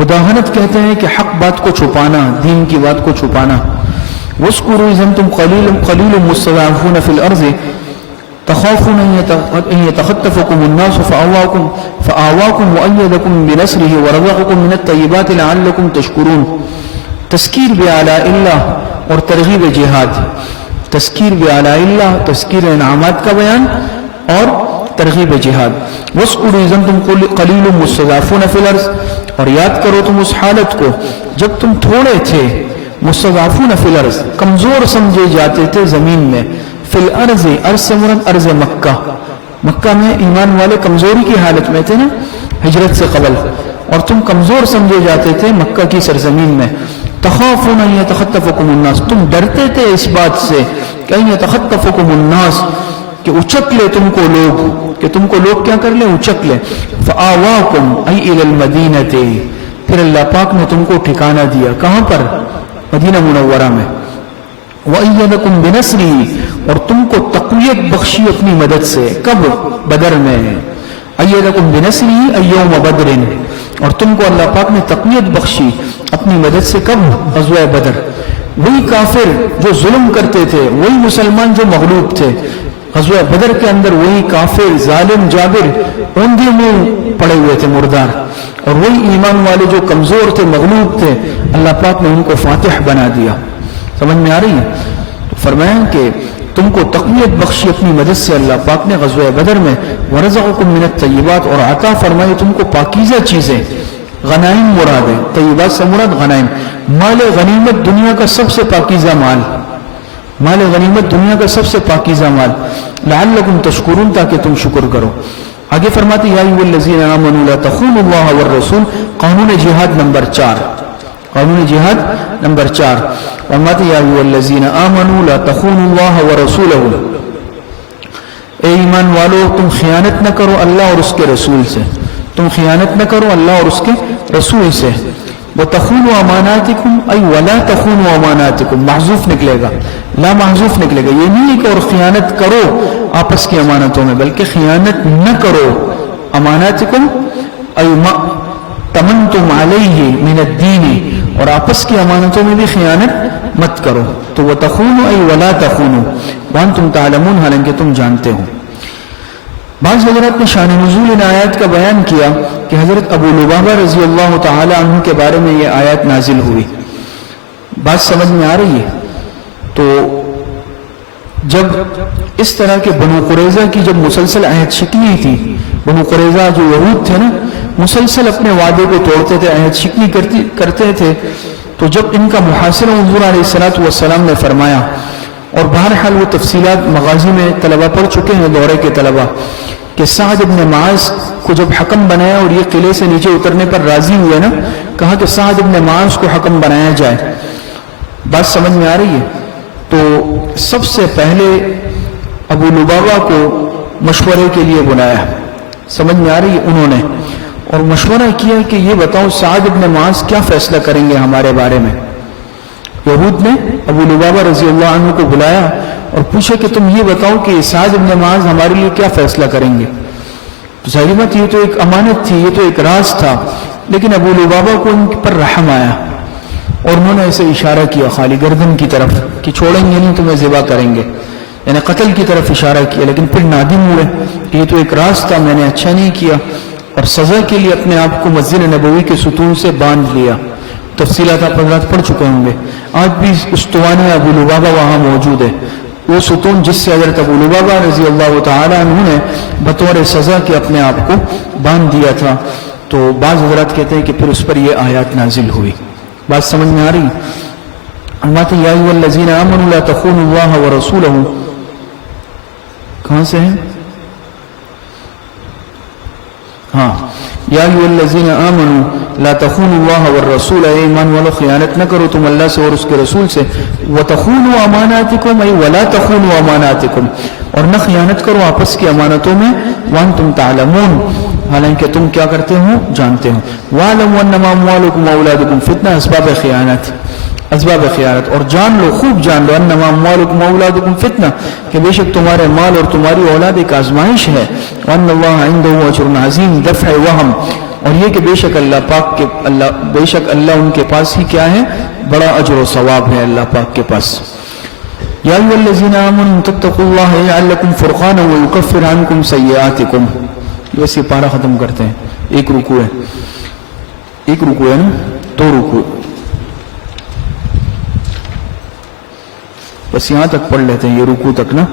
مداہنت کہتے ہیں کہ حق بات کو چھپانا، دین کی بات کو چھپانا. وَاذْكُرُوا إِذْ أَنْتُمْ قَلِيلٌ مُسْتَضْعَفُونَ فِي الْأَرْضِ تخافون أن يتخطفكم الناس فآواكم وأيدكم بنصره ورزقكم من الطيبات لعلكم تشكرون. تذکیر بآلاء اللہ اور ترغیب جہاد. تذکیر بآلاء اللہ، تذکیر انعامات کا بیان اور ترغیب جہاد. وَاذْكُرُوا إِذْ أَنْتُمْ قَلِيلٌ مُسْتَضْعَفُونَ فِي الْأَرْضِ، اور یاد کرو تم اس حالت کو جب تم تھوڑے تھے. مستضعفون فی الارض، کمزور سمجھے جاتے تھے زمین میں. فی الارض، ارض سے مراد ارض مکہ. مکہ میں ایمان والے کمزوری کی حالت میں تھے نا ہجرت سے قبل، اور تم کمزور سمجھے جاتے تھے مکہ کی سرزمین میں. تخافون ان یتخطفکم الناس، تم ڈرتے تھے اس بات سے کہ ان یتخطفکم الناس، کہ اچک لے تم کو لوگ، کہ تم کو لوگ کیا کر لے؟ اچک لے. فآواکم ای الی المدینۃ، پھر اللہ پاک نے تم کو ٹھکانہ دیا. کہاں پر؟ مدینہ منورہ میں. وَأَيَّدَكُمْ بِنَصْرِهِ، اور تم کو تقویت بخشی اپنی مدد سے. کب؟ بدر میں. أَيَّدَكُمْ بِنَصْرِهِ أَيَّوْمَ بَدْرٍ، اور تم کو اللہ پاک نے تقویت بخشی اپنی مدد سے. کب؟ غزوہ بدر. وہی کافر جو ظلم کرتے تھے، وہی مسلمان جو مغلوب تھے. غزوہ بدر کے اندر وہی کافر ظالم جابر اوندھے منہ پڑے ہوئے تھے مردار، اور وہی ایمان والے جو کمزور تھے مغلوب تھے، اللہ پاک نے ان کو فاتح بنا دیا. سمجھ میں آ رہی ہے؟ تو فرمایا کہ تم کو تقویت بخشی اپنی مدد سے اللہ پاک نے غزوہ بدر میں. ورزقکم من الطیبات، اور عطا فرمائی تم کو پاکیزہ چیزیں. غنائم مراد ہے، طیبات سے مراد غنائم. مال غنیمت دنیا کا سب سے پاکیزہ مال. مال غنیمت دنیا کا سب سے پاکیزہ مال. لعلکم تشکرون، تاکہ تم شکر کرو. آگے فرماتے یا ایھا الذین آمنوا لا تخونوا اللہ والرسول. قانون جہاد نمبر 4. قانون جہاد نمبر 4 فرماتے یا ایھا الذین آمنوا لا تخونوا اللہ ورسولہ. اے ایمان والو، تم خیانت نہ کرو اللہ اور اس کے رسول سے. تم خیانت نہ کرو اللہ اور اس کے رسول سے. وَتَخُونُوا أَمَانَاتِكُمْ أَيْ وَلَا تَخُونُوا أَمَانَاتِكُمْ، محذوف نکلے گا، لا محذوف نکلے گا. یہ نہیں کہ اور خیانت کرو آپس کی امانتوں میں، بلکہ خیانت نہ کرو. اماناتکم أي ما تمنتم علیہ من الدین، اور آپس کی امانتوں میں بھی خیانت مت کرو. تو وَتَخُونُوا أَيْ وَلَا تَخُونُوا وَأَنْتُمْ تَعْلَمُونَ، حالانکہ تم جانتے ہو. بعض حضرات نے شان نزول ان آیات کا بیان کیا کہ حضرت ابو لبابہ رضی اللہ تعالی عنہ کے بارے میں یہ آیات نازل ہوئی. بات سمجھ میں آ رہی ہے؟ تو جب اس طرح کے بنو قریظہ کی جب مسلسل عہد شکنی تھی، بنو قریظہ جو یہود تھے نا، مسلسل اپنے وعدے کو توڑتے تھے، عہد شکنی کرتے تھے. تو جب ان کا محاصرہ حضور علیہ الصلوۃ والسلام نے فرمایا، اور بہرحال وہ تفصیلات مغازی میں طلبہ پڑھ چکے ہیں، دورے کے طلبہ، کہ سعد بن معاذ کو جب حکم بنایا اور یہ قلعے سے نیچے اترنے پر راضی ہوئے نا، کہا کہ سعد بن معاذ کو حکم بنایا جائے. بات سمجھ میں آ رہی ہے؟ تو سب سے پہلے ابو لبابہ کو مشورے کے لیے بلایا. سمجھ میں آ رہی ہے؟ انہوں نے اور مشورہ کیا کہ یہ بتاؤ سعد بن معاذ کیا فیصلہ کریں گے ہمارے بارے میں. یہود نے ابو لبابہ رضی اللہ عنہ کو بلایا اور پوچھا کہ تم یہ بتاؤ کہ سعد بن معاذ ہمارے لیے کیا فیصلہ کریں گے. تو ظاہر بات یہ تو ایک امانت تھی، یہ تو ایک راز تھا، لیکن ابو لبابہ کو ان پر رحم آیا اور انہوں نے ایسے اشارہ کیا خالی گردن کی طرف کہ چھوڑیں گے نہیں، تمہیں ذبح کریں گے، یعنی قتل کی طرف اشارہ کیا. لیکن پھر نادم ہوئے کہ یہ تو ایک راز تھا، میں نے اچھا نہیں کیا، اور سزا کے لیے اپنے آپ کو مسجد نبوی کے ستون سے باندھ لیا. تفصیلات آپ حضرات پڑھ چکے ہوں گے. آج بھی استوانہ ابو لبابہ وہاں موجود ہے، وہ ستون جس سے حضرت ابو لبابہ رضی اللہ تعالی عنہ نے بطور سزا کے اپنے آپ کو باندھ دیا تھا. تو بعض حضرات کہتے ہیں کہ پھر اس پر یہ آیات نازل ہوئی. بات سمجھ میں آ رہی؟ فرماتے یا ایھا الذین آمنوا لا تخونوا اللہ ورسولہ. کہاں سے ہے؟ ہاں یا ایھا الذین آمنوا لا تخونوا اللہ والرسول، اے ایمان والو خیانت نہ کرو تم اللہ سے اور اس کے رسول سے، وتخونوا اماناتکم ای ولا تخونوا اماناتکم، اور نہ خیانت کرو آپس کی امانتوں میں، وانتم تعلمون، حالانکہ تم کیا کرتے ہو جانتے ہو، واعلموا انما اموالکم واولادکم فتنہ، اسباب خیانت، اور جان لو، خوب جان لو، انما اموالکم واولادکم فتنہ، کہ بے شک تمہارے مال اور تمہاری اولاد ایک آزمائش ہے، وان اللہ عنده اجر عظیم دفع وہم، اور یہ کہ بے شک اللہ ان کے پاس ہی کیا ہے، بڑا اجر و ثواب ہے اللہ پاک کے پاس۔ یا ایھا الذین آمنوا اتقوا اللہ یجعل لکم فرقانا ویکفر عنکم سیئاتکم۔ یہ پارہ ختم کرتے ہیں، ایک رکوع ہے نا، دو رکوع، بس یہاں تک پڑھ لیتے ہیں، یہ رکوع تک نا،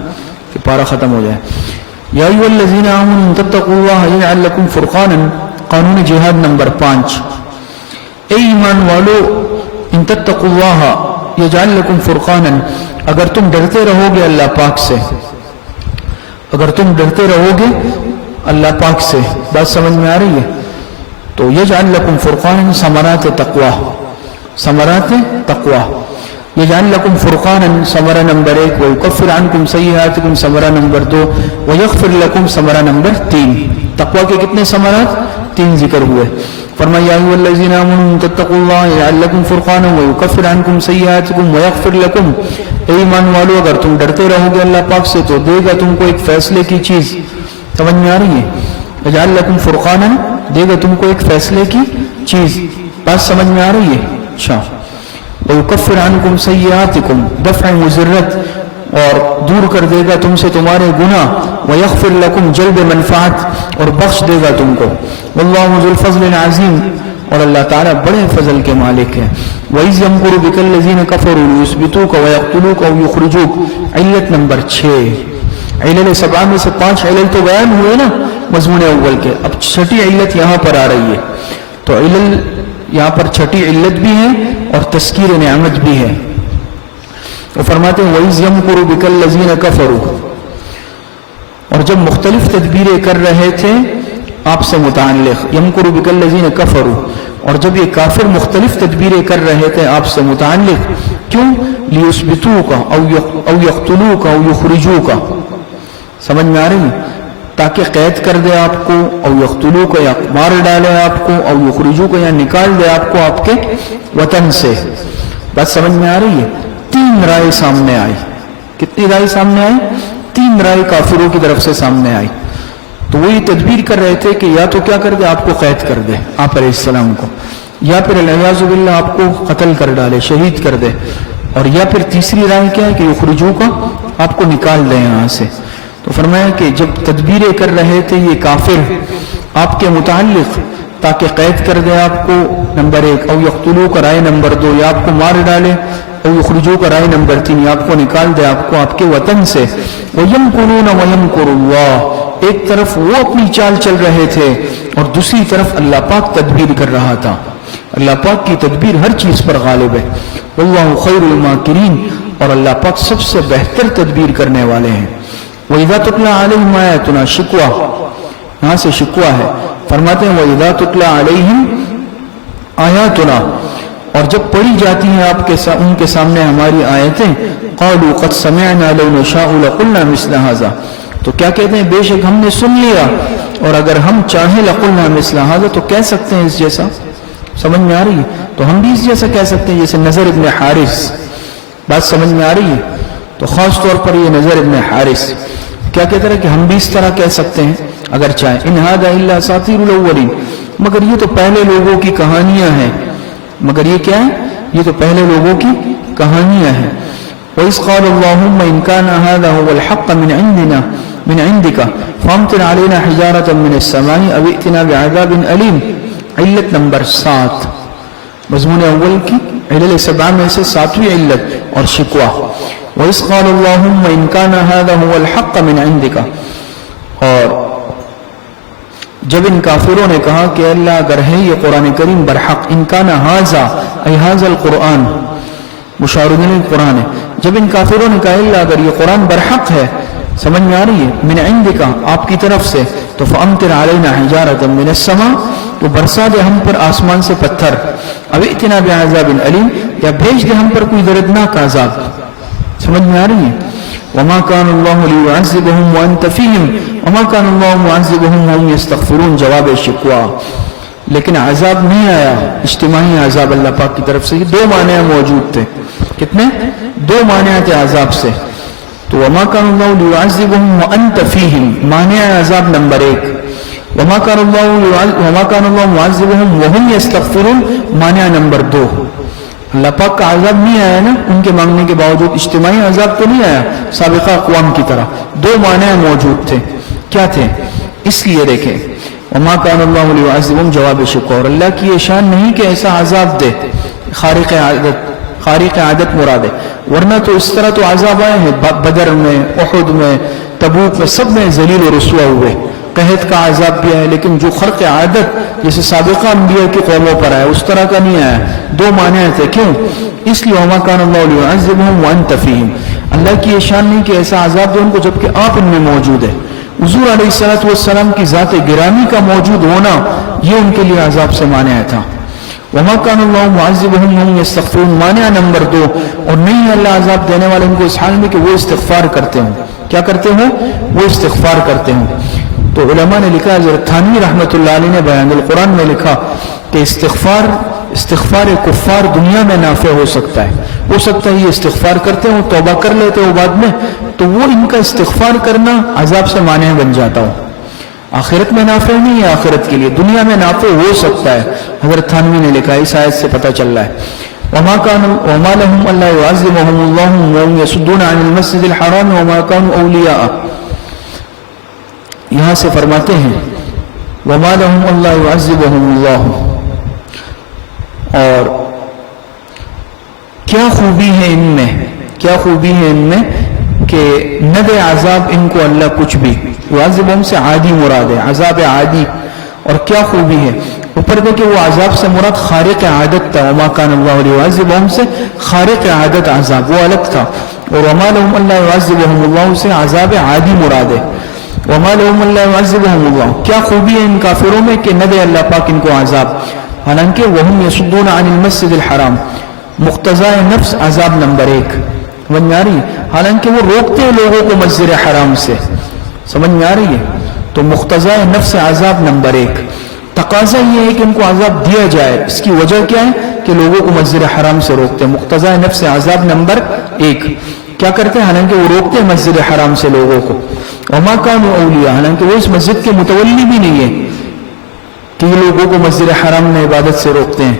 کہ پارہ ختم ہو جائے۔ یا ایھا الذین آمنوا اتقوا اللہ یجعل لکم فرقانا، قانون جہاد نمبر 5، اے ایمان والو ان تتقوا اللہ یجعل لکم فرقانا، اگر تم ڈرتے رہو گے اللہ پاک سے، اگر تم ڈرتے رہو گے اللہ پاک سے، بات سمجھ میں آ رہی ہے؟ تو یجعل لکم فرقانا ثمرات تقوی، یجعل لکم فرقانا ثمرہ نمبر 1، ویکفر عنکم سیئاتکم ثمرہ نمبر 2، ویغفر لکم ثمرہ نمبر 3۔ تقوی کے کتنے ثمرات؟ 3 ذکر ہوئے۔ فرمایا یا ایھا الذین آمنوا اتقوا اللہ یجعل لکم فرقانا ویکفر عنکم سیئاتکم ویغفر لکم، اے ایمان والو اگر تم ڈرتے رہو گے اللہ پاک سے تو دے گا تم کو ایک فیصلے کی چیز، سمجھ میں آ رہی ہے؟ یجعل لکم فرقانا، دے گا تم کو ایک فیصلے کی چیز، بات سمجھ میں آ رہی ہے؟ اچھا، ویکفر عنکم سیئاتکم، دفع مضرت، اور دور کر دے گا تم سے تمہارے گناہ، ویغفر لکم، جلب منفعت، اور بخش دے گا تم کو، واللہ ذو الفضل العظیم، اور اللہ تعالیٰ بڑے فضل کے مالک ہے۔ وَإِذْ يَمْكُرُ بِكَ الَّذِينَ كَفَرُوا لِيُثْبِتُوكَ وَيَقْتُلُوكَ أَوْ يُخْرِجُوكَ، علت نمبر 6، علل 7 میں سے 5 علل تو بیان ہوئے نا مضمون اول کے، اب 6ٹھی علت یہاں پر آ رہی ہے، تو علل یہاں پر 6ٹھی علت بھی ہے اور تذکیر نعمت بھی ہے۔ وہ فرماتے ہیں وَإِذْ يَمْكُرُ بِكَ الَّذِينَ كَفَرُوا، اور جب مختلف تدبیریں کر رہے تھے آپ سے متعلق، يَمْكُرُ بِكَ الَّذِينَ كَفَرُوا، اور جب یہ کافر مختلف تدبیریں کر رہے تھے آپ سے متعلق، کیوں؟ لِيُثْبِتُوكَ أَوْ يَقْتُلُوكَ أَوْ يُخْرِجُوكَ، سمجھ میں آ رہی ہے؟ تاکہ قید کر دے آپ کو، او یقتلوک، یا مار ڈالے آپ کو، او یخرجوک، یا نکال دے آپ کو آپ کے وطن سے، بات سمجھ میں آ رہی ہے؟ 3 رائے سامنے آئی، کتنی رائے سامنے آئی؟ 3 رائے کافروں کی طرف سے سامنے آئی، تو وہ یہ تدبیر کر رہے تھے کہ یا تو کیا کر دے، آپ کو قید کر دے آپ علیہ السلام کو، یا پھر الیاذ باللہ آپ کو قتل کر ڈالے، شہید کر دے، اور یا پھر تیسری رائے کیا ہے کہ یخرجوک، آپ کو نکال دے یہاں سے۔ تو فرمایا کہ جب تدبیریں کر رہے تھے یہ کافر آپ کے متعلق تاکہ قید کر دے آپ کو نمبر 1، او یقتلوک رائے نمبر 2، یا آپ کو مار ڈالے، او یخرجوک رائے نمبر 3، یا آپ کو نکال دے آپ کو آپ کے وطن سے، وَيَمْكُرُونَ وَيَمْكُرُ اللَّهُ، ایک طرف وہ اپنی چال چل رہے تھے اور دوسری طرف اللہ پاک تدبیر کر رہا تھا، اللہ پاک کی تدبیر ہر چیز پر غالب ہے، واللہ خیر الماکرین، اور اللہ پاک سب سے بہتر تدبیر کرنے والے ہیں۔ وَإِذَا تُتْلَى عَلَيْهِمْ آيَاتُنَا، شکوہ یہاں سے شکوہ ہے، فرماتے ہیں وَإِذَا تُتْلَى عَلَيْهِمْ آيَاتُنَا، اور جب پڑھی جاتی ہیں آپ کے ان کے سامنے ہماری آیتیں، قَالُوا قَدْ سَمِعْنَا لَوْ نَشَاءُ لَقُلْنَا مِثْلَ هَذَا، تو کیا کہتے ہیں؟ بے شک ہم نے سن لیا اور اگر ہم چاہیں لَقُلْنَا مِثْلَ هَذَا، تو کہہ سکتے ہیں اس جیسا، سمجھ میں آ رہی ہے؟ تو ہم بھی اس جیسا کہہ سکتے ہیں، جیسے نضر ابن حارث، بات سمجھ میں آ رہی ہے؟ تو خاص طور پر یہ نضر ابن حارث کیا کہتا ہے کہ ہم بھی اس طرح کہہ سکتے ہیں اگر چاہیں، ان ھذا الا اساطیر الاولین، مگر یہ تو پہلے لوگوں کی کہانیاں ہیں، مگر یہ کیا ہے؟ یہ تو پہلے لوگوں کی کہانیاں ہیں۔ وَإِذْ قَالَ اللَّهُمَّ إِنْ كَانَ هَذَا هُوَ الْحَقَّ مِنْ عِنْدِكَ فَأَمْطِرْ عَلَيْنَا حِجَارَةً مِنَ السَّمَاءِ أَوْ ائْتِنَا بِعَذَابٍ أَلِيمٍ، علت نمبر 7، مضمون اول کی علل 7 میں سے 7ویں علت اور شکوہ۔ وَإِذْ قَالَ اللَّهُمَّ إِنْ كَانَ هَذَا هُوَ الْحَقَّ مِنْ عِنْدِكَ، اور جب ان کافروں نے کہا کہ اللہ اگر ہے یہ قرآن کریم برحق، ان کان ھذا ای ھذا القرآن، مشار الیہ قرآن ہے، جب ان کافروں نے کہا اللہ اگر یہ قرآن برحق ہے، سمجھ میں آ رہی ہے؟ من عندک، آپ کی طرف سے، تو فامطر علینا حجارۃ من السماء، تو برسا دے ہم پر آسمان سے پتھر، او ائتنا بعذاب علیم، یا بھیج دے ہم پر کوئی دردناک عذاب. سمجھ میں آ رہی ہے؟ وما كان الله ليعذبهم وانت فيهم وما كان الله معذبهم وهم يستغفرون، جواب شکوہ. لیکن عذاب نہیں آیا، اجتماعی عذاب اللہ پاک کی طرف سے. یہ دو معنی موجود تھے. کتنے؟ دو معنی تھے عذاب سے. تو وما كان الله ليعذبهم وانت فيهم معنی عذاب نمبر 1. وما كان الله معذبهم وهم يستغفرون معنی نمبر 2. اللہ پاک کا عذاب نہیں آیا نا ان کے مانگنے کے باوجود، اجتماعی عذاب تو نہیں آیا سابقہ اقوام کی طرح. دو معنی موجود تھے. کیا تھے؟ اس لیے دیکھیں وما كان الله ليعذبهم جواب شکوہ، اور اللہ کی یہ شان نہیں کہ ایسا عذاب دے خارق عادت مراد ہے، ورنہ تو اس طرح تو عذاب آئے ہیں بدر میں، احد میں، تبوک میں، سب میں ذلیل و رسوا ہوئے. قحط کا عذاب بھی ہے، لیکن جو خرق عادت جیسے سابقہ انبیاء کی قوموں پر آیا اس طرح کا نہیں آیا. دو معنی تھے. کیوں؟ اس لیے وما كان الله ليعذبهم وانت فيهم، اللہ کی یہ شان نہیں کہ ایسا عذاب دے ان کو جبکہ آپ ان میں موجود ہے. حضور علیہ الصلوۃ والسلام کی ذات گرامی کا موجود ہونا یہ ان کے لیے عذاب سے مانع تھا. وما كان الله معذبهم وهم يستغفرون مانع نمبر 2، اور نہیں ہے اللہ عذاب دینے والے ان کو اس حال میں کہ وہ استغفار کرتے ہوں. کیا کرتے ہوں؟ وہ استغفار کرتے ہوں. تو علماء نے لکھا، حضرت تھانوی رحمۃ اللہ علیہ نے بیان القرآن میں لکھا کہ استغفار کفار دنیا میں نافع ہو سکتا ہے. ہو سکتا ہے یہ استغفار کرتے ہوں، توبہ کر لیتے ہو بعد میں، تو وہ ان کا استغفار کرنا عذاب سے مانع بن جاتا ہو. آخرت میں نافع نہیں ہے، آخرت کے لیے دنیا میں نافع ہو سکتا ہے. حضرت تھانوی نے لکھا، اس آیت سے پتہ چل رہا ہے وما لهم الا يعذبهم الله وهم يصدون عن المسجد الحرام وما كانوا اولیاء. یہاں سے فرماتے ہیں وما لهم الا يعذبهم الله، اور کیا خوبی ہے ان میں، کیا خوبی ہے ان میں کہ نہ دے عذاب ان کو اللہ کچھ بھی. يعذبهم سے عادی مراد ہے، عذاب عادی. اور کیا خوبی ہے اوپر دے کہ وہ عذاب سے مراد خارق عادت تھا. وما كان الله ليعذبهم سے خارق عادت عذاب وہ الگ تھا، اور وما لهم الا يعذبهم الله سے عذاب عادی مراد ہے. وما لهم الا يعذبهم الله، کیا خوبی ہے ان کافروں میں کہ نہ دے اللہ پاک ان کو عذاب. حالانکہ وهم يصدون عن المسجد الحرام مقتضى نفس عذاب نمبر 1. سمجھ میں آ رہی ہے؟ حالانکہ وہ روکتے ہیں لوگوں کو مسجد حرام سے. سمجھ میں آ رہی ہے؟ تو مقتضى نفس عذاب نمبر 1. تقاضا یہ ہے کہ ان کو عذاب دیا جائے. اس کی وجہ کیا ہے کہ لوگوں کو مسجد حرام سے روکتے ہیں. مقتضى نفس عذاب نمبر 1 کیا کرتے ہیں؟ حالانکہ وہ روکتے ہیں مسجد حرام سے لوگوں کو. وما كانوا اولیاء، حالانکہ وہ اس مسجد کے متولی بھی نہیں ہے کہ یہ لوگوں کو مسجد حرام میں عبادت سے روکتے ہیں.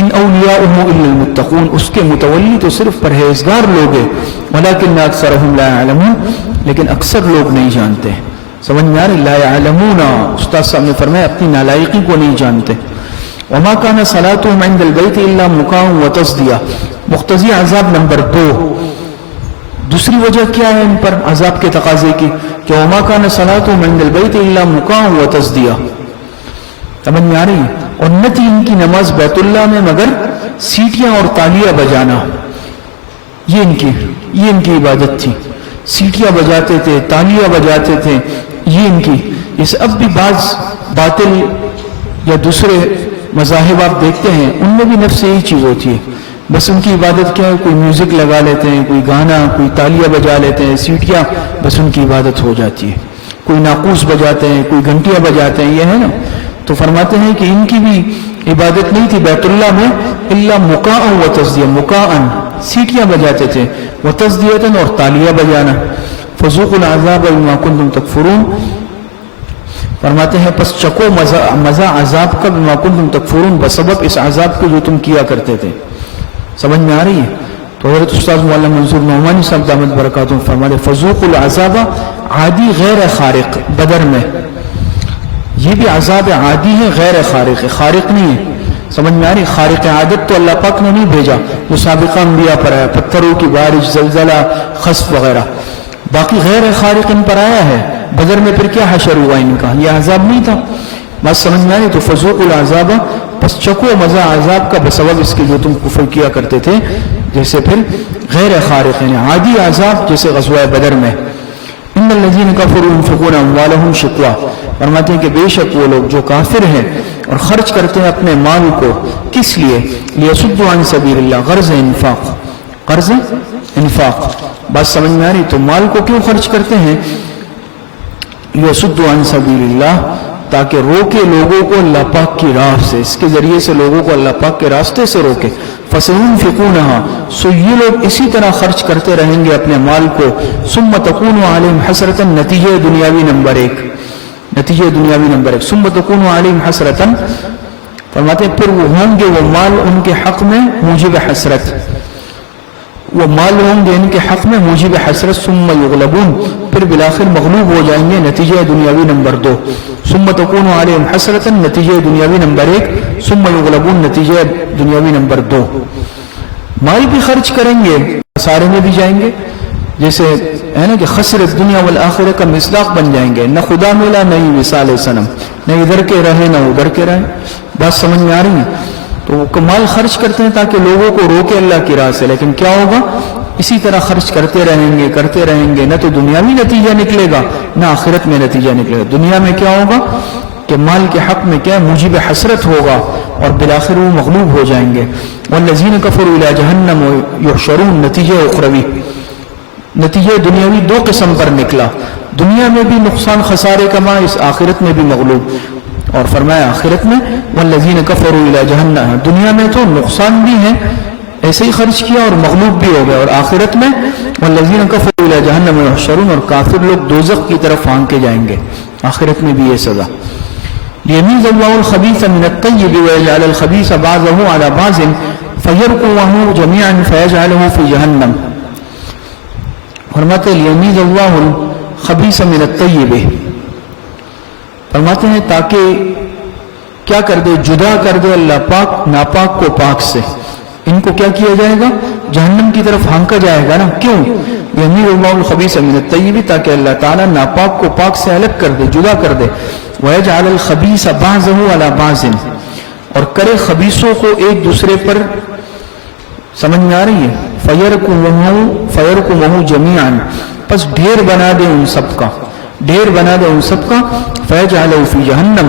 ان اولیاؤہ الا المتقون، اس کے متولی تو صرف پرہیزگار لوگ ہیں. ولکن اکثرهم لا يعلمون، لیکن اکثر لوگ نہیں جانتے. سمجھ میں آ رہی؟ لا يعلمون، استاد صاحب نے فرمایا اپنی نالائقی کو نہیں جانتے. وما كان صلاتهم عند البيت الا مكاء وتصدية مقتضی عذاب نمبر 2. دوسری وجہ کیا ہے ان پر عذاب کے تقاضے کی کہ وما كان صلاتهم عند البيت الا مكاء وتصدية. سمجھ میں آ رہی ہے؟ اور نہ تھی ان کی نماز بیت اللہ میں مگر سیٹیاں اور تالیاں بجانا. یہ ان کی عبادت تھی. سیٹیاں بجاتے تھے، تالیاں بجاتے تھے، یہ ان کی. اس اب بھی بعض باطل یا دوسرے مذاہب آپ دیکھتے ہیں ان میں بھی نفس یہی چیز ہوتی ہے. بس ان کی عبادت کیا ہے؟ کوئی میوزک لگا لیتے ہیں، کوئی گانا، کوئی تالیاں بجا لیتے ہیں، سیٹیاں، بس ان کی عبادت ہو جاتی ہے. کوئی ناقوس بجاتے ہیں، کوئی گھنٹیاں بجاتے ہیں، یہ ہے نا. تو فرماتے ہیں کہ ان کی بھی عبادت نہیں تھی بیت اللہ میں الا مکاء و تصدیہ، مکاء سیٹیاں بجاتے تھے، و تصدیہ اور تالیاں بجانا. فذوقوا العذاب بما کنتم تکفرون، فرماتے ہیں پس چکو مزہ عذاب کا بما کنتم تکفرون، بسبب اس عذاب کے جو تم کیا کرتے تھے. سمجھ میں آ رہی ہے؟ تو حضرت استاد مولانا منظور نعمانی صاحب دامت برکاتہم فرماتے فذوقوا العذاب عادی غیر خارق. بدر میں یہ بھی عذاب عادی ہے، غیر خارق ہے، خارق نہیں ہے. سمجھ میں آ رہی؟ خارق عادت تو اللہ پاک نے نہیں بھیجا جو سابقہ انبیاء پر آیا، پتھروں کی بارش، زلزلہ، خسف وغیرہ. باقی غیر خارق ان پر آیا ہے. بدر میں پھر کیا حشر ہوا ان کا؟ یہ عذاب نہیں تھا. بات سمجھ میں آ رہی؟ تو فذوقوا العذاب، پس چکو مزہ عذاب کا بسبب اس کے جو تم کفر کیا کرتے تھے. جیسے پھر غیر خارق یعنی عادی عذاب جیسے غزوہ بدر میں. ان ان الذین کفروا ينفقون اموالهم شقوا، فرماتے ہیں کہ بے شک وہ لوگ جو کافر ہیں اور خرچ کرتے ہیں اپنے مال کو کس لیے؟ لیصدوا عن سبیل اللہ، غرض انفاق، غرض انفاق، بات سمجھ میں آ رہی؟ تو مال کو کیوں خرچ کرتے ہیں؟ لیصدوا عن سبیل اللہ، تاکہ روکے لوگوں کو اللہ پاک کی راہ سے، اس کے ذریعے سے لوگوں کو اللہ پاک کے راستے سے روکے۔ فَسَيُنْفِقُونَهَا، سو یہ لوگ اسی طرح خرچ کرتے رہیں گے اپنے مال کو، ثُمَّ تَكُونُ عَلَيْهِمْ حَسْرَةً، نتیجہ دنیاوی نمبر ایک، نتیجہ دنیاوی نمبر ایک، ثُمَّ تَكُونُ عَلَيْهِمْ حَسْرَةً، فرماتے ہیں پھر وہ ہوں گے وہ مال ان کے حق میں موجب حسرت، وہ مال ہوں گے ان کے حق میں موجب حسرت، ثم یغلبون، پھر بالآخر مغلوب ہو جائیں گے، نتیجہ دنیاوی نمبر دو، ثم تکون علیہم حسرتا، نتیجہ دنیاوی نمبر ایک، ثم یغلبون، نتیجہ دنیاوی نمبر دو۔ مال بھی خرچ کریں گے، خسارے میں بھی جائیں گے، جیسے ہے نا کہ خسرت دنیا والآخرہ کا مصداق بن جائیں گے، نہ خدا ملا نہ ہی وصال صنم، نہ ادھر کے رہے نہ ادھر کے رہے، بات سمجھ میں آ رہی ہے؟ تو مال خرچ کرتے ہیں تاکہ لوگوں کو روکے اللہ کی راہ سے، لیکن کیا ہوگا؟ اسی طرح خرچ کرتے رہیں گے، نہ تو دنیاوی نتیجہ نکلے گا نہ آخرت میں نتیجہ نکلے گا۔ دنیا میں کیا ہوگا کہ مال کے حق میں کیا موجب حسرت ہوگا اور بالآخر وہ مغلوب ہو جائیں گے۔ والذین کفروا الی جہنم یحشرون، نتیجہ اخروی، نتیجہ دنیاوی دو قسم پر نکلا، دنیا میں بھی نقصان خسارے کما، اس آخرت میں بھی مغلوب، اور فرمایا آخرت میں والذین کفروا الی جہنم، دنیا میں تو نقصان بھی ہے، ایسے ہی خرچ کیا اور مغلوب بھی ہو گئے، اور آخرت میں والذین کفروا الی جہنم یحشرون، اور کافر لوگ دوزخ کی طرف پھانکے جائیں گے، آخرت میں بھی یہ سزا۔ لیمیز اللہ الخبیث من الطیب ویجعل الخبیث بعضه علی بعض فیرکمه جمیعا فیجعله فی جہنم، فرماتے لیمیز اللہ الخبیث من الطیب، فرماتے ہیں تاکہ کیا کر دے، جدا کر دے اللہ پاک ناپاک کو پاک سے، ان کو کیا کیا جائے گا؟ جہنم کی طرف ہانکا جائے گا نا، کیوں؟ یمیر اللہ الخبیث من الطیب، تاکہ اللہ تعالیٰ ناپاک کو پاک سے الگ کر دے، جدا کر دے، وَيَجْعَلَ الْخَبِيثَ بَعْضَهُ عَلَى بَعْضٍ، اور کرے خبیثوں کو ایک دوسرے پر، سمجھ میں آ رہی ہے؟ فَيَرْكُمُهُ جَمِيعًا، پس ڈھیر بنا دے ان سب کا، ڈھیر بنا دے ان سب کا، فَيَجْعَلَهُ فِي جَهَنَّمَ،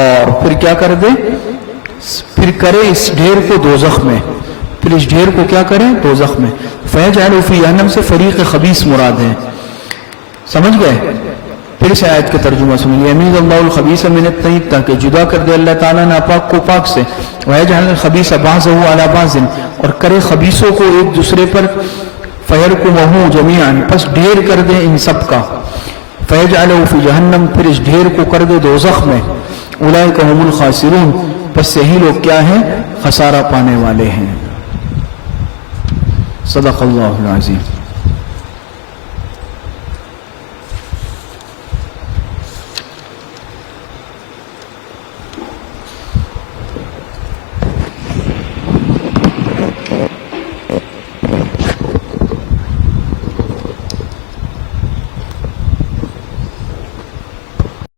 اور پھر کیا کر دے؟ پھر کرے اس ڈھیر کو دوزخ میں، پھر اس ڈھیر کو کیا کرے؟ دوزخ میں۔ فَيَجْعَلُ فِي جَهَنَّمَ سے فریق خبیث مراد ہے، سمجھ گئے؟ پھر سے آیت کا ترجمہ سنیے، یمیز اللہ الخبیث من الطیب، تاکہ جدا کر دے اللہ تعالیٰ ناپاک کو پاک سے، وَيَجْعَلُ الْخَبِيثَ بَعْضَهُ عَلَى بَعْضٍ، اور کرے خبیثوں کو ایک دوسرے پر، فَيَرْكُمُهُ جَمِيعًا، پس ڈھیر کر دے ان سب کا، فَيَجْعَلُهُ فِي جَهَنَّمَ، پھر اس ڈھیر کو کر دے دوزخ میں، اولئک هم الخاسرون، پس یہی لوگ کیا ہیں؟ خسارہ پانے والے ہیں۔ صدق اللہ العظیم۔